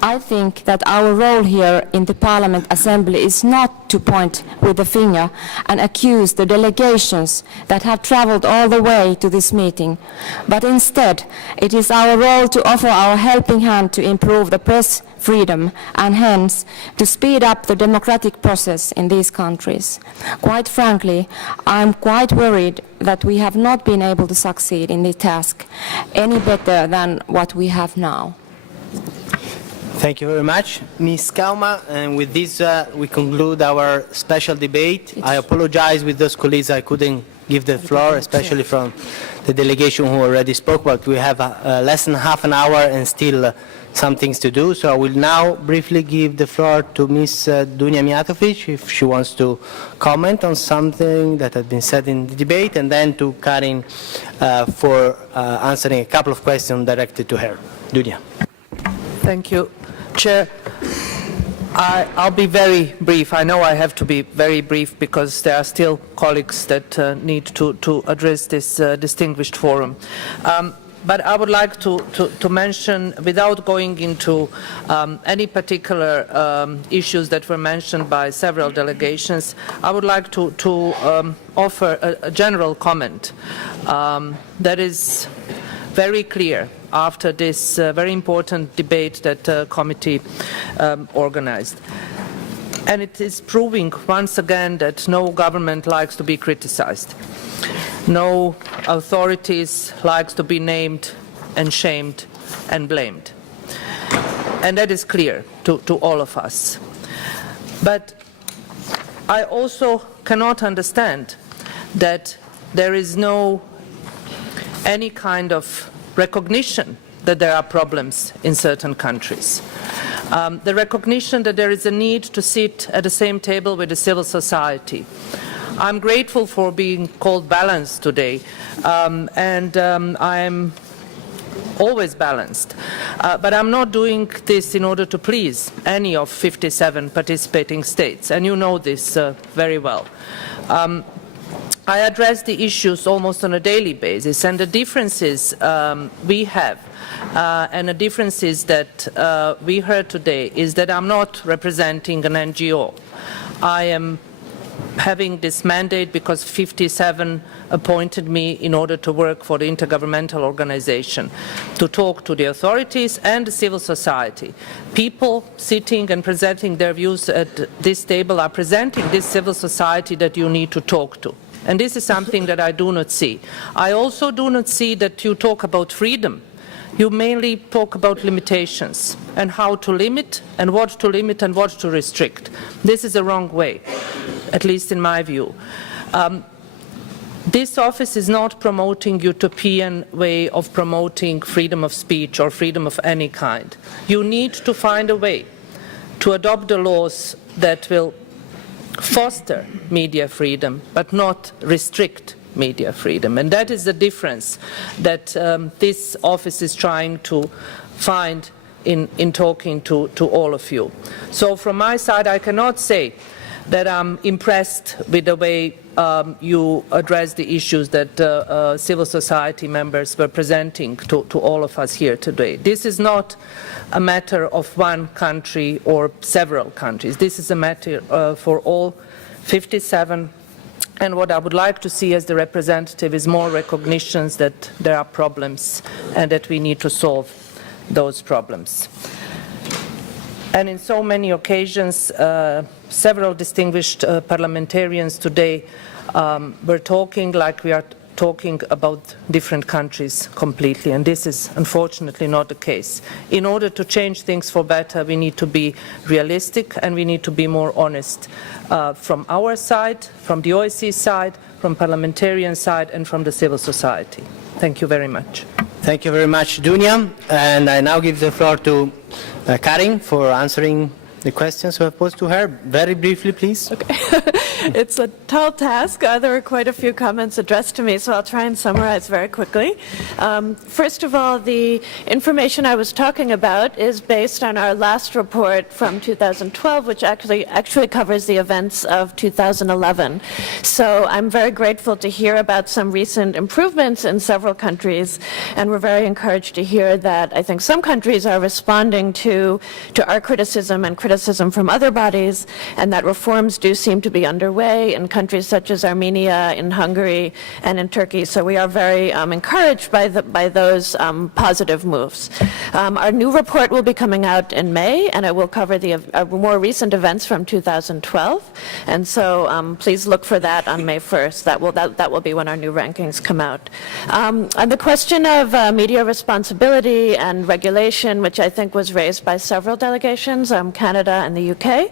I think that our role here in the Parliament Assembly is not to point with the finger and accuse the delegations that have traveled all the way to this meeting, but instead it is our role to offer our helping hand to improve the press freedom and hence to speed up the democratic process in these countries. Quite frankly, I'm quite worried that we have not been able to succeed in the task any better than what we have now. Thank you very much, Ms. Kauma. And with this, we conclude our special debate. I apologize with those colleagues I couldn't give the floor, especially from the delegation who already spoke, but we have less than half an hour and still some things to do. So I will now briefly give the floor to Ms. Dunja Mijatovic, if she wants to comment on something that has been said in the debate, and then to Karin for answering a couple of questions directed to her. Dunja. Thank you, Chair. I'll be very brief. I know I have to be very brief because there are still colleagues that need to address this distinguished forum. But I would like to mention, without going into any particular issues that were mentioned by several delegations, I would like to offer a general comment that is very clear after this very important debate that the committee organized. And it is proving once again that no government likes to be criticized. No authorities likes to be named and shamed and blamed. And that is clear to all of us. But I also cannot understand that there is no any kind of recognition that there are problems in certain countries. The recognition that there is a need to sit at the same table with the civil society. I'm grateful for being called balanced today, and I'm always balanced. But I'm not doing this in order to please any of 57 participating states, and you know this very well. I address the issues almost on a daily basis, and the differences we have and the differences that we heard today is that I'm not representing an NGO. I am having this mandate because 57 appointed me in order to work for the intergovernmental organization, to talk to the authorities and the civil society. People sitting and presenting their views at this table are presenting this civil society that you need to talk to. And this is something that I do not see. I also do not see that you talk about freedom. You mainly talk about limitations and how to limit and what to restrict. This is the wrong way, at least in my view. This office is not promoting utopian way of promoting freedom of speech or freedom of any kind. You need to find a way to adopt the laws that will foster media freedom, but not restrict media freedom. And that is the difference that this office is trying to find in talking to all of you. So from my side, I cannot say that I'm impressed with the way you address the issues that civil society members were presenting to all of us here today. This is not a matter of one country or several countries. This is a matter for all 57. And what I would like to see as the representative is more recognitions that there are problems and that we need to solve those problems. And in so many occasions, several distinguished parliamentarians today were talking like we are talking about different countries completely, and this is unfortunately not the case. In order to change things for better, we need to be realistic and we need to be more honest from our side, from the OSCE side, from parliamentarian side, and from the civil society. Thank you very much. Thank you very much, Dunia. And I now give the floor to Karin for answering the questions we have posed to her. Very briefly, please. Okay. It's a tall task. There were quite a few comments addressed to me, so I'll try and summarize very quickly. First of all, the information I was talking about is based on our last report from 2012, which actually covers the events of 2011. So I'm very grateful to hear about some recent improvements in several countries, and we're very encouraged to hear that I think some countries are responding to our criticism and criticism from other bodies, and that reforms do seem to be underway in countries such as Armenia, in Hungary, and in Turkey. So we are very encouraged by those positive moves. Our new report will be coming out in May, and it will cover the more recent events from 2012. And so please look for that on May 1st. That will be when our new rankings come out. On the question of media responsibility and regulation, which I think was raised by several delegations, Canada and the UK,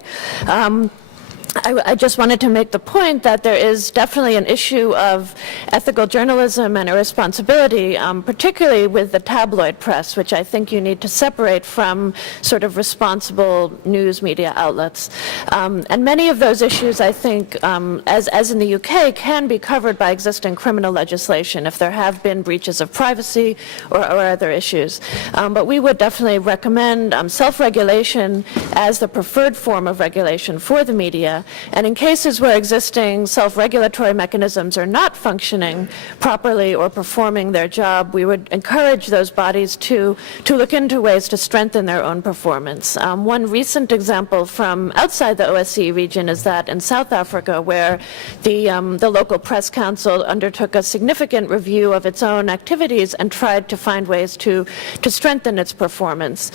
I just wanted to make the point that there is definitely an issue of ethical journalism and irresponsibility, particularly with the tabloid press, which I think you need to separate from sort of responsible news media outlets. And many of those issues, I think, as in the UK, can be covered by existing criminal legislation if there have been breaches of privacy or other issues. But we would definitely recommend self-regulation as the preferred form of regulation for the media. And in cases where existing self-regulatory mechanisms are not functioning properly or performing their job, we would encourage those bodies to look into ways to strengthen their own performance. One recent example from outside the OSCE region is that in South Africa, where the local press council undertook a significant review of its own activities and tried to find ways to strengthen its performance.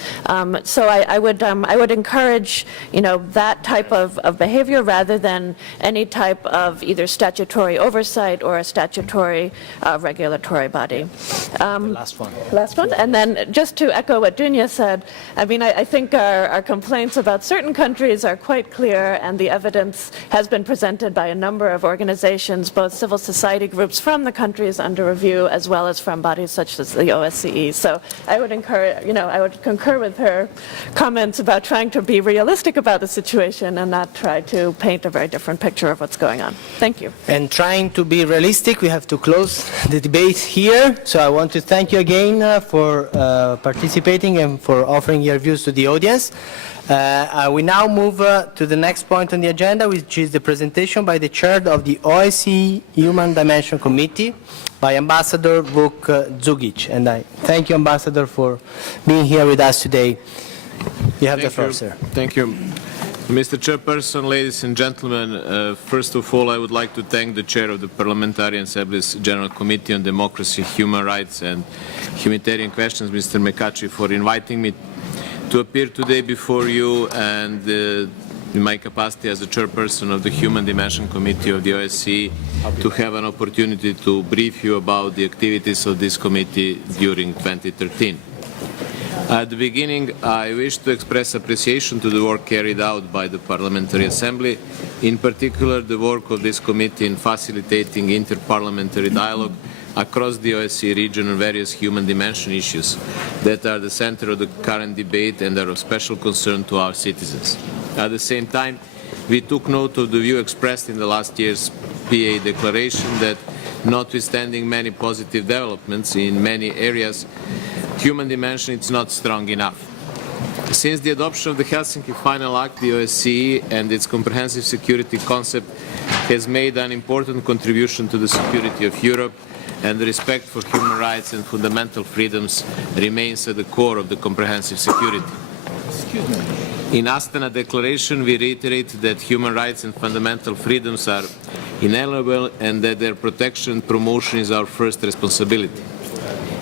So I would encourage, that type of behavior behavior rather than any type of either statutory oversight or a statutory regulatory body. Last one. Last one. And then just to echo what Dunya said, I mean, I think our complaints about certain countries are quite clear, and the evidence has been presented by a number of organizations, both civil society groups from the countries under review, as well as from bodies such as the OSCE. So I would encourage, I would concur with her comments about trying to be realistic about the situation and not try to paint a very different picture of what's going on. Thank you. And trying to be realistic, we have to close the debate here. So I want to thank you again for participating and for offering your views to the audience. We now move to the next point on the agenda, which is the presentation by the chair of the OSCE Human Dimension Committee by Ambassador Vuk Dzugic. And I thank you, Ambassador, for being here with us today. You have the floor, sir. Thank you. Mr. Chairperson, ladies and gentlemen, first of all, I would like to thank the chair of the Parliamentary Assembly's General Committee on Democracy, Human Rights and Humanitarian Questions, Mr. Mekachi, for inviting me to appear today before you and in my capacity as the chairperson of the Human Dimension Committee of the OSCE to have an opportunity to brief you about the activities of this committee during 2013. At the beginning, I wish to express appreciation to the work carried out by the Parliamentary Assembly, in particular the work of this committee in facilitating inter-parliamentary dialogue across the OSCE region on various human dimension issues that are the center of the current debate and are of special concern to our citizens. At the same time, we took note of the view expressed in the last year's PA declaration that, notwithstanding many positive developments in many areas, human dimension is not strong enough. Since the adoption of the Helsinki Final Act, the OSCE and its comprehensive security concept has made an important contribution to the security of Europe, and the respect for human rights and fundamental freedoms remains at the core of the comprehensive security. In Astana Declaration, we reiterate that human rights and fundamental freedoms are inalienable and that their protection and promotion is our first responsibility.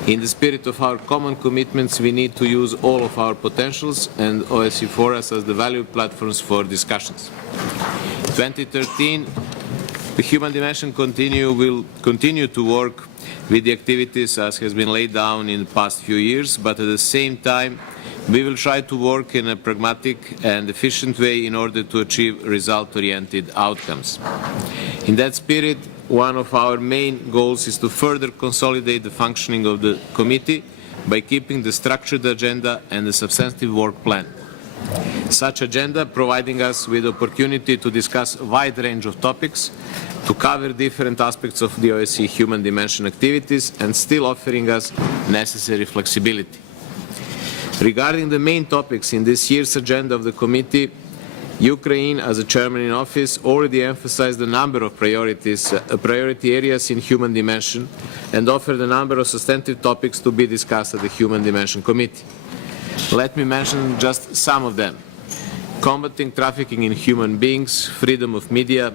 In the spirit of our common commitments, we need to use all of our potentials and OSCE forums as the valued platforms for discussions. In 2013, the Human Dimension will continue to work with the activities as has been laid down in the past few years, but at the same time, we will try to work in a pragmatic and efficient way in order to achieve result-oriented outcomes. In that spirit, one of our main goals is to further consolidate the functioning of the committee by keeping the structured agenda and the substantive work plan. Such agenda providing us with the opportunity to discuss a wide range of topics, to cover different aspects of the OSCE human dimension activities, and still offering us necessary flexibility. Regarding the main topics in this year's agenda of the committee, Ukraine, as a chairman in office, already emphasized a number of priority areas in human dimension and offered a number of substantive topics to be discussed at the Human Dimension Committee. Let me mention just some of them. Combating trafficking in human beings, freedom of media,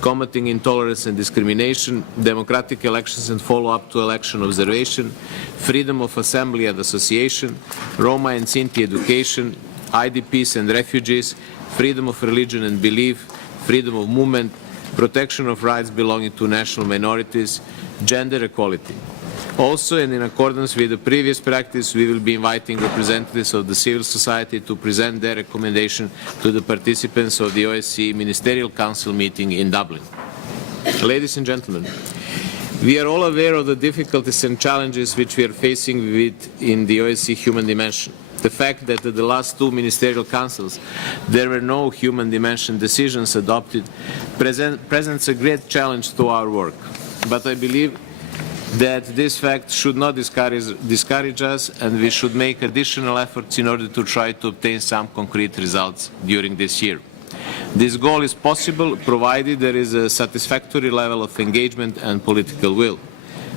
combating intolerance and discrimination, democratic elections and follow-up to election observation, freedom of assembly and association, Roma and Sinti education, IDPs and refugees, freedom of religion and belief, freedom of movement, protection of rights belonging to national minorities, gender equality. Also, and in accordance with the previous practice, we will be inviting representatives of the civil society to present their recommendation to the participants of the OSCE Ministerial Council meeting in Dublin. Ladies and gentlemen, we are all aware of the difficulties and challenges which we are facing in the OSCE human dimension. The fact that at the last two ministerial councils there were no human dimension decisions adopted presents a great challenge to our work. But I believe that this fact should not discourage us, and we should make additional efforts in order to try to obtain some concrete results during this year. This goal is possible provided there is a satisfactory level of engagement and political will.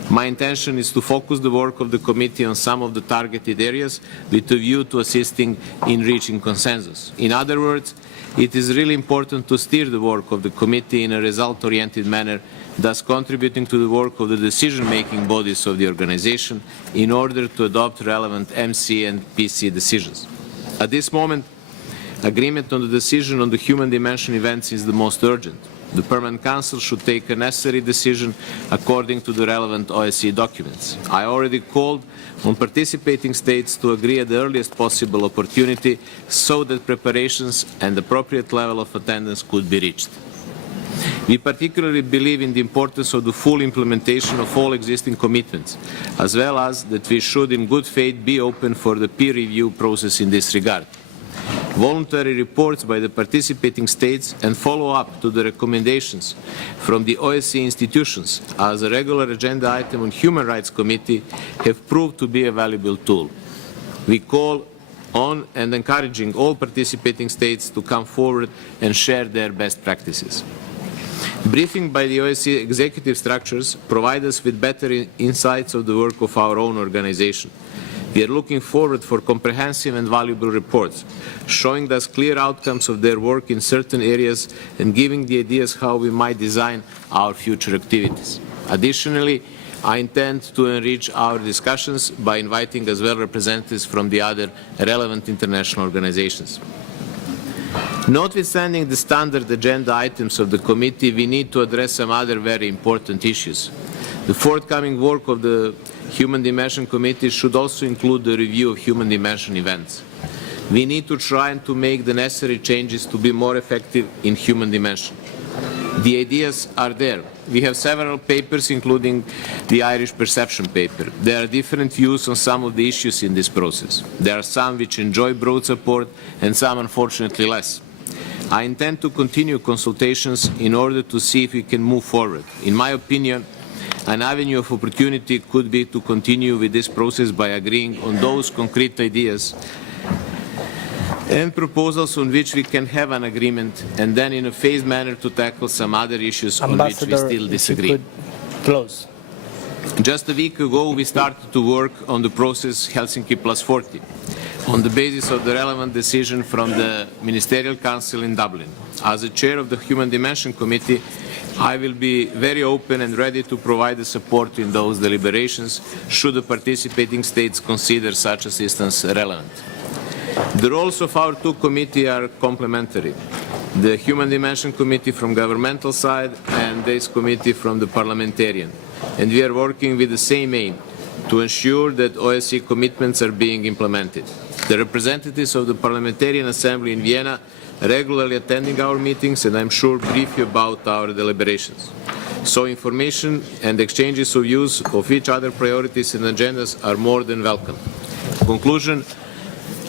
My intention is to focus the work of the committee on some of the targeted areas with a view to assisting in reaching consensus. In other words, it is really important to steer the work of the committee in a result-oriented manner, thus contributing to the work of the decision-making bodies of the organization in order to adopt relevant MC and PC decisions. At this moment, Agreement on the decision on the human dimension events is the most urgent. The Permanent Council should take a necessary decision according to the relevant OSCE documents. I already called on participating states to agree at the earliest possible opportunity so that preparations and appropriate level of attendance could be reached. We particularly believe in the importance of the full implementation of all existing commitments, as well as that we should in good faith be open for the peer review process in this regard. Voluntary reports by the participating states and follow-up to the recommendations from the OSCE institutions as a regular agenda item on Human Rights Committee have proved to be a valuable tool. We call on and encouraging all participating states to come forward and share their best practices. Briefing by the OSCE executive structures provide us with better insights of the work of our own organization. We are looking forward for comprehensive and valuable reports, showing us clear outcomes of their work in certain areas and giving the ideas how we might design our future activities. Additionally, I intend to enrich our discussions by inviting as well representatives from the other relevant international organizations. Notwithstanding the standard agenda items of the committee, we need to address some other very important issues. The forthcoming work of the Human Dimension Committee should also include the review of human dimension events. We need to try and to make the necessary changes to be more effective in human dimension. The ideas are there. We have several papers, including the Irish Perception paper. There are different views on some of the issues in this process. There are some which enjoy broad support and some, unfortunately, less. I intend to continue consultations in order to see if we can move forward. In my opinion, an avenue of opportunity could be to continue with this process by agreeing on those concrete ideas and proposals on which we can have an agreement, and then in a phased manner to tackle some other issues on which we still disagree. Close. Just a week ago, we started to work on the process Helsinki Plus 40 on the basis of the relevant decision from the Ministerial Council in Dublin. As the chair of the Human Dimension Committee, I will be very open and ready to provide the support in those deliberations should the participating states consider such assistance relevant. The roles of our two committees are complementary. The Human Dimension Committee from governmental side and this committee from the Parliamentarian. And we are working with the same aim, to ensure that OSCE commitments are being implemented. The representatives of the Parliamentarian Assembly in Vienna regularly attending our meetings and I'm sure brief you about our deliberations. So information and exchanges of views of each other priorities and agendas are more than welcome. In conclusion,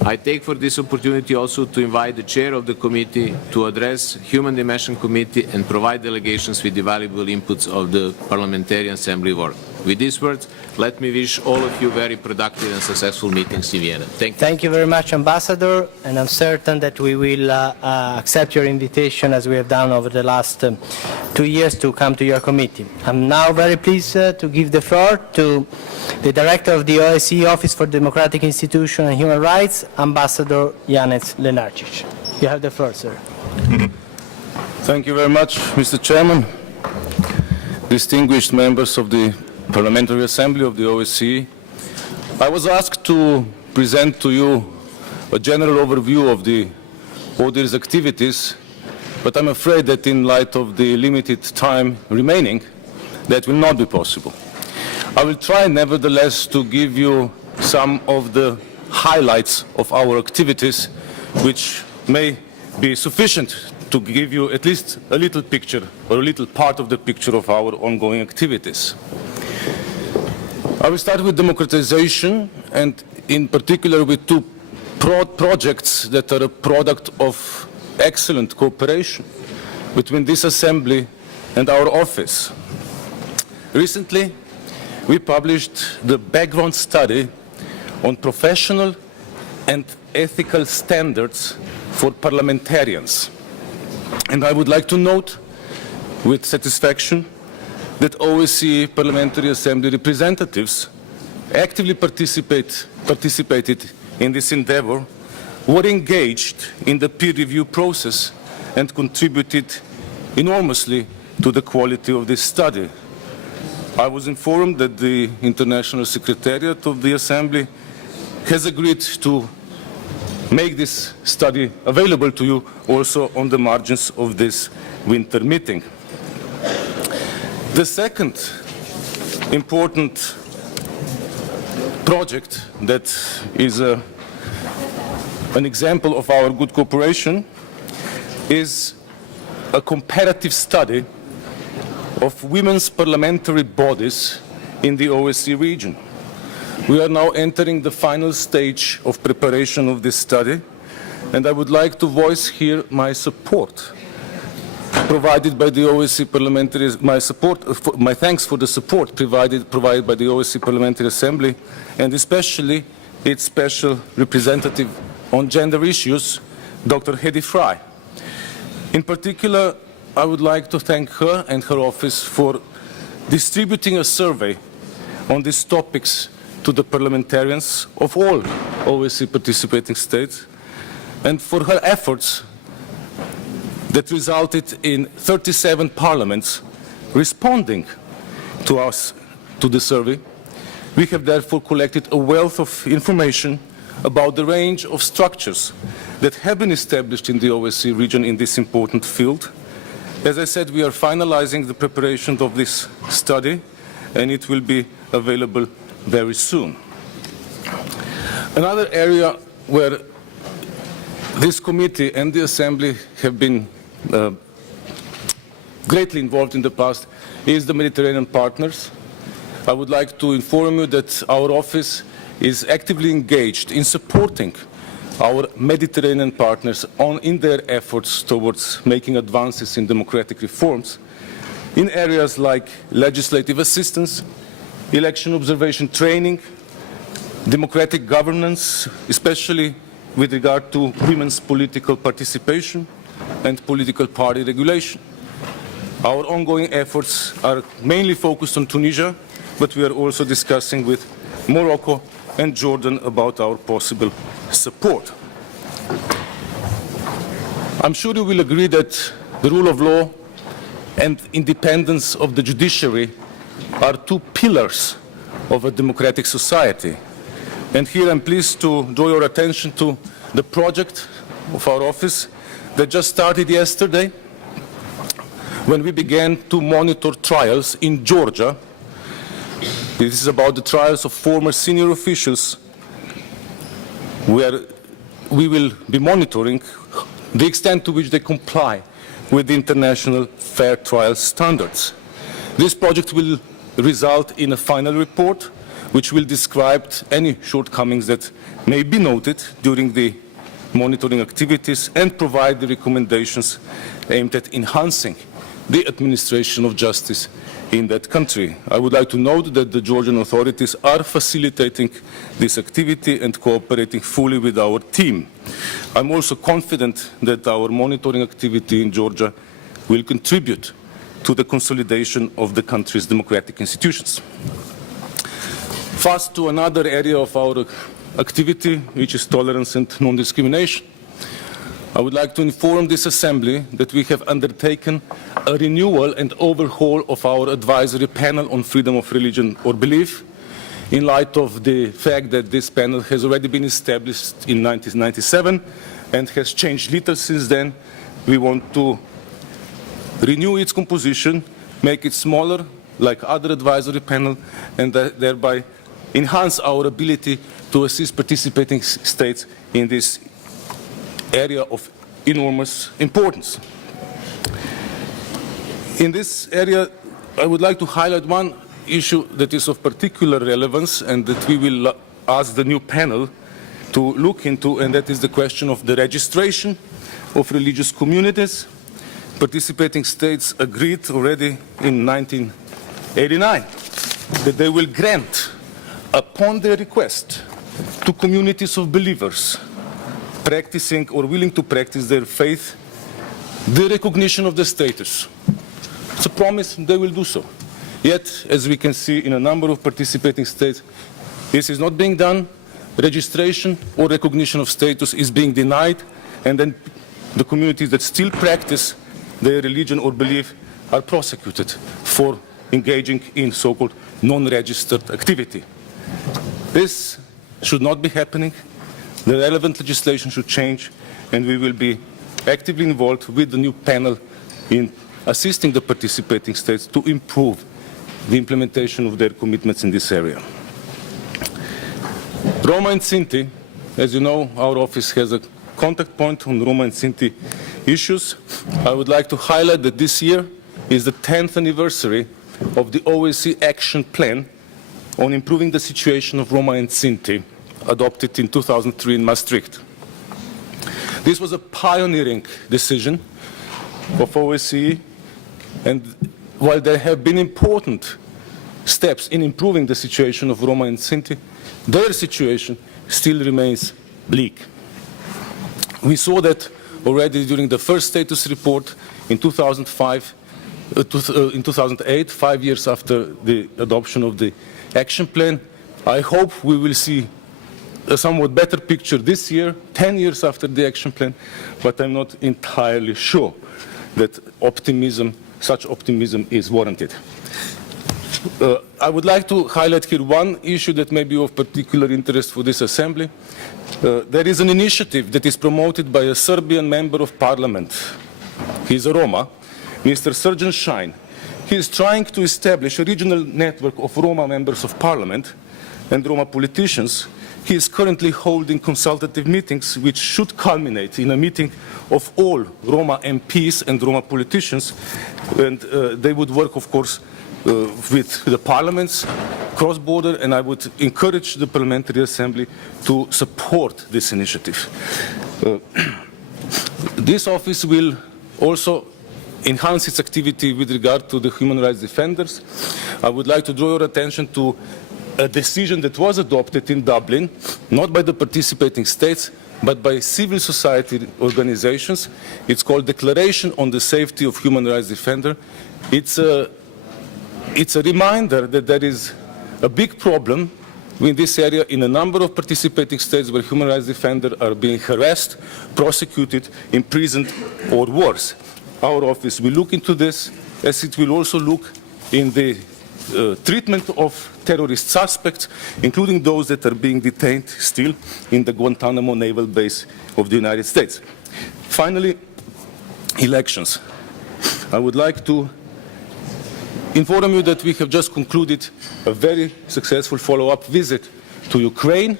I take for this opportunity also to invite the chair of the committee to address Human Dimension Committee and provide delegations with the valuable inputs of the Parliamentarian Assembly work. With these words, let me wish all of you very productive and successful meetings in Vienna. Thank you. Thank you very much, Ambassador, and I'm certain that we will accept your invitation as we have done over the last 2 years to come to your committee. I'm now very pleased to give the floor to the Director of the OSCE Office for Democratic Institutions and Human Rights, Ambassador Janez Lenarčič. You have the floor, sir. Thank you very much, Mr. Chairman. Distinguished members of the Parliamentary Assembly of the OSCE, I was asked to present to you a general overview of the ODIHR's activities, but I'm afraid that in light of the limited time remaining, that will not be possible. I will try, nevertheless, to give you some of the highlights of our activities, which may be sufficient to give you at least a little picture, or a little part of the picture of our ongoing activities. I will start with democratization, and in particular with two projects that are a product of excellent cooperation between this Assembly and our office. Recently, we published the background study on professional and ethical standards for parliamentarians. And I would like to note with satisfaction that OSCE Parliamentary Assembly representatives actively participated in this endeavor, were engaged in the peer review process and contributed enormously to the quality of this study. I was informed that the International Secretariat of the Assembly has agreed to make this study available to you also on the margins of this winter meeting. The second important project that is an example of our good cooperation is a comparative study of women's parliamentary bodies in the OSCE region. We are now entering the final stage of preparation of this study, and I would like to voice here my support provided by the OSCE Parliamentary, my thanks for the support provided by the OSCE Parliamentary Assembly, and especially its special representative on gender issues, Dr. Hedy Fry. In particular, I would like to thank her and her office for distributing a survey on these topics to the parliamentarians of all OSCE participating states, and for her efforts that resulted in 37 parliaments responding to us, to the survey. We have therefore collected a wealth of information about the range of structures that have been established in the OSCE region in this important field. As I said, we are finalizing the preparation of this study, and it will be available very soon. Another area where this committee and the Assembly have been greatly involved in the past is the Mediterranean partners. I would like to inform you that our office is actively engaged in supporting our Mediterranean partners in their efforts towards making advances in democratic reforms in areas like legislative assistance, election observation training, democratic governance, especially with regard to women's political participation, and political party regulation. Our ongoing efforts are mainly focused on Tunisia, but we are also discussing with Morocco and Jordan about our possible support. I'm sure you will agree that the rule of law and independence of the judiciary are two pillars of a democratic society. And here I'm pleased to draw your attention to the project of our office that just started yesterday when we began to monitor trials in Georgia. This is about the trials of former senior officials, where we will be monitoring the extent to which they comply with the international fair trial standards. This project will result in a final report which will describe any shortcomings that may be noted during the monitoring activities and provide the recommendations aimed at enhancing the administration of justice in that country. I would like to note that the Georgian authorities are facilitating this activity and cooperating fully with our team. I'm also confident that our monitoring activity in Georgia will contribute to the consolidation of the country's democratic institutions. Fast to another area of our activity, which is tolerance and non-discrimination. I would like to inform this Assembly that we have undertaken a renewal and overhaul of our advisory panel on freedom of religion or belief, in light of the fact that this panel has already been established in 1997 and has changed little since then. We want to renew its composition, make it smaller, like other advisory panel, and thereby enhance our ability to assist participating states in this area of enormous importance. In this area, I would like to highlight one issue that is of particular relevance and that we will ask the new panel to look into, and that is the question of the registration of religious communities. Participating states agreed already in 1989 that they will grant, upon their request, to communities of believers practicing or willing to practice their faith, the recognition of the status. It's a promise they will do so. Yet, as we can see in a number of participating states, this is not being done. Registration or recognition of status is being denied, and then the communities that still practice their religion or belief are prosecuted for engaging in so-called non-registered activity. This should not be happening. the relevant legislation should change, and we will be actively involved with the new panel in assisting the participating states to improve the implementation of their commitments in this area. Roma and Sinti, as you know, our office has a contact point on Roma and Sinti issues. I would like to highlight that this year is the 10th anniversary of the OSCE Action Plan on improving the situation of Roma and Sinti, adopted in 2003 in Maastricht. This was a pioneering decision of OSCE, and while there have been important steps in improving the situation of Roma and Sinti, their situation still remains bleak. We saw that already during the first status report in 2008, 5 years after the adoption of the action plan. I hope we will see a somewhat better picture this year, 10 years after the action plan, but I'm not entirely sure that such optimism is warranted. I would like to highlight here one issue that may be of particular interest for this assembly. There is an initiative that is promoted by a Serbian member of parliament. He is a Roma, Mr. Srđan Šajn. He is trying to establish a regional network of Roma members of parliament and Roma politicians. He is currently holding consultative meetings which should culminate in a meeting of all Roma MPs and Roma politicians, and they would work, of course, with the parliaments cross-border, and I would encourage the Parliamentary Assembly to support this initiative. This office will also enhance its activity with regard to the human rights defenders. I would like to draw your attention to a decision that was adopted in Dublin, not by the participating states, but by civil society organizations. It's called Declaration on the Safety of Human Rights Defender. It's a reminder that there is a big problem in this area in a number of participating states where human rights defenders are being harassed, prosecuted, imprisoned, or worse. Our office will look into this, as it will also look in the treatment of terrorist suspects, including those that are being detained still in the Guantanamo naval base of the United States. Finally, elections. I would like to inform you that we have just concluded a very successful follow-up visit to Ukraine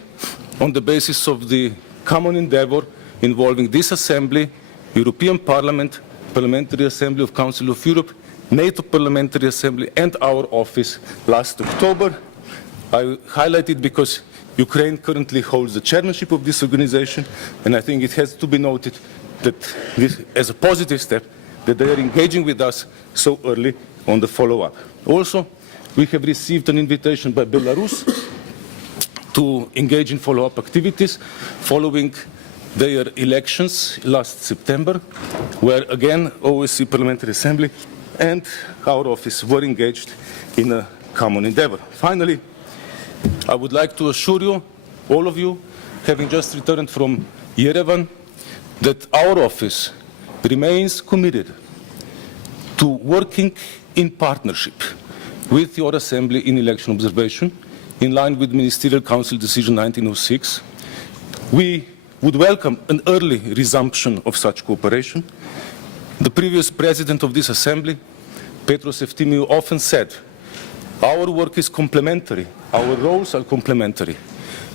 on the basis of the common endeavor involving this Assembly, European Parliament, Parliamentary Assembly of Council of Europe, NATO Parliamentary Assembly, and our office last October. I highlight it because Ukraine currently holds the chairmanship of this organization, and I think it has to be noted that this, as a positive step, that they are engaging with us so early on the follow-up. Also, we have received an invitation by Belarus to engage in follow-up activities following their elections last September, where again OSCE Parliamentary Assembly and our office were engaged in a common endeavor. Finally, I would like to assure you, all of you, having just returned from Yerevan, that our office remains committed to working in partnership with your Assembly in election observation, in line with Ministerial Council Decision 1906. We would welcome an early resumption of such cooperation. The previous president of this Assembly, Petros Eftimiou, often said, our work is complementary, our roles are complementary,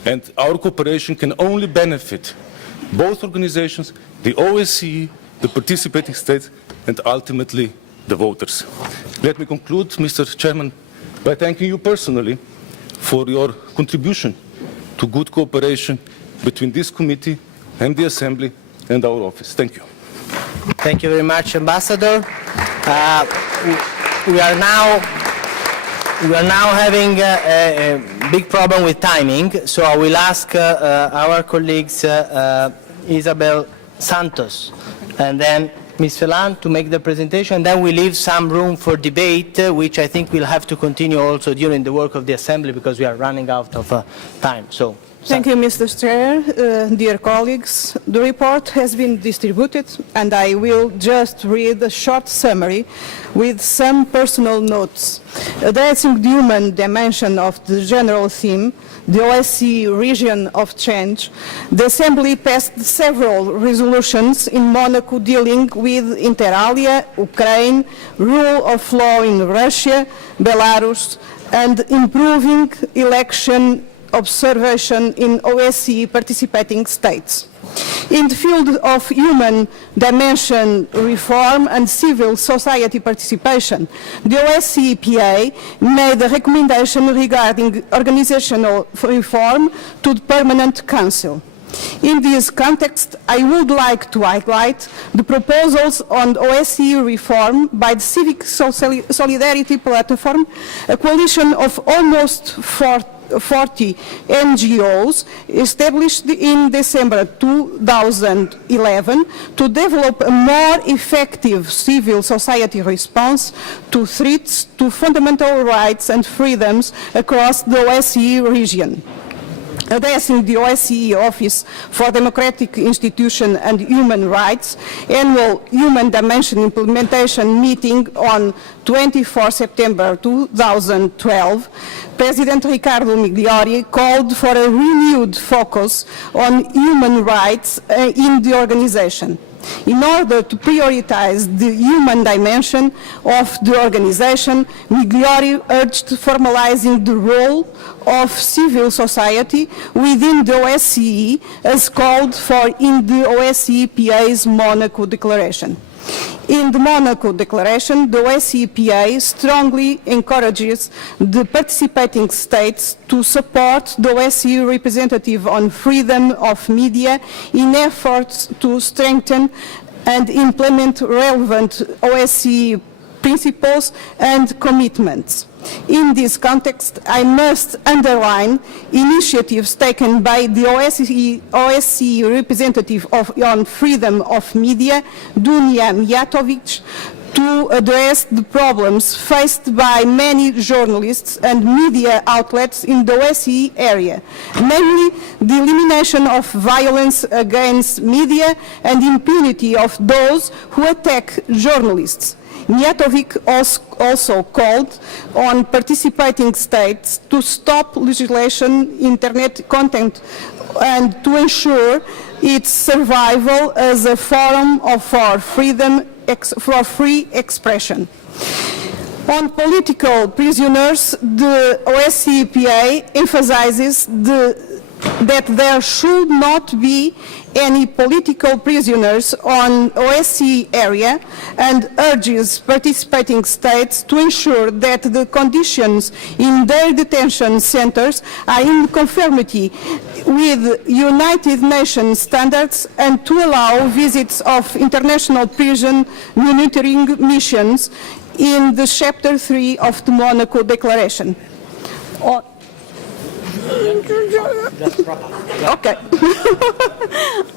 and our cooperation can only benefit both organizations, the OSCE, the participating states, and ultimately the voters. Let me conclude, Mr. Chairman, by thanking you personally for your contribution to good cooperation between this committee and the Assembly and our office. Thank you. Thank you very much, Ambassador. We are now having a big problem with timing, so I will ask our colleagues Isabel Santos and then Ms. Felan to make the presentation, and then we leave some room for debate, which I think we'll have to continue also during the work of the Assembly because we are running out of time. So Thank you, Mr. Chair. Dear colleagues, the report has been distributed, and I will just read a short summary with some personal notes. Addressing the human dimension of the general theme, the OSCE region of change, the Assembly passed several resolutions in Monaco dealing with inter alia, Ukraine, rule of law in Russia, Belarus, and improving election observation in OSCE participating states. In the field of human dimension reform and civil society participation, the OSCE PA made a recommendation regarding organizational reform to the Permanent Council. In this context, I would like to highlight the proposals on OSCE reform by the Civic Solidarity Platform, a coalition of almost 40 NGOs established in December 2011 to develop a more effective civil society response to threats to fundamental rights and freedoms across the OSCE region. Addressing the OSCE Office for Democratic Institutions and Human Rights annual Human Dimension Implementation meeting on 24 September 2012, President Riccardo Migliori called for a renewed focus on human rights in the organization. In order to prioritize the human dimension of the organization, Migliori urged formalizing the role of civil society within the OSCE as called for in the OSCE PA's Monaco Declaration. In the Monaco Declaration, the OSCE PA strongly encourages the participating states to support the OSCE representative on freedom of media in efforts to strengthen and implement relevant OSCE principles and commitments. In this context, I must underline initiatives taken by the OSCE representative on freedom of media, Dunja Mijatovic, to address the problems faced by many journalists and media outlets in the OSCE area, namely the elimination of violence against media and impunity of those who attack journalists. Mijatovic also called on participating states to stop legislation internet content and to ensure its survival as a forum for free expression. On political prisoners, the OSCE PA emphasizes that there should not be any political prisoners on OSCE area and urges participating states to ensure that the conditions in their detention centers are in conformity with United Nations standards and to allow visits of international prison monitoring missions in the Chapter 3 of the Monaco Declaration. Okay.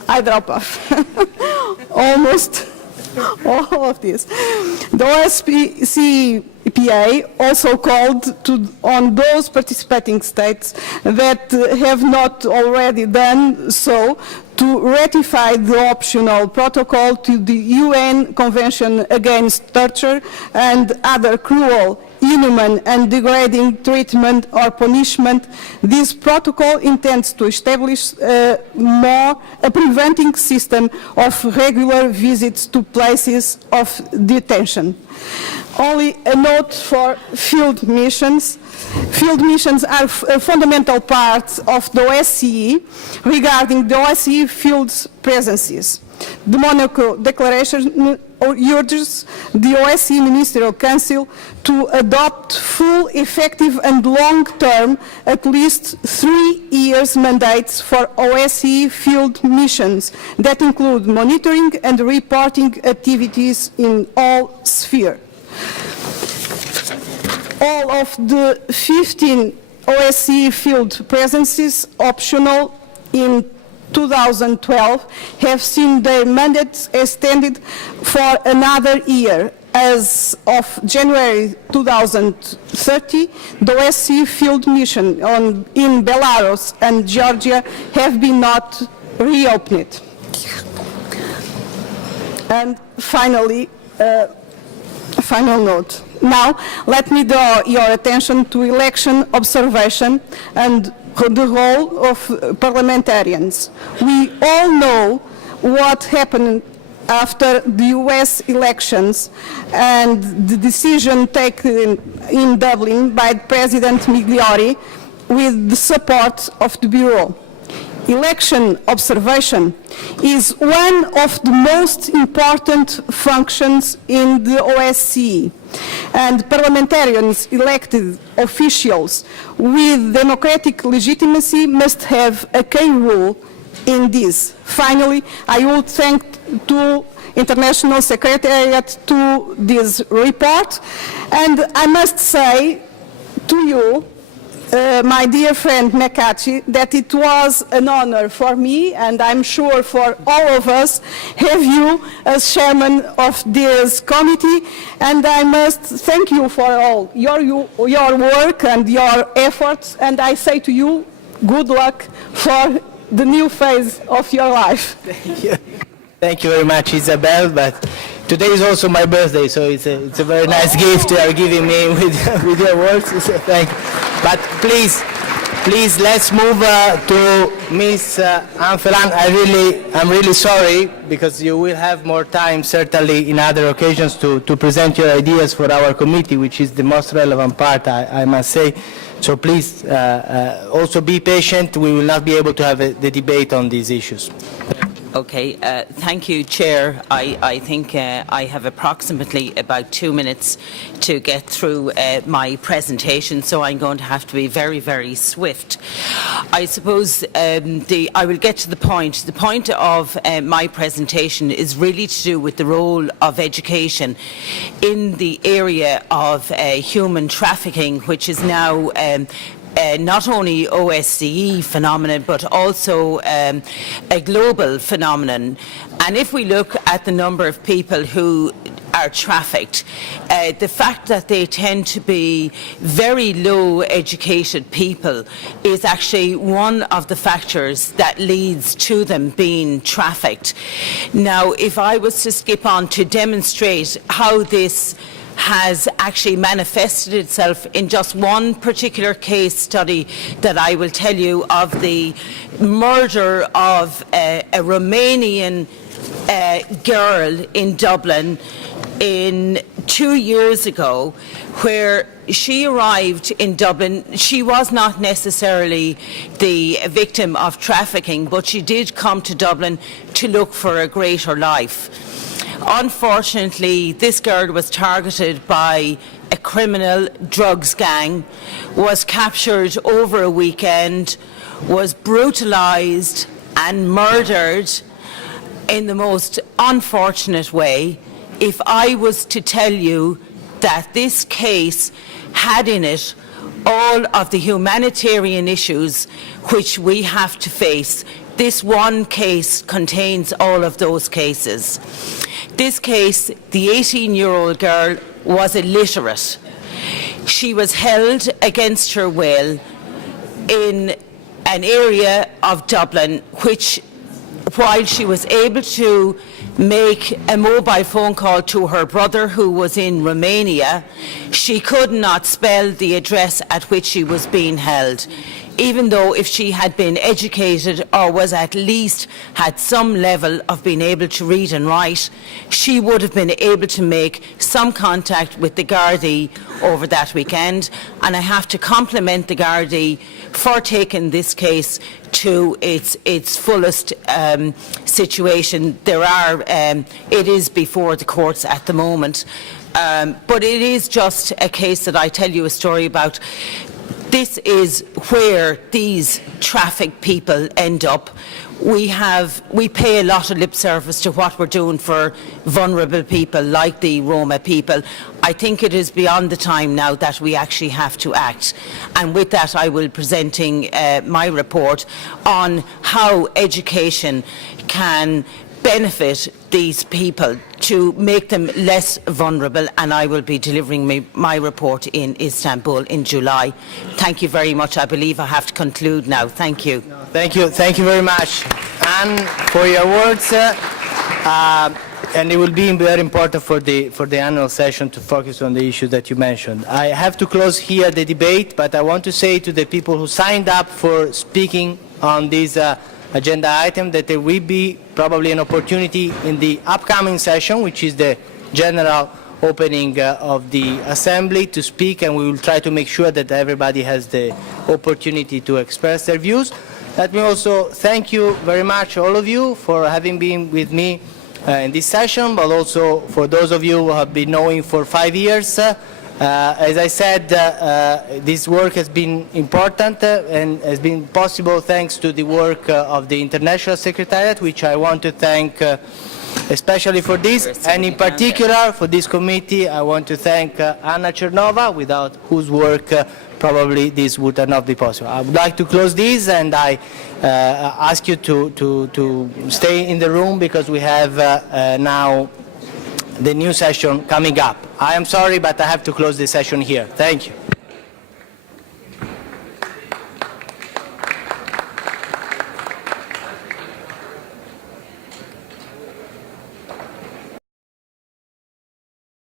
I drop off. Almost all of this. The OSCE PA also called on those participating states that have not already done so to ratify the optional protocol to the UN Convention Against Torture and other cruel, inhuman and degrading treatment or punishment. This protocol intends to establish a preventing system of regular visits to places of detention. Only a note for field missions. Field missions are a fundamental part of the OSCE regarding the OSCE field presences. The Monaco Declaration urges the OSCE Ministerial Council to adopt full, effective and long-term, at least 3 years mandates for OSCE field missions that include monitoring and reporting activities in all spheres. All of the 15 OSCE field presences optional in 2012 have seen their mandates extended for another year, as of January 2030, the OSCE field mission in Belarus and Georgia have been not reopened. And finally, final note. Now, let me draw your attention to election observation and the role of parliamentarians. We all know what happened after the US elections and the decision taken in Dublin by President Migliori with the support of the Bureau. Election observation is one of the most important functions in the OSCE, and parliamentarians, elected officials with democratic legitimacy, must have a key role in this. Finally, I would thank to International Secretariat to this report, and I must say to you, my dear friend Mekachi, that it was an honor for me, and I'm sure for all of us, have you as chairman of this committee, and I must thank you for all your work and your efforts, and I say to you, good luck for the new phase of your life. Thank you. Thank you very much, Isabel, but today is also my birthday, so it's a very nice gift you are giving me with your words. So thank you. But please, let's move to Ms. Anfelang. I'm really sorry, because you will have more time, certainly in other occasions, to present your ideas for our committee, which is the most relevant part, I must say. So please, also be patient. We will not be able to have the debate on these issues. Okay, thank you, Chair. I think I have approximately about 2 minutes to get through my presentation, so I'm going to have to be very, very swift. I suppose I will get to the point. The point of my presentation is really to do with the role of education in the area of human trafficking, which is now not only OSCE phenomenon, but also a global phenomenon. And if we look at the number of people who are trafficked, the fact that they tend to be very low educated people is actually one of the factors that leads to them being trafficked. Now, if I was to skip on to demonstrate how this has actually manifested itself in just one particular case study that I will tell you of the murder of a Romanian girl in Dublin 2 years ago, where she arrived in Dublin. She was not necessarily the victim of trafficking, but she did come to Dublin to look for a greater life. Unfortunately, this girl was targeted by a criminal drugs gang, was captured over a weekend, was brutalized and murdered in the most unfortunate way. If I was to tell you that this case had in it all of the humanitarian issues which we have to face, this one case contains all of those cases. This case, the 18-year-old girl was illiterate. She was held against her will in an area of Dublin which, while she was able to make a mobile phone call to her brother who was in Romania, she could not spell the address at which she was being held. Even though if she had been educated or was at least had some level of being able to read and write, she would have been able to make some contact with the Gardaí over that weekend. And I have to compliment the Gardaí for taking this case to its fullest situation. It is before the courts at the moment, but it is just a case that I tell you a story about. This is where these trafficked people end up. We pay a lot of lip service to what we're doing for vulnerable people like the Roma people. I think it is beyond the time now that we actually have to act. And with that, I will be presenting my report on how education can benefit these people, to make them less vulnerable, and I will be delivering my report in Istanbul in July. Thank you very much. I believe I have to conclude now. Thank you. Thank you very much, Anne, for your words. And it will be very important for the annual session to focus on the issues that you mentioned. I have to close here the debate, but I want to say to the people who signed up for speaking on this agenda item that there will be probably an opportunity in the upcoming session, which is the general opening of the Assembly, to speak, and we will try to make sure that everybody has the opportunity to express their views. Let me also thank you very much, all of you, for having been with me in this session, but also for those of you who have been knowing for 5 years. As I said, this work has been important and has been possible thanks to the work of the International Secretariat, which I want to thank especially for this, and in particular for this committee. I want to thank Anna Chernova, without whose work probably this would not be possible. I would like to close this, and I ask you to stay in the room, because we have now the new session coming up. I am sorry, but I have to close the session here. Thank you.